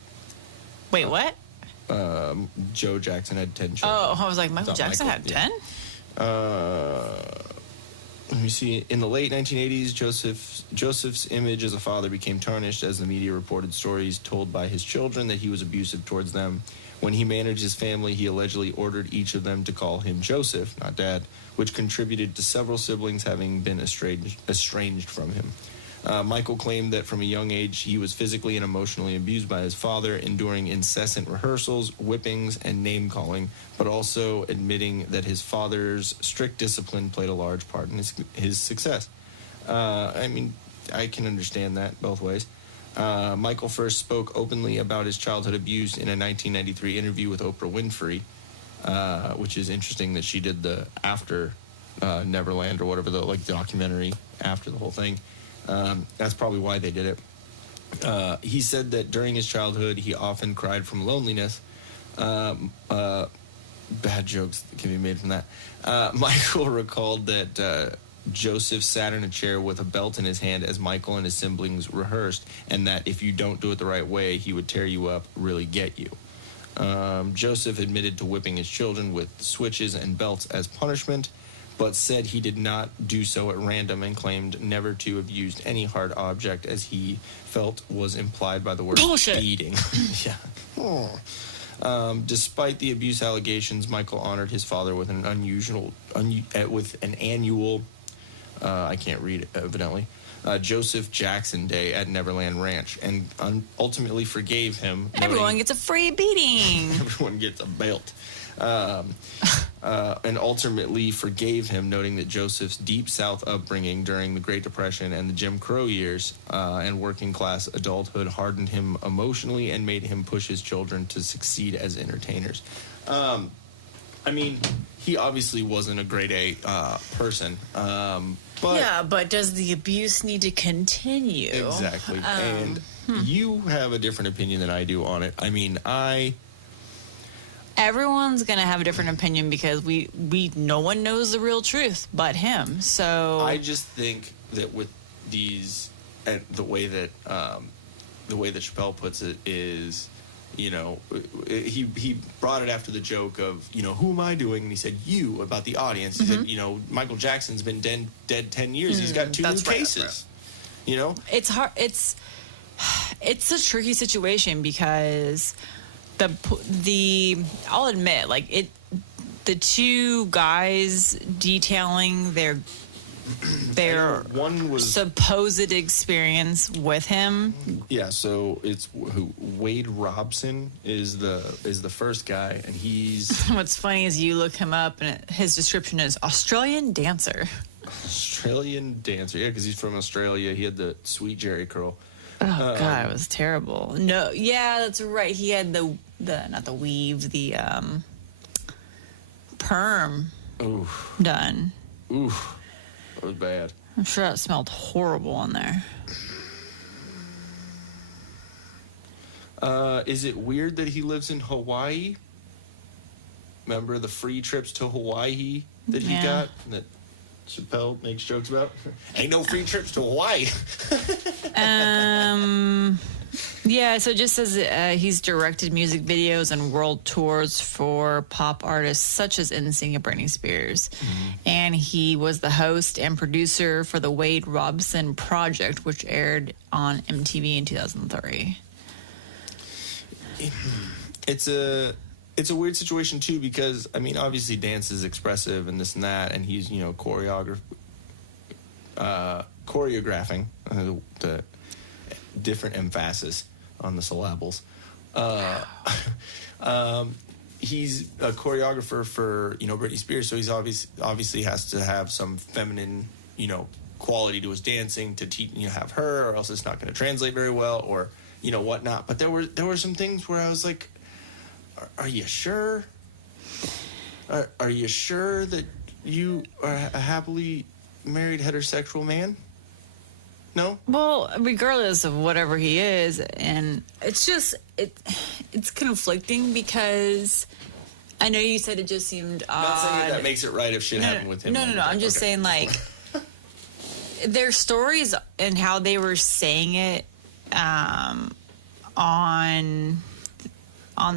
Wait, what? Joe Jackson had 10 children. Oh, I was like, Michael Jackson had 10? Let me see. In the late 1980s, Joseph's image as a father became tarnished as the media reported stories told by his children that he was abusive towards them. When he managed his family, he allegedly ordered each of them to call him Joseph, not Dad, which contributed to several siblings having been estranged from him. Michael claimed that from a young age he was physically and emotionally abused by his father, enduring incessant rehearsals, whippings, and name-calling, but also admitting that his father's strict discipline played a large part in his success. I mean, I can understand that both ways. Michael first spoke openly about his childhood abuse in a 1993 interview with Oprah Winfrey, which is interesting that she did the after Neverland or whatever, the documentary after the whole thing. That's probably why they did it. He said that during his childhood, he often cried from loneliness. Bad jokes that can be made from that. Michael recalled that Joseph sat in a chair with a belt in his hand as Michael and his siblings rehearsed, and that if you don't do it the right way, he would tear you up, really get you. Joseph admitted to whipping his children with switches and belts as punishment, but said he did not do so at random and claimed never to have used any hard object as he felt was implied by the word beating. Yeah. Despite the abuse allegations, Michael honored his father with an annual, I can't read it, evidently, Joseph Jackson Day at Neverland Ranch, and ultimately forgave him. Everyone gets a free beating. Everyone gets a belt. And ultimately forgave him, noting that Joseph's Deep South upbringing during the Great Depression and the Jim Crow years and working-class adulthood hardened him emotionally and made him push his children to succeed as entertainers. I mean, he obviously wasn't a grade A person. But does the abuse need to continue? Exactly. And you have a different opinion than I do on it. I mean, everyone's going to have a different opinion because we no one knows the real truth but him. So I just think that with these, and the way that Chappelle puts it is, he brought it after the joke of, who am I doing? And he said, you, about the audience. He said, Michael Jackson's been dead 10 years. He's got 2 new cases. Right. It's hard. It's a tricky situation because I'll admit, the 2 guys detailing their one was supposed experience with him. Yeah, so it's Wade Robson is the first guy, and he's. What's funny is you look him up, and his description is Australian dancer. Australian dancer. Yeah, because he's from Australia. He had the sweet Jerry curl. Oh God, it was terrible. No, yeah, that's right. He had the not the weave, the perm Oof. done. Oof. That was bad. I'm sure that smelled horrible on there. Is it weird that he lives in Hawaii? Remember the free trips to Hawaii that he got? That Chappelle makes jokes about? Ain't no free trips to Hawaii. Yeah, so it just says he's directed music videos and world tours for pop artists such as NSYNC and Britney Spears. And he was the host and producer for the Wade Robson Project, which aired on MTV in 2003. It's a weird situation too, because I mean, obviously dance is expressive and this and that, and he's choreographing the different emphasis on the syllables. He's a choreographer for Britney Spears, so he's obviously has to have some feminine quality to his dancing to teach have her, or else it's not going to translate very well, or whatnot. But there were some things where I was like, are you sure? Are you sure that you are a happily married heterosexual man? No? Well, regardless of whatever he is, and it's just it's conflicting because I know you said it just seemed odd. I'm not saying that makes it right if shit happened with him. No. I'm just saying, like, their stories and how they were saying it on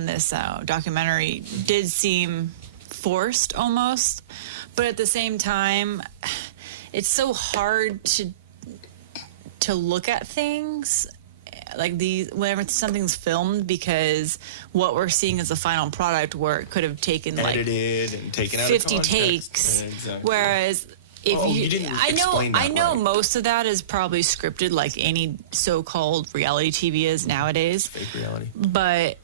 this documentary did seem forced almost, but at the same time, it's so hard to look at things like these whenever something's filmed, because what we're seeing is the final product where it could have taken edited and taken out 50 of context. takes. Exactly. Whereas if you didn't explain that I know right. most of that is probably scripted, like any so-called reality TV is nowadays. Fake reality. But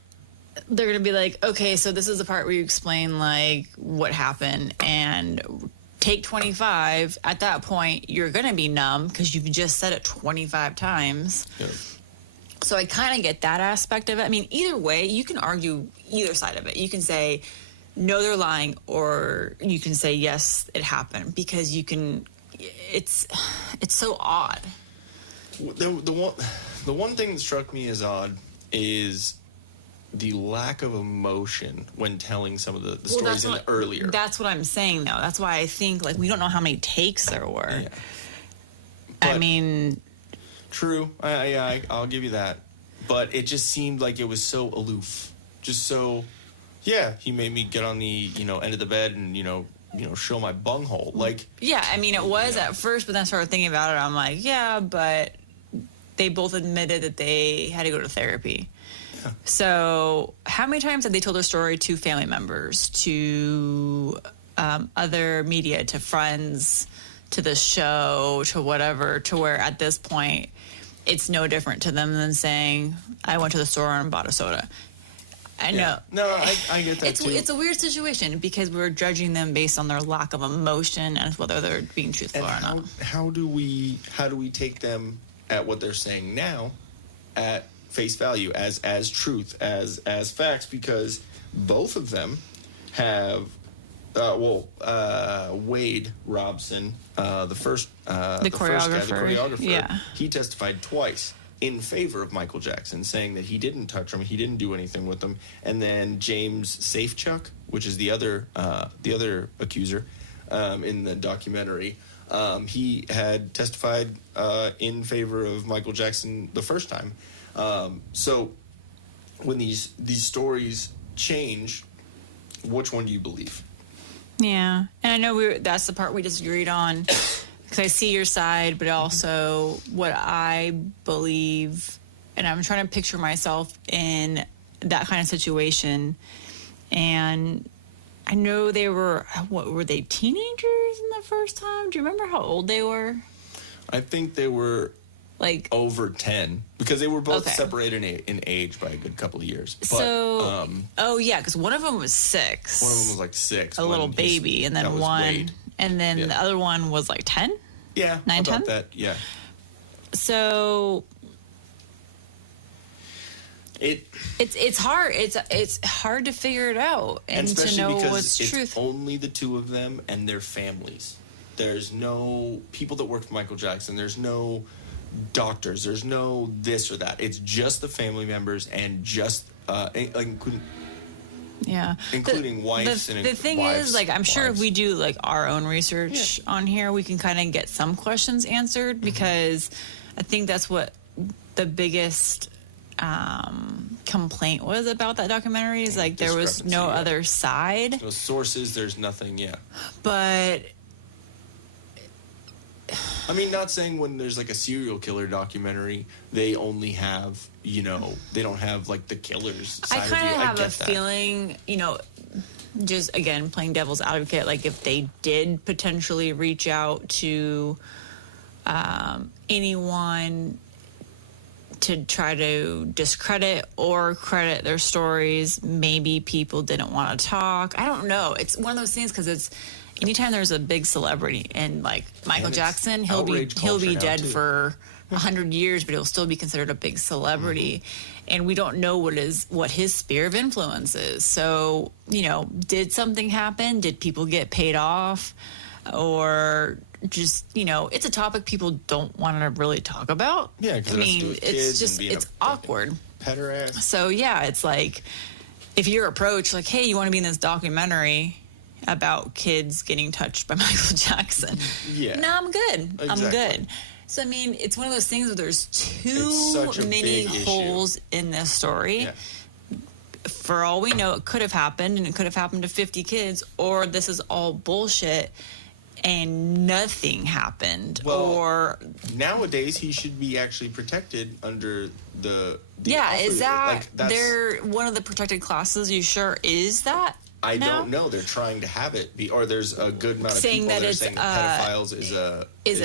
they're gonna be like, okay, so this is the part where you explain like what happened, and take 25. At that point, you're gonna be numb because you've just said it 25 times. Yeah. So I kind of get that aspect of it. I mean, either way, you can argue either side of it. You can say, no, they're lying, or you can say, yes, it happened, because you can. It's so odd. The one thing that struck me as odd is the lack of emotion when telling some of the stories earlier. That's what I'm saying, though. That's why I think, like, we don't know how many takes there were. Yeah. I mean... True. I'll give you that. But it just seemed like it was so aloof. Just so... Yeah, he made me get on the, end of the bed and, show my bunghole. Like... Yeah, I mean, it was at first, but then I started thinking about it. I'm like, yeah, but they both admitted that they had to go to therapy. So how many times have they told their story to family members, to other media, to friends, to the show, to whatever, to where at this point it's no different to them than saying, I went to the store and bought a soda. I know. Yeah. No, I get that too. It's a weird situation because we're judging them based on their lack of emotion and whether they're being truthful or not. How do we take them at what they're saying now at face value, as truth, as facts, because both of them have Wade Robson, the first guy, the choreographer, yeah. He testified twice in favor of Michael Jackson, saying that he didn't touch him, he didn't do anything with him. And then James Safechuck, which is the other accuser in the documentary, he had testified in favor of Michael Jackson the first time. So when these stories change, which one do you believe? Yeah, and I know that's the part we disagreed on, because I see your side, but also what I believe, and I'm trying to picture myself in that kind of situation. And I know they were, what were they, teenagers in the first time? Do you remember how old they were? I think they were like over 10, because they were both separated in age by a good couple of years. But, so, oh yeah, because one of them was 6. One of them was like 6. A little baby, and then one. Wade. and then Yeah. the other one was like 10. Yeah, 9, about 10? that. Yeah. So it's hard. It's hard to figure it out and to especially know because what's it's truth. only the two of them and their families. There's no people that work for Michael Jackson. There's no doctors. There's no this or that. It's just the family members and just including Yeah. wives and the thing wives, is, like, I'm sure if wives. we do like our own research on here, we can kind of get some questions answered, because I think that's what the biggest complaint was about that documentary is like there was no Discrepancy, other side. No sources. There's nothing. Yeah. But I mean, not saying when there's like a serial killer documentary, they only have, they don't have like the killer's I side kind of of you. have a get that. feeling, just again playing devil's advocate, like if they did potentially reach out to anyone to try to discredit or credit their stories, maybe people didn't want to talk. I don't know. It's one of those things, because it's anytime there's a big celebrity, and like Michael it's Jackson, he'll be outrage culture now, dead too. for 100 years, but he'll still be considered a big celebrity. And we don't know what his sphere of influence is. So, did something happen? Did people get paid off? Or just, it's a topic people don't want to really talk about. Yeah, because it's awkward. Pederast. So, yeah, it's like, if you're approached, like, hey, you want to be in this documentary about kids getting touched by Michael Jackson? Yeah. No, I'm good. Exactly. I'm good. So, I mean, it's one of those things where there's It's such too a many big issue. holes in this story. Yeah. For all we know, it could have happened, and it could have happened to 50 kids, or this is all bullshit and nothing happened. Well, or nowadays he should be actually protected under the yeah, offer, is that like, that's, they're one of the protected classes? You sure is that? I now? don't know. They're trying to have it be, or there's a good amount of Saying people that that are it's, saying that pedophiles is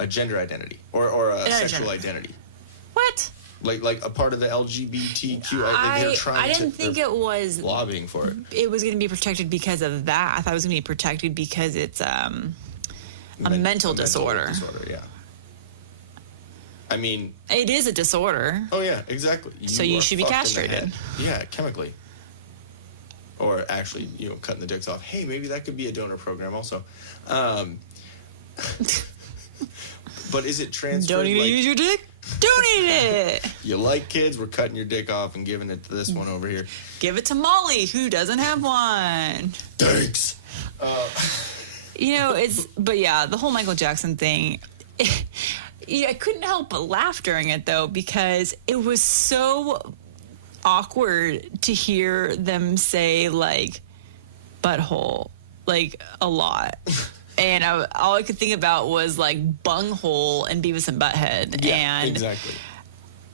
a gender identity or a sexual identity, What? like a part of the LGBTQ. They're trying I didn't think they're it was lobbying for it. It was going to be protected because of that. I thought it was going to be protected because it's a mental disorder. Yeah. I mean, it is a disorder. oh yeah, exactly. So you are should be fucked in the castrated. head. Yeah, chemically. Or actually, cutting the dicks off. Hey, maybe that could be a donor program also. But is it transferred? Don't need to use your dick? Donate it. You like kids? We're cutting your dick off and giving it to this one over here. Give it to Molly, who doesn't have one. Thanks. But yeah, the whole Michael Jackson thing, I couldn't help but laugh during it, though, because it was so awkward to hear them say, like, butthole, like, a lot. And all I could think about was, like, bunghole and Beavis and Butthead. Yeah, and exactly.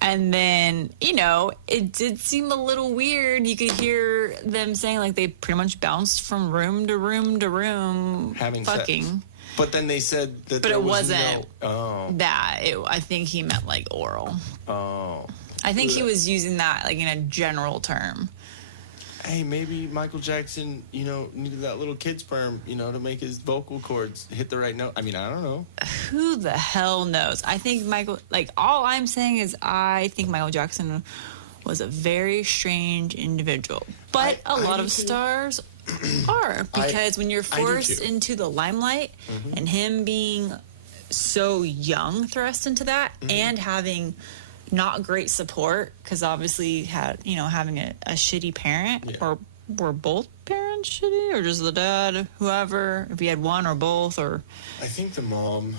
And then, it did seem a little weird. You could hear them saying, like, they pretty much bounced from room to room to room Having fucking. sex. But then they said that But there it was wasn't that. I think he meant, like, oral. Oh. I think he was using that, like, in a general term. Hey, maybe Michael Jackson, needed that little kid sperm, to make his vocal cords hit the right note. I mean, I don't know. Who the hell knows? I think all I'm saying is I think Michael Jackson was a very strange individual. But a lot of stars are, because when you're forced into the limelight, and him being so young thrust into that, and having not great support, because obviously having a shitty parent, or were both parents shitty, or just the dad, whoever, if he had one or both, or I think the mom,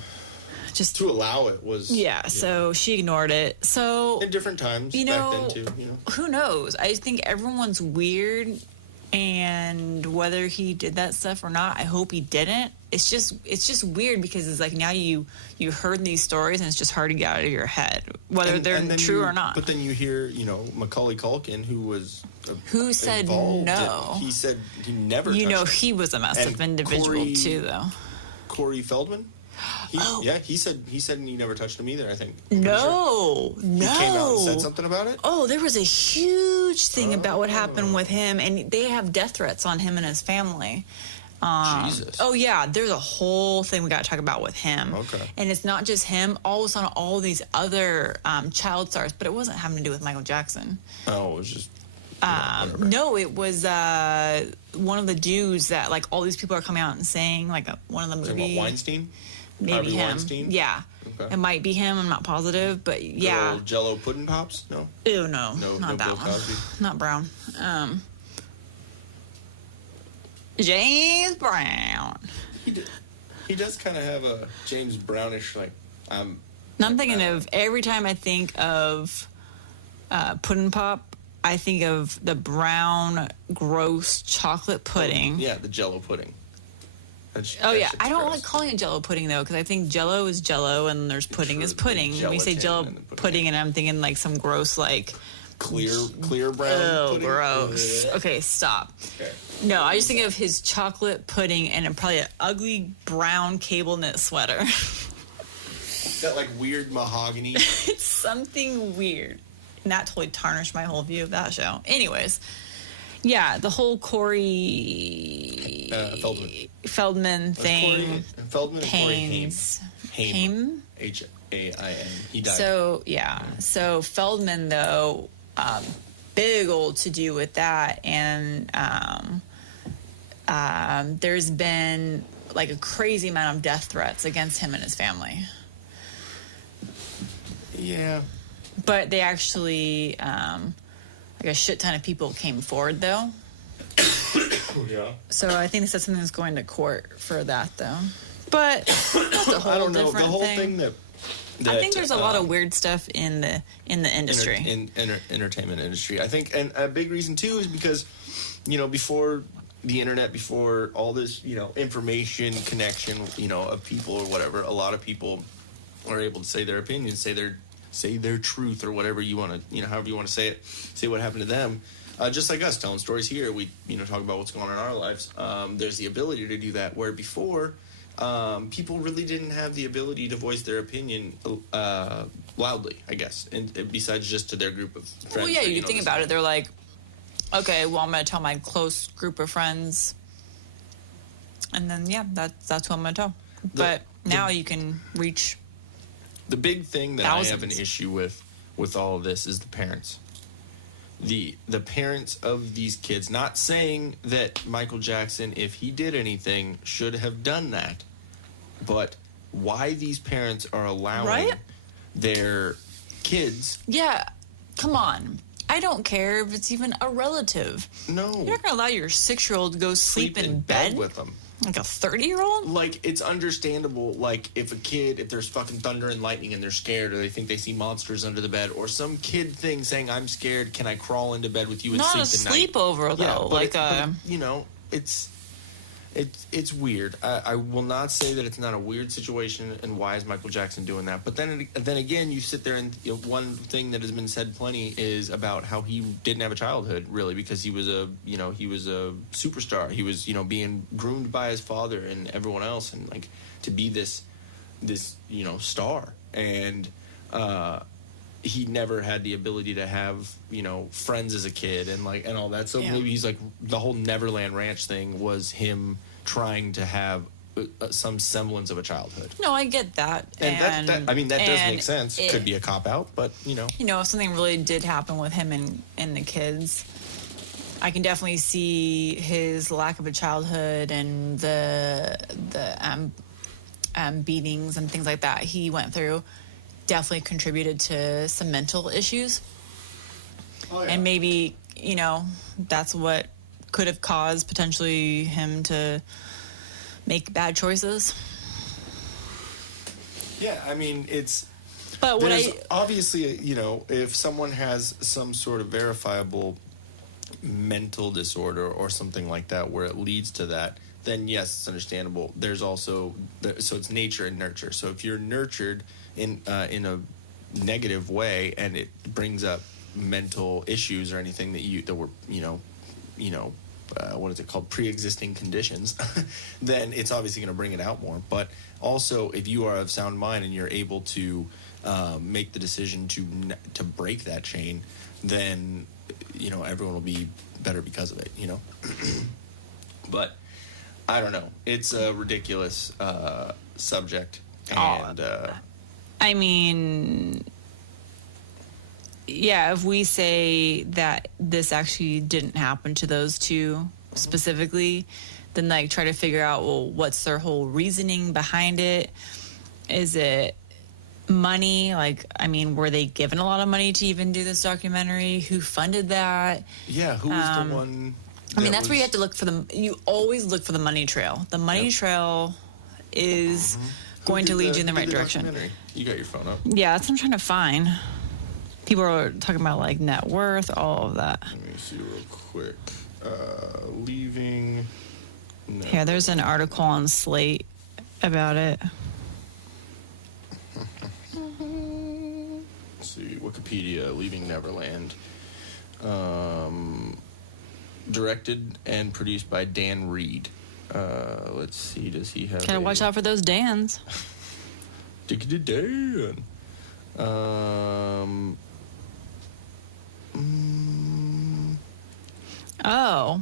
just to allow it was so she ignored it. So in different times back then too. Who knows? I think everyone's weird, and whether he did that stuff or not, I hope he didn't. It's just weird, because it's like now you heard these stories, and it's just hard to get out of your head whether they're true or not. But then you hear, Macaulay Culkin, who said no. He said he never. He was a messed up individual too, though. Corey Feldman. He said he never touched him either. I think. No. He came out and said something about it. Oh, there was a huge thing about what happened with him, and they have death threats on him and his family. Jesus. Oh, yeah. There's a whole thing we got to talk about with him. Okay. And it's not just him. All of a sudden, all these other child stars. But it wasn't having to do with Michael Jackson. Oh, it was just... No, it was one of the dudes that, like, all these people are coming out and saying, like, one of the movies. Weinstein? Maybe Harvey him. Weinstein? Yeah. Okay. It might be him. I'm not positive. But, yeah. Little Jell-O pudding pops? No? Ew, no. No, Not no that Bill one. Cosby? Not Brown. James Brown. He does kind of have a James Brownish, like... I'm thinking of, every time I think of pudding pop, I think of the brown, gross chocolate pudding. Yeah, the Jell-O pudding. I shit's don't gross. like calling it Jell-O pudding, though, because I think Jell-O is Jell-O and there's pudding True, is pudding. When you say gelatin Jell-O and the pudding, and I'm thinking like some gross, like... Clear brown Oh, pudding? gross. Okay, stop. Okay. No, I just think of his chocolate pudding and probably an ugly brown cable knit sweater. That, like, weird mahogany... It's something weird. And that totally tarnished my whole view of that show. Anyways, yeah, the whole Corey Feldman thing. Feldman and Corey Haynes. Haim. H-A-I-M. He died. So, yeah. So, Feldman, though, big old to do with that. And there's been, like, a crazy amount of death threats against him and his family. Yeah. But they actually, like a shit ton of people came forward, though. Yeah. So I think they said something's going to court for that, though. But that's a whole I don't know. different The whole thing. thing that I think there's a lot of weird stuff in the industry. Entertainment industry. I think, and a big reason too is because, before the internet, before all this, information connection, of people or whatever, a lot of people are able to say their opinions, say their truth or whatever you want to, however you want to say it, say what happened to them. Just like us telling stories here, we, talk about what's going on in our lives. There's the ability to do that, where before, people really didn't have the ability to voice their opinion loudly, I guess, and besides just to their group of friends. Well, yeah, you think about it. They're like, okay, well, I'm going to tell my close group of friends. And then, yeah, that's what I'm going to tell. But now you can reach the big thing that thousands. I have an issue with all of this is the parents. The parents of these kids, not saying that Michael Jackson, if he did anything, should have done that, but why these parents are allowing their kids... Yeah, come on. I don't care if it's even a relative. No. You're not going to allow your 6-year-old to go sleep in bed with them. Like a 30-year-old? Like, it's understandable, like, if there's fucking thunder and lightning and they're scared, or they think they see monsters under the bed, or some kid thing saying, I'm scared, can I crawl into bed with you and Not sleep a tonight? sleepover, though. It's weird. I will not say that it's not a weird situation, and why is Michael Jackson doing that? But then again, you sit there and one thing that has been said plenty is about how he didn't have a childhood, really, because he was a superstar. He was being groomed by his father and everyone else, and like to be this star, and he never had the ability to have friends as a kid and all that. So maybe he's like, the whole Neverland Ranch thing was him trying to have some semblance of a childhood. No, I get that. And that does make sense. It could be a cop out, but if something really did happen with him and the kids, I can definitely see his lack of a childhood and the beatings and things like that he went through definitely contributed to some mental issues. Oh, yeah. And maybe, that's what could have caused potentially him to make bad choices. Yeah, I mean, it's... But what obviously, if someone has some sort of verifiable mental disorder or something like that where it leads to that, then yes, it's understandable. There's also... So it's nature and nurture. So if you're nurtured in a negative way and it brings up mental issues or anything that were what is it called, pre-existing conditions, then it's obviously going to bring it out more. But also, if you are of sound mind and you're able to make the decision to break that chain, then everyone will be better because of it. But I don't know. It's a ridiculous subject. And I mean, yeah, if we say that this actually didn't happen to those two specifically, then like try to figure out, well, what's their whole reasoning behind it? Is it money? Like, I mean, were they given a lot of money to even do this documentary? Who funded that? Yeah, who was the one? I mean, that's where you have to look for you always look for the money trail. The money trail is going to lead you in the right direction. You got your phone up. Yeah, that's what I'm trying to find. People are talking about like net worth, all of that. Let me see real quick. Leaving. Here, there's an article on Slate about it. Let's see, Wikipedia, Leaving Neverland. Directed and produced by Dan Reed. Let's see, does he have Gotta watch out for those Dans. Dan. Oh.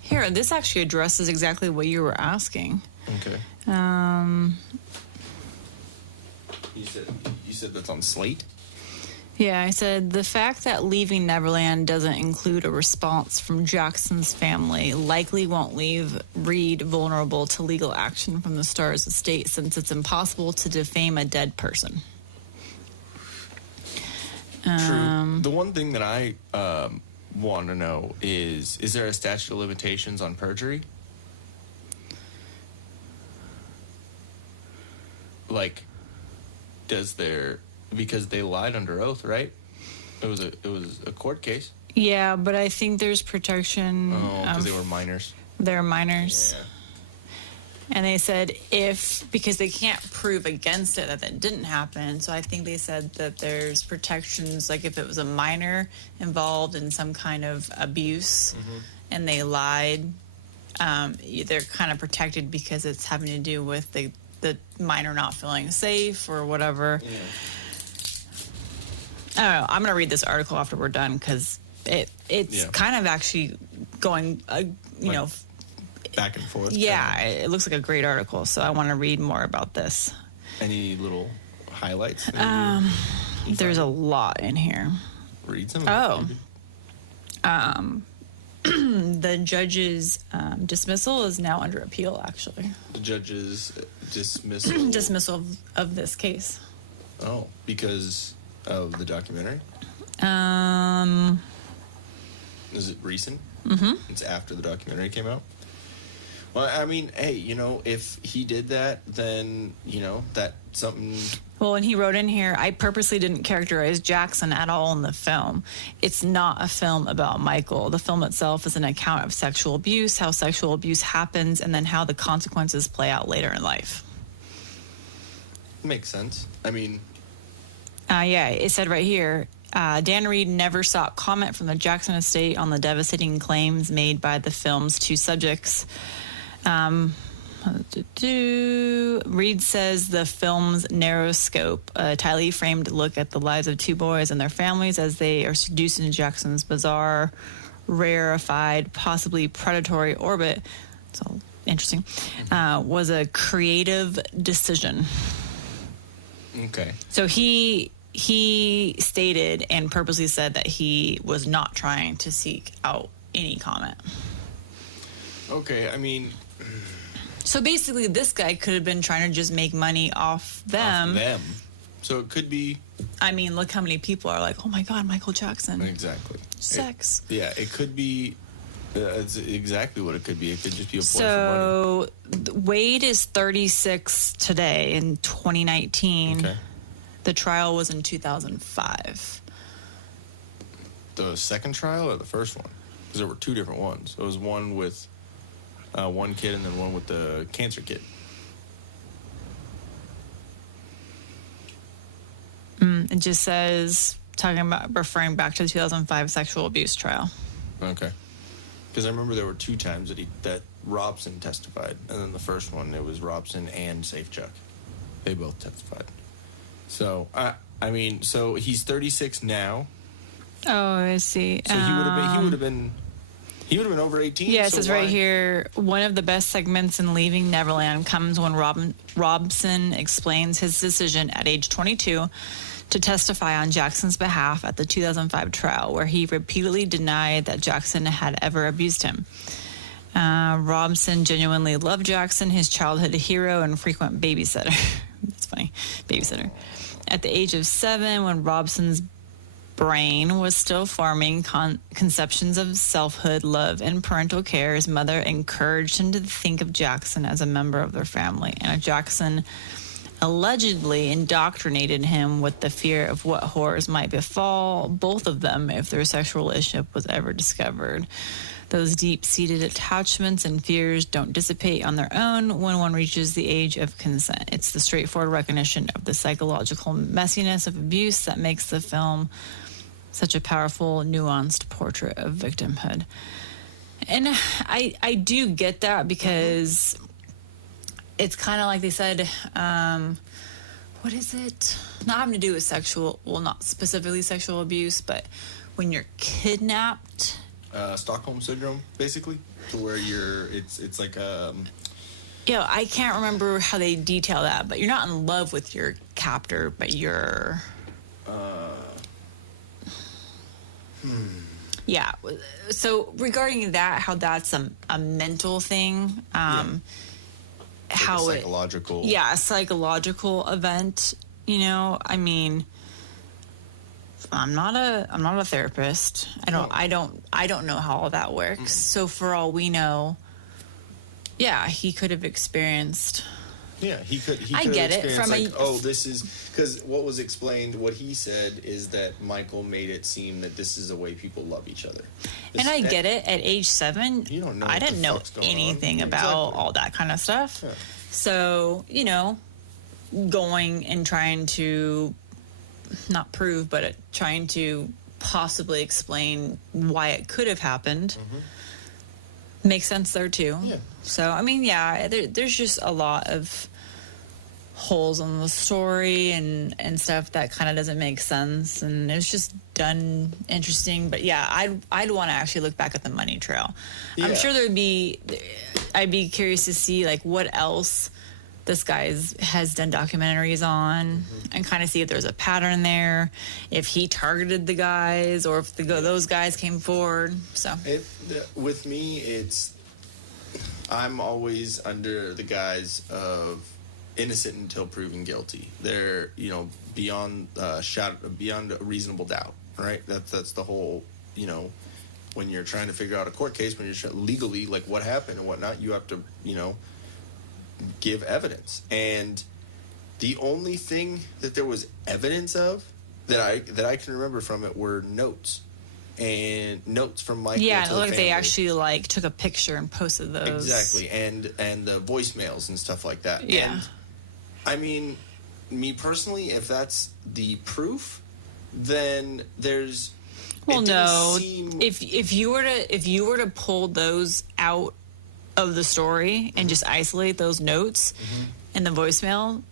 Here, this actually addresses exactly what you were asking. Okay. You said that's on Slate? Yeah, I said the fact that Leaving Neverland doesn't include a response from Jackson's family likely won't leave Reed vulnerable to legal action from the star's estate, since it's impossible to defame a dead person. True. The one thing that I want to know is there a statute of limitations on perjury? Like, because they lied under oath, right? It was a court case. Yeah, but I think there's protection. Oh, because they were minors. They're minors. Yeah. And they said because they can't prove against it that didn't happen, so I think they said that there's protections, like if it was a minor involved in some kind of abuse and they lied, they're kind of protected because it's having to do with the minor not feeling safe or whatever. Yeah. I don't know. I'm going to read this article after we're done because it's kind of actually going, back and forth. Yeah, it looks like a great article, so I want to read more about this. Any little highlights? There's a lot in here. Read some. The judge's dismissal is now under appeal, actually. The judge's dismissal? Dismissal of this case. Oh, because of the documentary? Is it recent? Mm-hmm. It's after the documentary came out? Well, I mean, hey, if he did that, then, that's something... Well, and he wrote in here, I purposely didn't characterize Jackson at all in the film. It's not a film about Michael. The film itself is an account of sexual abuse, how sexual abuse happens, and then how the consequences play out later in life. Makes sense. I mean... yeah, it said right here, Dan Reed never sought comment from the Jackson estate on the devastating claims made by the film's two subjects. Reed says the film's narrow scope, a tightly framed look at the lives of two boys and their families as they are seduced into Jackson's bizarre, rarefied, possibly predatory orbit, it's all interesting, was a creative decision. Okay. So he stated and purposely said that he was not trying to seek out any comment. Okay, I mean... So basically, this guy could have been trying to just make money off them. So it could be... I mean, look how many people are like, oh my God, Michael Jackson. Exactly. Sex. It could be... That's exactly what it could be. It could just be a ploy for money. So Wade is 36 today in 2019. Okay. The trial was in 2005. The second trial or the first one? Because there were two different ones. There was one with one kid and then one with the cancer kid. It just says, referring back to the 2005 sexual abuse trial. Okay. Because I remember there were two times that Robson testified. And then the first one, it was Robson and Safechuck. They both testified. So, I mean, so he's 36 now. Oh, I see. So he would have been He would have been over 18. Yeah, it so says right here, one of the best segments in Leaving Neverland comes when Robson explains his decision at age 22 to testify on Jackson's behalf at the 2005 trial, where he repeatedly denied that Jackson had ever abused him. Robson genuinely loved Jackson, his childhood hero and frequent babysitter. That's funny, babysitter. At the age of 7, when Robson's brain was still forming conceptions of selfhood, love, and parental care, his mother encouraged him to think of Jackson as a member of their family. And Jackson allegedly indoctrinated him with the fear of what horrors might befall both of them if their sexual relationship was ever discovered. Those deep-seated attachments and fears don't dissipate on their own when one reaches the age of consent. It's the straightforward recognition of the psychological messiness of abuse that makes the film such a powerful, nuanced portrait of victimhood. And I do get that, because it's kind of like they said, what is it? Not having to do with not specifically sexual abuse, but when you're kidnapped. Stockholm syndrome, basically, to where it's like I can't remember how they detail that, but you're not in love with your captor, but you're yeah. So regarding that, how that's a mental thing, how like a psychological a psychological event, I mean, I'm not a therapist. I don't know how all that works. Mm-hmm. So for all we know, he could have experienced. Yeah, he could. I get it from this is because what was explained. What he said is that Michael made it seem that this is the way people love each other. And I get it. At age 7, you don't know. I didn't know anything about all that kind of stuff. Yeah. So going and trying to not prove, but trying to possibly explain why it could have happened. Mm-hmm. Makes sense there too. Yeah. So I mean, there's just a lot of holes in the story and stuff that kind of doesn't make sense, and it's just done interesting. But I'd want to actually look back at the money trail. Yeah. I'm sure I'd be curious to see like what else this guy has done documentaries on, mm-hmm. and kind of see if there's a pattern there, if he targeted the guys or if those guys came forward. So with me, I'm always under the guise of innocent until proven guilty. They're beyond beyond a reasonable doubt, right? That's the whole when you're trying to figure out a court case, when you're legally like what happened and whatnot, you have to give evidence. And the only thing that there was evidence of that I can remember from it were notes from Michael. Yeah, it looked like they actually took a picture and posted those. Exactly, and the voicemails and stuff like that. Yeah. And, I mean, me personally, if that's the proof, then there's. Well, no. If you were to pull those out of the story and just isolate those notes and the voicemail,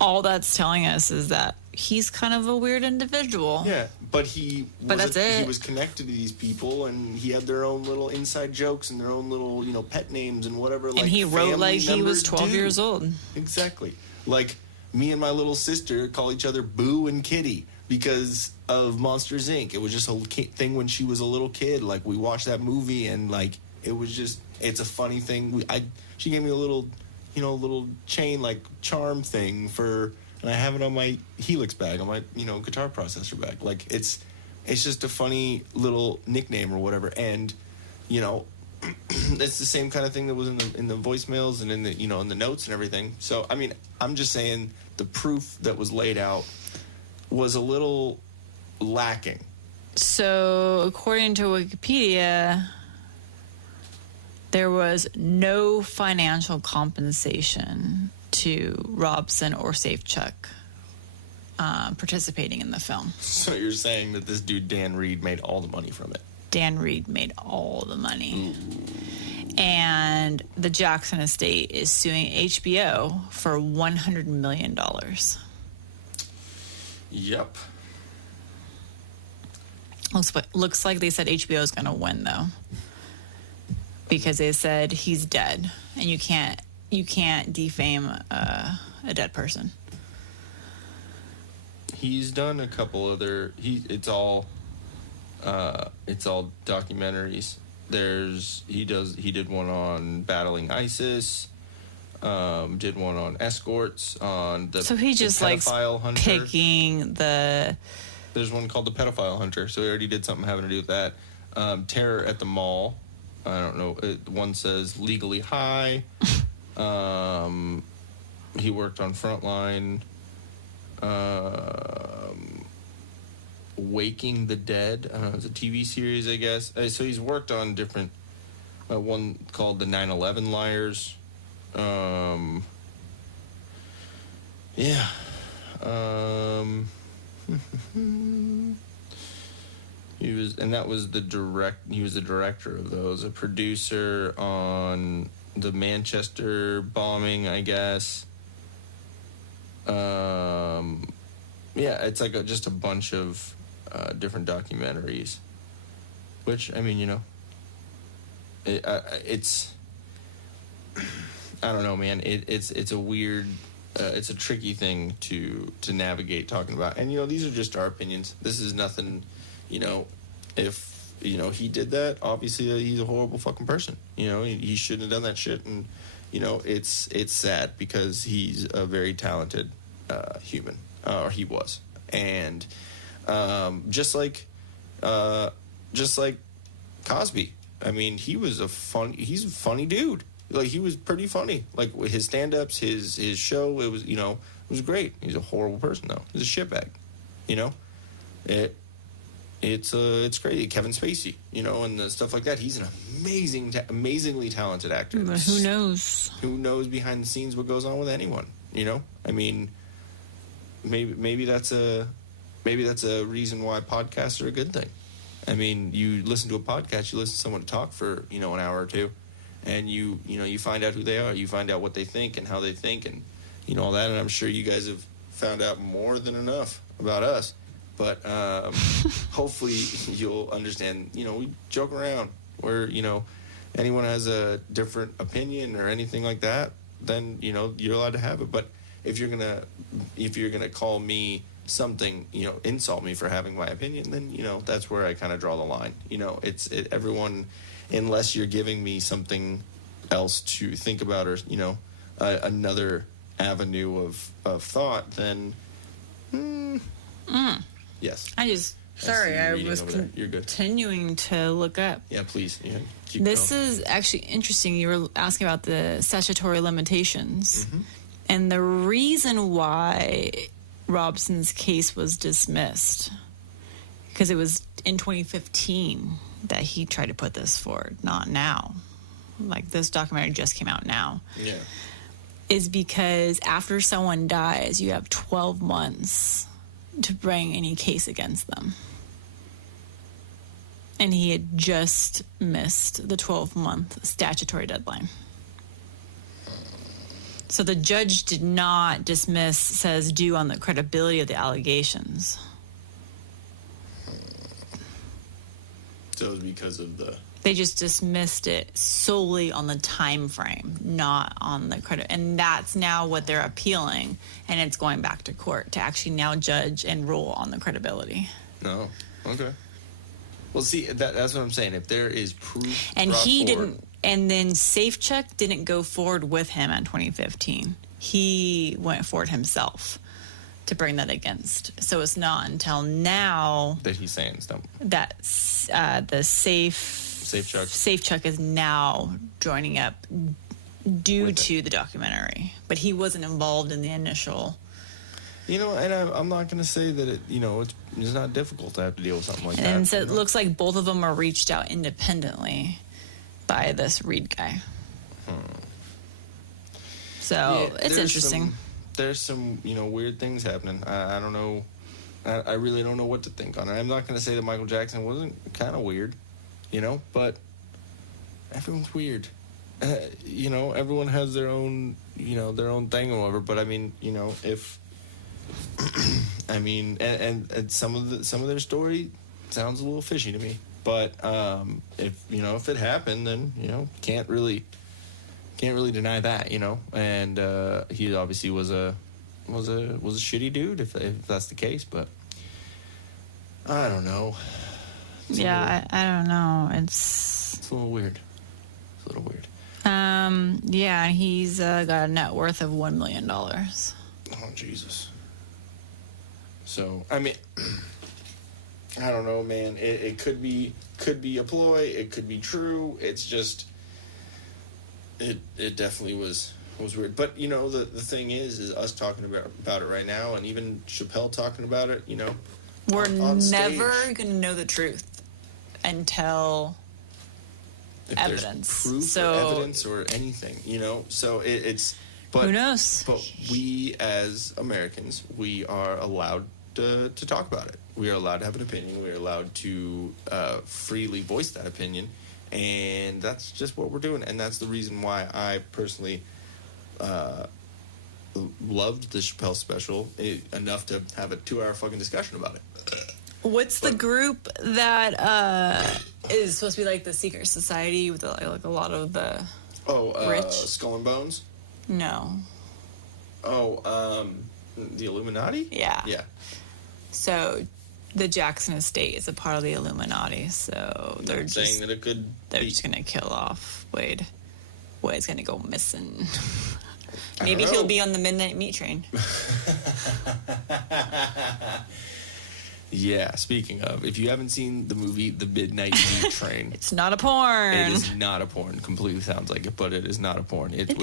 all that's telling us is that he's kind of a weird individual. Yeah, but he was connected to these people, and he had their own little inside jokes and their own little pet names and whatever. And he wrote like he was 12 years old. Exactly. Like me and my little sister call each other Boo and Kitty because of Monsters Inc. It was just a thing when she was a little kid. Like we watched that movie and like it was just. It's a funny thing. She gave me a little, little chain like charm thing and I have it on my Helix bag, on my guitar processor bag. Like it's just a funny little nickname or whatever. And it's the same kind of thing that was in the voicemails and in the in the notes and everything. So I mean, I'm just saying the proof that was laid out was a little lacking. So according to Wikipedia, there was no financial compensation to Robson or Safechuck participating in the film. So you're saying that this dude, Dan Reed, made all the money from it? Dan Reed made all the money. Ooh. And the Jackson estate is suing HBO for $100 million. Yep. Looks like they said HBO is going to win, though, because they said he's dead, and you can't defame a dead person. He's done a couple other. It's all documentaries. He did one on battling ISIS. Did one on escorts, on the so he just likes hunter. picking the. There's one called the pedophile hunter. So he already did something having to do with that. Terror at the mall. I don't know. One says legally high. He worked on Frontline. Waking the Dead. It's a TV series, I guess. So he's worked on different. One called the 9/11 Liars. Yeah. He was the director of those. A producer on the Manchester bombing, I guess. Yeah, it's like just a bunch of different documentaries. Which, I mean, it's. I don't know, man. It's a weird, it's a tricky thing to navigate talking about. And these are just our opinions. This is nothing. If he did that, obviously he's a horrible fucking person. He shouldn't have done that shit. And it's sad because he's a very talented human, or he was. And just like Cosby. I mean, he's a funny dude. Like, he was pretty funny. Like, his stand-ups, his show, it was great. He's a horrible person, though. He's a shitbag, It's crazy. Kevin Spacey, and the stuff like that. He's an amazingly talented actor. But who knows? Who knows behind the scenes what goes on with anyone, I mean, maybe that's a reason why podcasts are a good thing. I mean, you listen to a podcast, you listen to someone talk for, an hour or two. And you find out who they are. You find out what they think and how they think and, all that. And I'm sure you guys have found out more than enough about us. But hopefully you'll understand, we joke around. Where, anyone has a different opinion or anything like that, then, you're allowed to have it. But if you're gonna call me something, insult me for having my opinion, then, that's where I kind of draw the line. Everyone... Unless you're giving me something else to think about or, another avenue of thought, then, yes. I was continuing to look up. Yeah, please. Yeah, this is actually interesting. You were asking about the statutory limitations. Mm-hmm. And the reason why Robson's case was dismissed, because it was in 2015 that he tried to put this forward, not now. Like, this documentary just came out now. Yeah. Is because after someone dies, you have 12 months to bring any case against them. And he had just missed the 12-month statutory deadline. So the judge did not dismiss, says due on the credibility of the allegations. So it was because of the... They just dismissed it solely on the time frame, not on the credit. And that's now what they're appealing. And it's going back to court to actually now judge and rule on the credibility. No. Okay. Well, see, that's what I'm saying. If there is proof... And he didn't... And then Safecheck didn't go forward with him in 2015. He went forward himself to bring that against. So it's not until now that he's saying stuff. That the Safecheck is now joining up due to the documentary, but he wasn't involved in the initial. And I'm not going to say that it's not difficult to have to deal with something like that. And so it looks like both of them are reached out independently by this Reed guy. So it's interesting. There's some weird things happening. I don't know. I really don't know what to think on it. I'm not going to say that Michael Jackson wasn't kind of weird, but everyone's weird. Everyone has their own thing or whatever. But I mean, if and some of their story, sounds a little fishy to me. But if it happened, then can't really deny that, And he obviously was a shitty dude if that's the case. But I don't know. I don't know. It's a little weird. It's a little weird. Yeah, he's got a net worth of $1 million. Oh, Jesus. So, I mean, I don't know, man. It could be a ploy. It could be true. It's just, it definitely was weird. But, the thing is us talking about it right now, and even Chappelle talking about it, We're on never stage. going to know the truth until If evidence. there's proof or evidence or anything, So it's... But, who knows? But we, as Americans, we are allowed to talk about it. We are allowed to have an opinion. We are allowed to freely voice that opinion. And that's just what we're doing. And that's the reason why I personally loved the Chappelle Special enough to have a 2-hour fucking discussion about it. What's the group that is supposed to be like the secret society with like a lot of the rich? Skull and Bones? No. The Illuminati? Yeah. Yeah. So the Jackson estate is a part of the Illuminati. So they're saying that it could. They're just gonna kill off Wade. Wade's gonna go missing. Maybe he'll be on the midnight meat train. Yeah, speaking of, if you haven't seen the movie The Midnight Meat Train... It's not a porn. It is not a porn. Completely sounds like it, but it is not a porn. It'd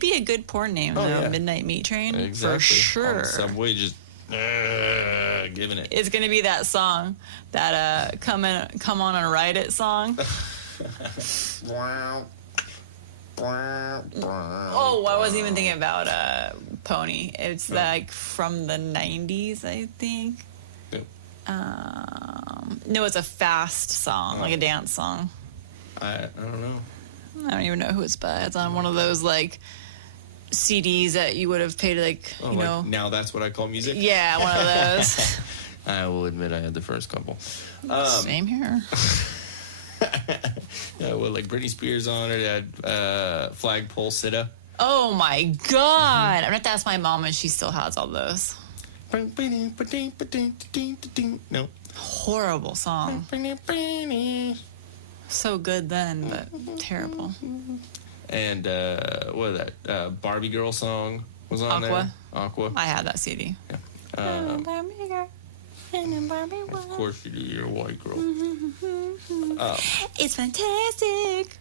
be a good porn name, though. Yeah. Midnight Meat Train. Exactly. For sure. On the subway, just giving it. It's going to be that song, that Come On and Ride It song. Oh, I wasn't even thinking about Pony. It's like from the 90s, I think. No, it's a fast song, like a dance song. I don't know. I don't even know who it's by. It's on one of those like CDs that you would have paid Now That's What I Call Music? Yeah, one of those. I will admit I had the first couple. Same here. Like Britney Spears on it, had Flagpole Sitta. Oh my God. I'm going to ask my mom and she still has all those. No. Horrible song. So good then, but terrible. And what is that? Barbie Girl song was on there. Aqua. I had that CD. Yeah. Of course you do. You're a white girl. It's fantastic.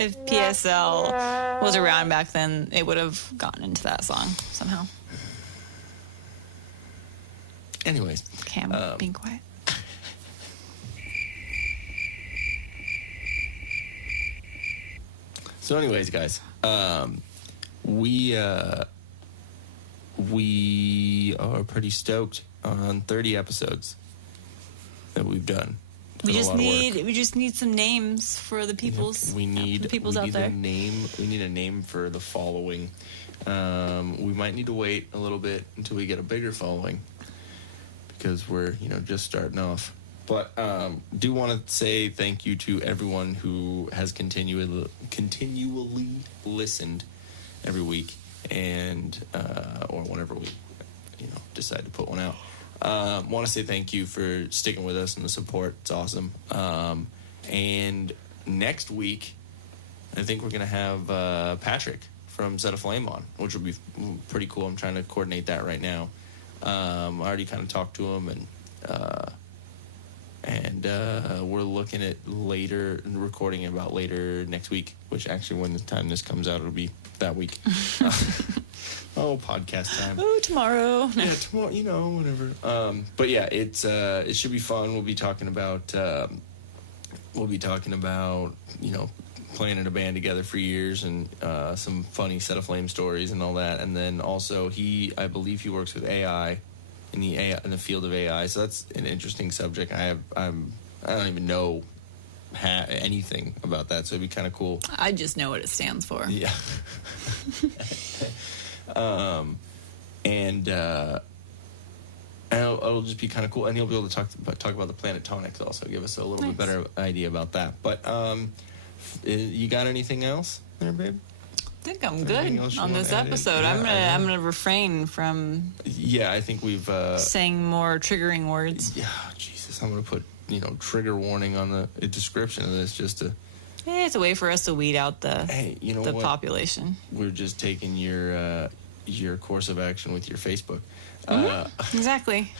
If PSL was around back then, it would have gotten into that song somehow. Anyways. Cam, being quiet. So anyways, guys, we are pretty stoked on 30 episodes that we've done. We just need some names for the peoples. We need out there. We need a name for the following. We might need to wait a little bit until we get a bigger following because we're just starting off. But do want to say thank you to everyone who has continually listened every week, and or whenever we decide to put one out. Want to say thank you for sticking with us and the support. It's awesome. And next week, I think we're gonna have Patrick from Set a Flame on, which will be pretty cool. I'm trying to coordinate that right now. I already kind of talked to him, and we're looking at recording about later next week, which actually when the time this comes out, it'll be that week. Podcast time. Oh, tomorrow. Yeah, tomorrow, whatever. But yeah, it should be fun. We'll be talking about playing in a band together for years and some funny Set of Flame stories and all that. And then also I believe he works with AI in the field of AI. So that's an interesting subject. I don't even know anything about that, so it'd be kind of cool. I just know what it stands for. Yeah. And it'll just be kind of cool, and he'll be able to talk about the Planet Tonics also, give us a little bit better idea about that. But you got anything else there, babe? I think I'm good on this episode. Yeah, I'm gonna refrain from. Yeah, I think we've saying more triggering words. Yeah, Jesus, I'm gonna put trigger warning on the description of this just to. Yeah, it's a way for us to weed out the population. We're just taking your course of action with your Facebook. Exactly.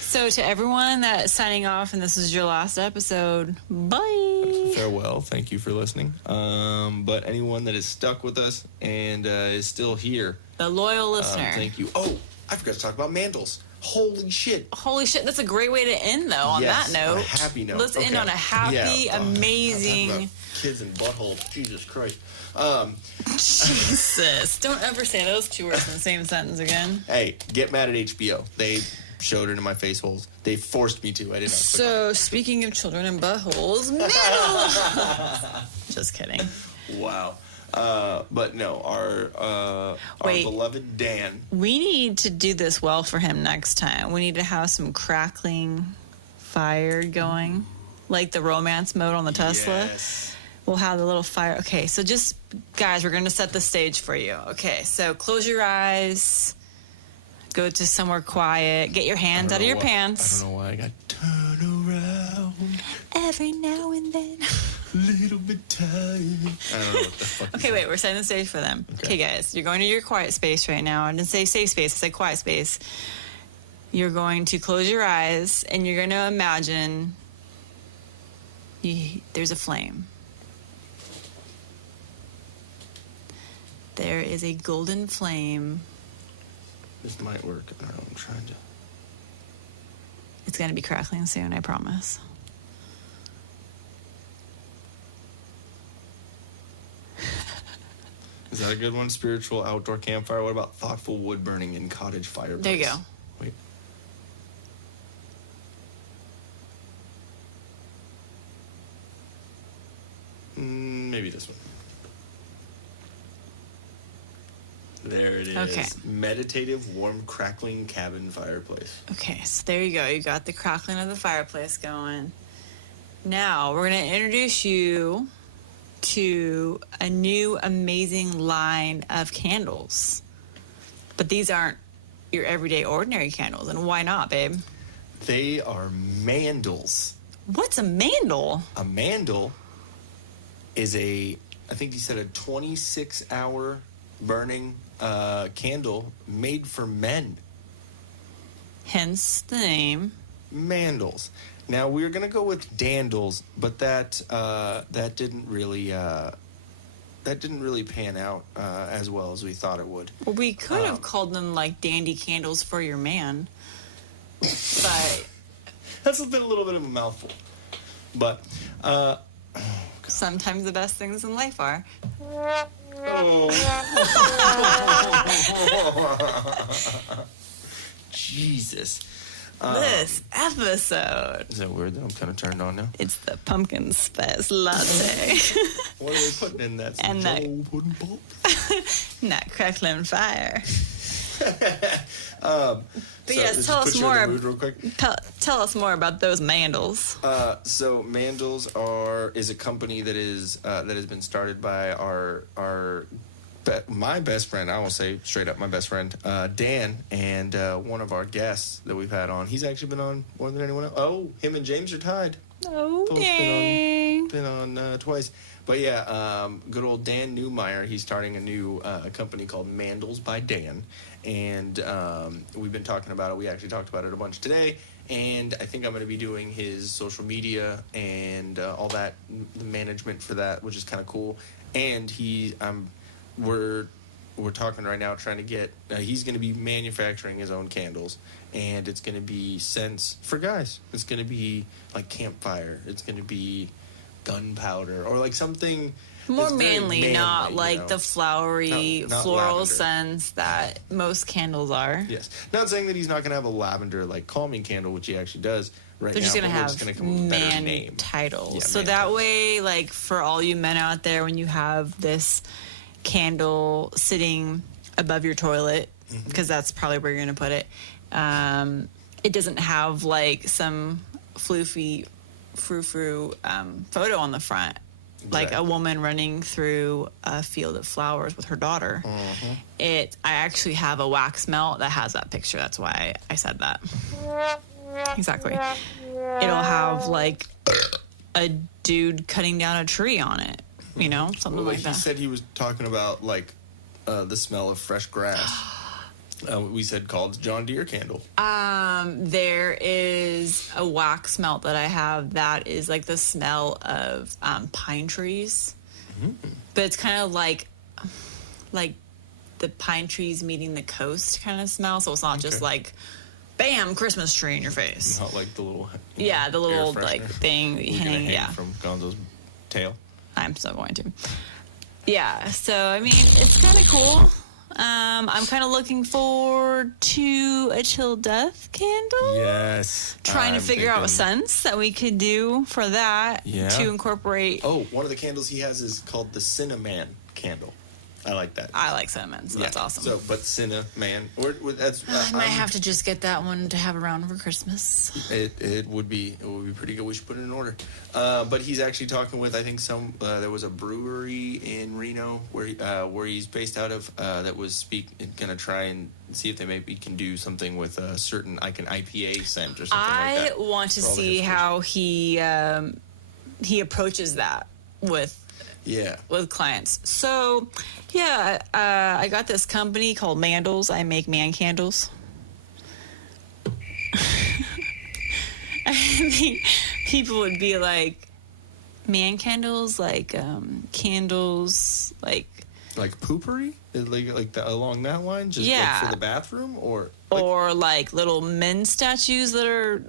So to everyone that's signing off, and this is your last episode, bye. Farewell. Thank you for listening. But anyone that is stuck with us and is still here, the loyal listener, thank you. Oh, I forgot to talk about Mandles. Holy shit. That's a great way to end, though, on that note. On a happy note. Let's end on a happy, amazing... kids and butthole. Jesus Christ. Jesus. Don't ever say those two words in the same sentence again. Hey, get mad at HBO. They showed it in my face holes. They forced me to. I didn't. So, speaking of children and buttholes, middle. Just kidding. Wow. But no, our beloved Dan. We need to do this well for him next time. We need to have some crackling fire going, like the romance mode on the Tesla. Yes. We'll have the little fire. Okay, so just, guys, we're going to set the stage for you. Okay, so close your eyes. Go to somewhere quiet. Get your hands out of your pants. I don't know why I got turn around. Every now and then. Little bit tired. I don't know what the fuck. Okay, wait, we're setting the stage for them. Okay, guys, you're going to your quiet space right now. I didn't say safe space, I said quiet space. You're going to close your eyes, and you're going to imagine there's a flame. There is a golden flame. This might work. I don't know, I'm trying to. It's going to be crackling soon, I promise. Is that a good one? Spiritual outdoor campfire. What about thoughtful wood burning in cottage fireplace? There you go. Wait. Maybe this one. There it is. Okay. Meditative, warm, crackling cabin fireplace. Okay, so there you go. You got the crackling of the fireplace going. Now, we're going to introduce you to a new amazing line of candles. But these aren't your everyday ordinary candles. And why not, babe? They are mandles. What's a mandel? A mandel is I think he said a 26-hour burning candle made for men. Hence the name. Mandles. Now we're gonna go with dandles, but that didn't really pan out as well as we thought it would. Well, we could have called them like dandy candles for your man, but that's a little bit of a mouthful. But sometimes the best things in life are. Oh. Jesus. This episode. Is that weird that I'm kind of turned on now? It's the pumpkin spice latte. What are they putting in that? Some and Joe pudding pulp? Not crackling fire. But yes, tell us more. Tell us more about those mandles. So Mandles is a company that has been started by my best friend. I will say straight up, my best friend Dan, and one of our guests that we've had on. He's actually been on more than anyone else. Oh, him and James are tied. Oh, dang. Been on twice. But yeah, good old Dan Newmeyer. He's starting a new company called Mandles by Dan. And we've been talking about it. We actually talked about it a bunch today. And I think I'm going to be doing his social media and all that, the management for that, which is kind of cool. And we're talking right now trying to get, he's going to be manufacturing his own candles. And it's going to be scents for guys. It's going to be like campfire. It's going to be gunpowder or like something more manly, not like the flowery not floral lavender scents that most candles are. Yes. Not saying that he's not going to have a lavender like calming candle, which he actually does right They're now. just going to have man name. titles. Yeah, so man that titles. way, like for all you men out there, when you have this candle sitting above your toilet, because that's probably where you're going to put it, it doesn't have like some floofy frou-frou photo on the front. Like a woman running through a field of flowers with her daughter. I actually have a wax melt that has that picture. That's why I said that. Exactly. It'll have like a dude cutting down a tree on it. You know, something like that. He said he was talking about like the smell of fresh grass. We said called John Deere candle. There is a wax melt that I have that is like the smell of pine trees, but it's kind of like the pine trees meeting the coast kind of smell. So it's not just like, bam, Christmas tree in your face. Not like the little the little like thing that you hang from Gonzo's tail. I'm still going to. Yeah, so I mean it's kind of cool. I'm kind of looking forward to a Till Death candle. Yes. Trying to figure out scents that we could do for that to incorporate. Oh, one of the candles he has is called the Cinnamon candle. I like that. I like cinnamon, so that's awesome. So, but Cinnamon, that's. I might have to just get that one to have around for Christmas. It would be pretty good. We should put it in order. But he's actually talking with, I think, there was a brewery in Reno where he's based out of that was going to try and see if they maybe can do something with a certain, like an IPA scent or something like that. I want to see how he approaches that with clients. So, I got this company called Mandles. I make man candles. I think people would be like, man candles, like candles, like poopery, like that, along that line, just like for the bathroom, or like little men statues that are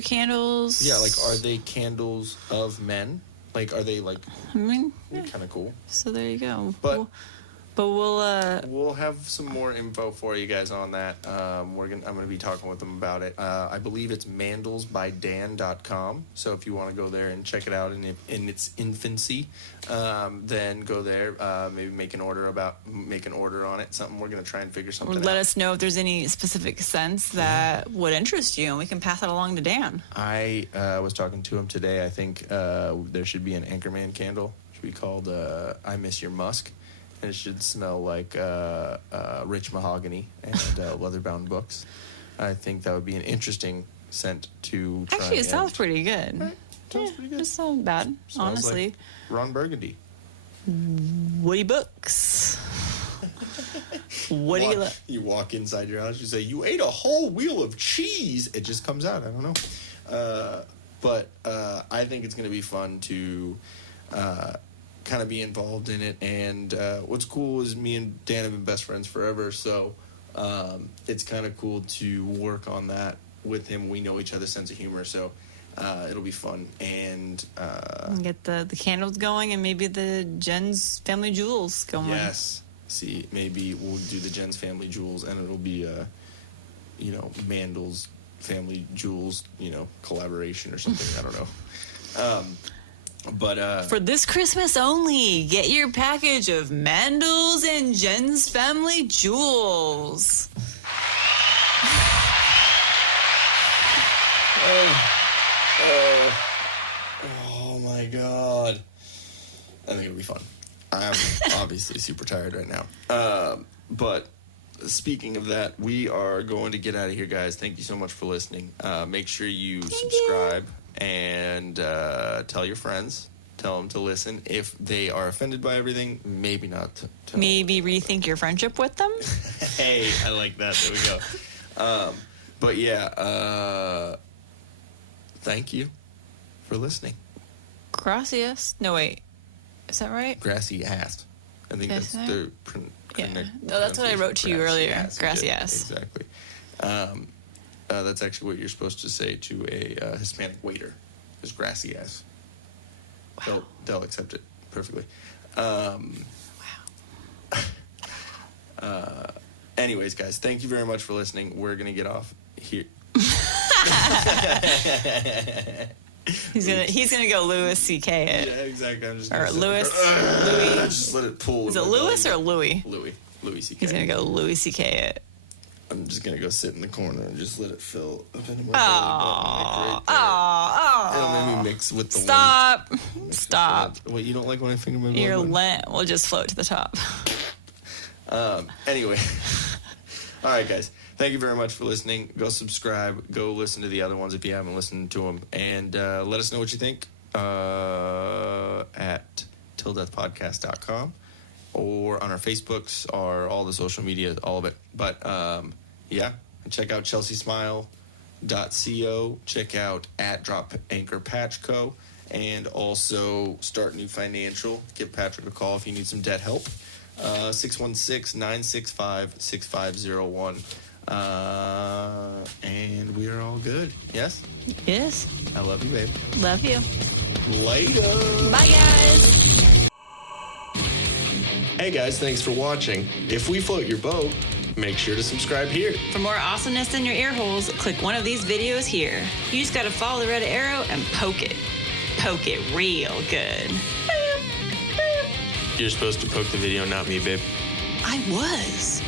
candles. Yeah, like are they candles of men? Like, are they like? I mean, kind of cool. So there you go. But we'll have some more info for you guys on that. I'm gonna be talking with them about it. I believe it's mandlesbydan.com. So if you want to go there and check it out in its infancy, then go there. Maybe make an order on it. Something we're gonna try and figure something out. Let us know if there's any specific scents that would interest you, and we can pass it along to Dan. I was talking to him today. I think there should be an Anchorman candle. It should be called I Miss Your Musk. And it should smell like rich mahogany and leather-bound books. I think that would be an interesting scent to try. Actually, it sounds pretty good. Right? Sounds pretty good. It sounds bad, honestly. Like Ron Burgundy. Woody Books. What do you like? You walk inside your house, you say, "You ate a whole wheel of cheese." It just comes out. I don't know. But I think it's going to be fun to kind of be involved in it. And what's cool is me and Dan have been best friends forever, so it's kind of cool to work on that with him. We know each other's sense of humor, so it'll be fun. And get the candles going, and maybe the Jen's Family Jewels going. Yes. See, maybe we'll do the Jen's Family Jewels, and it'll be Mandles Family Jewels, collaboration or something. I don't know. But for this Christmas only, get your package of Mandles and Jen's Family Jewels. Oh my God. I think it'll be fun. I'm obviously super tired right now. But speaking of that, we are going to get out of here, guys. Thank you so much for listening. Make sure you subscribe and tell your friends. Tell them to listen. If they are offended by everything, maybe not. Maybe rethink your friendship with them. Hey, I like that. There we go. But yeah, thank you for listening. Gracias. No, wait. Is that right? Grassy ass. I think that's the that's what I wrote to you earlier. Gracias. Exactly. That's actually what you're supposed to say to a Hispanic waiter. Is grassy ass. Wow. They'll accept it perfectly. Wow. Anyways, guys, thank you very much for listening. We're gonna get off here. He's gonna go Louis C.K. it. Yeah, exactly. I'm just or Louis. Just let it pull. Is it Louis or Louis? Louis C.K. He's gonna go Louis C.K. it. I'm just gonna go sit in the corner and just let it fill up into my belly Oh, button, like right there. It'll make me mix with the Stop. wind. Stop. Wait, you don't like when I finger my belly Your button? lint will just float to the top. Anyway. All right, guys. Thank you very much for listening. Go subscribe. Go listen to the other ones if you haven't listened to them. And let us know what you think at tilldeathpodcast.com or on our Facebooks or all the social media, all of it. But, yeah, check out chelseasmile.co. Check out at Drop Anchor Patch Co. And also Start New Financial. Give Patrick a call if you need some debt help. 616-965-6501. And we are all good. Yes? Yes. I love you, babe. Love you. Later. Bye, guys. Hey, guys, thanks for watching. If we float your boat, make sure to subscribe here. For more awesomeness in your ear holes, click one of these videos here. You just gotta follow the red arrow and poke it. Poke it real good. You're supposed to poke the video, not me, babe. I was.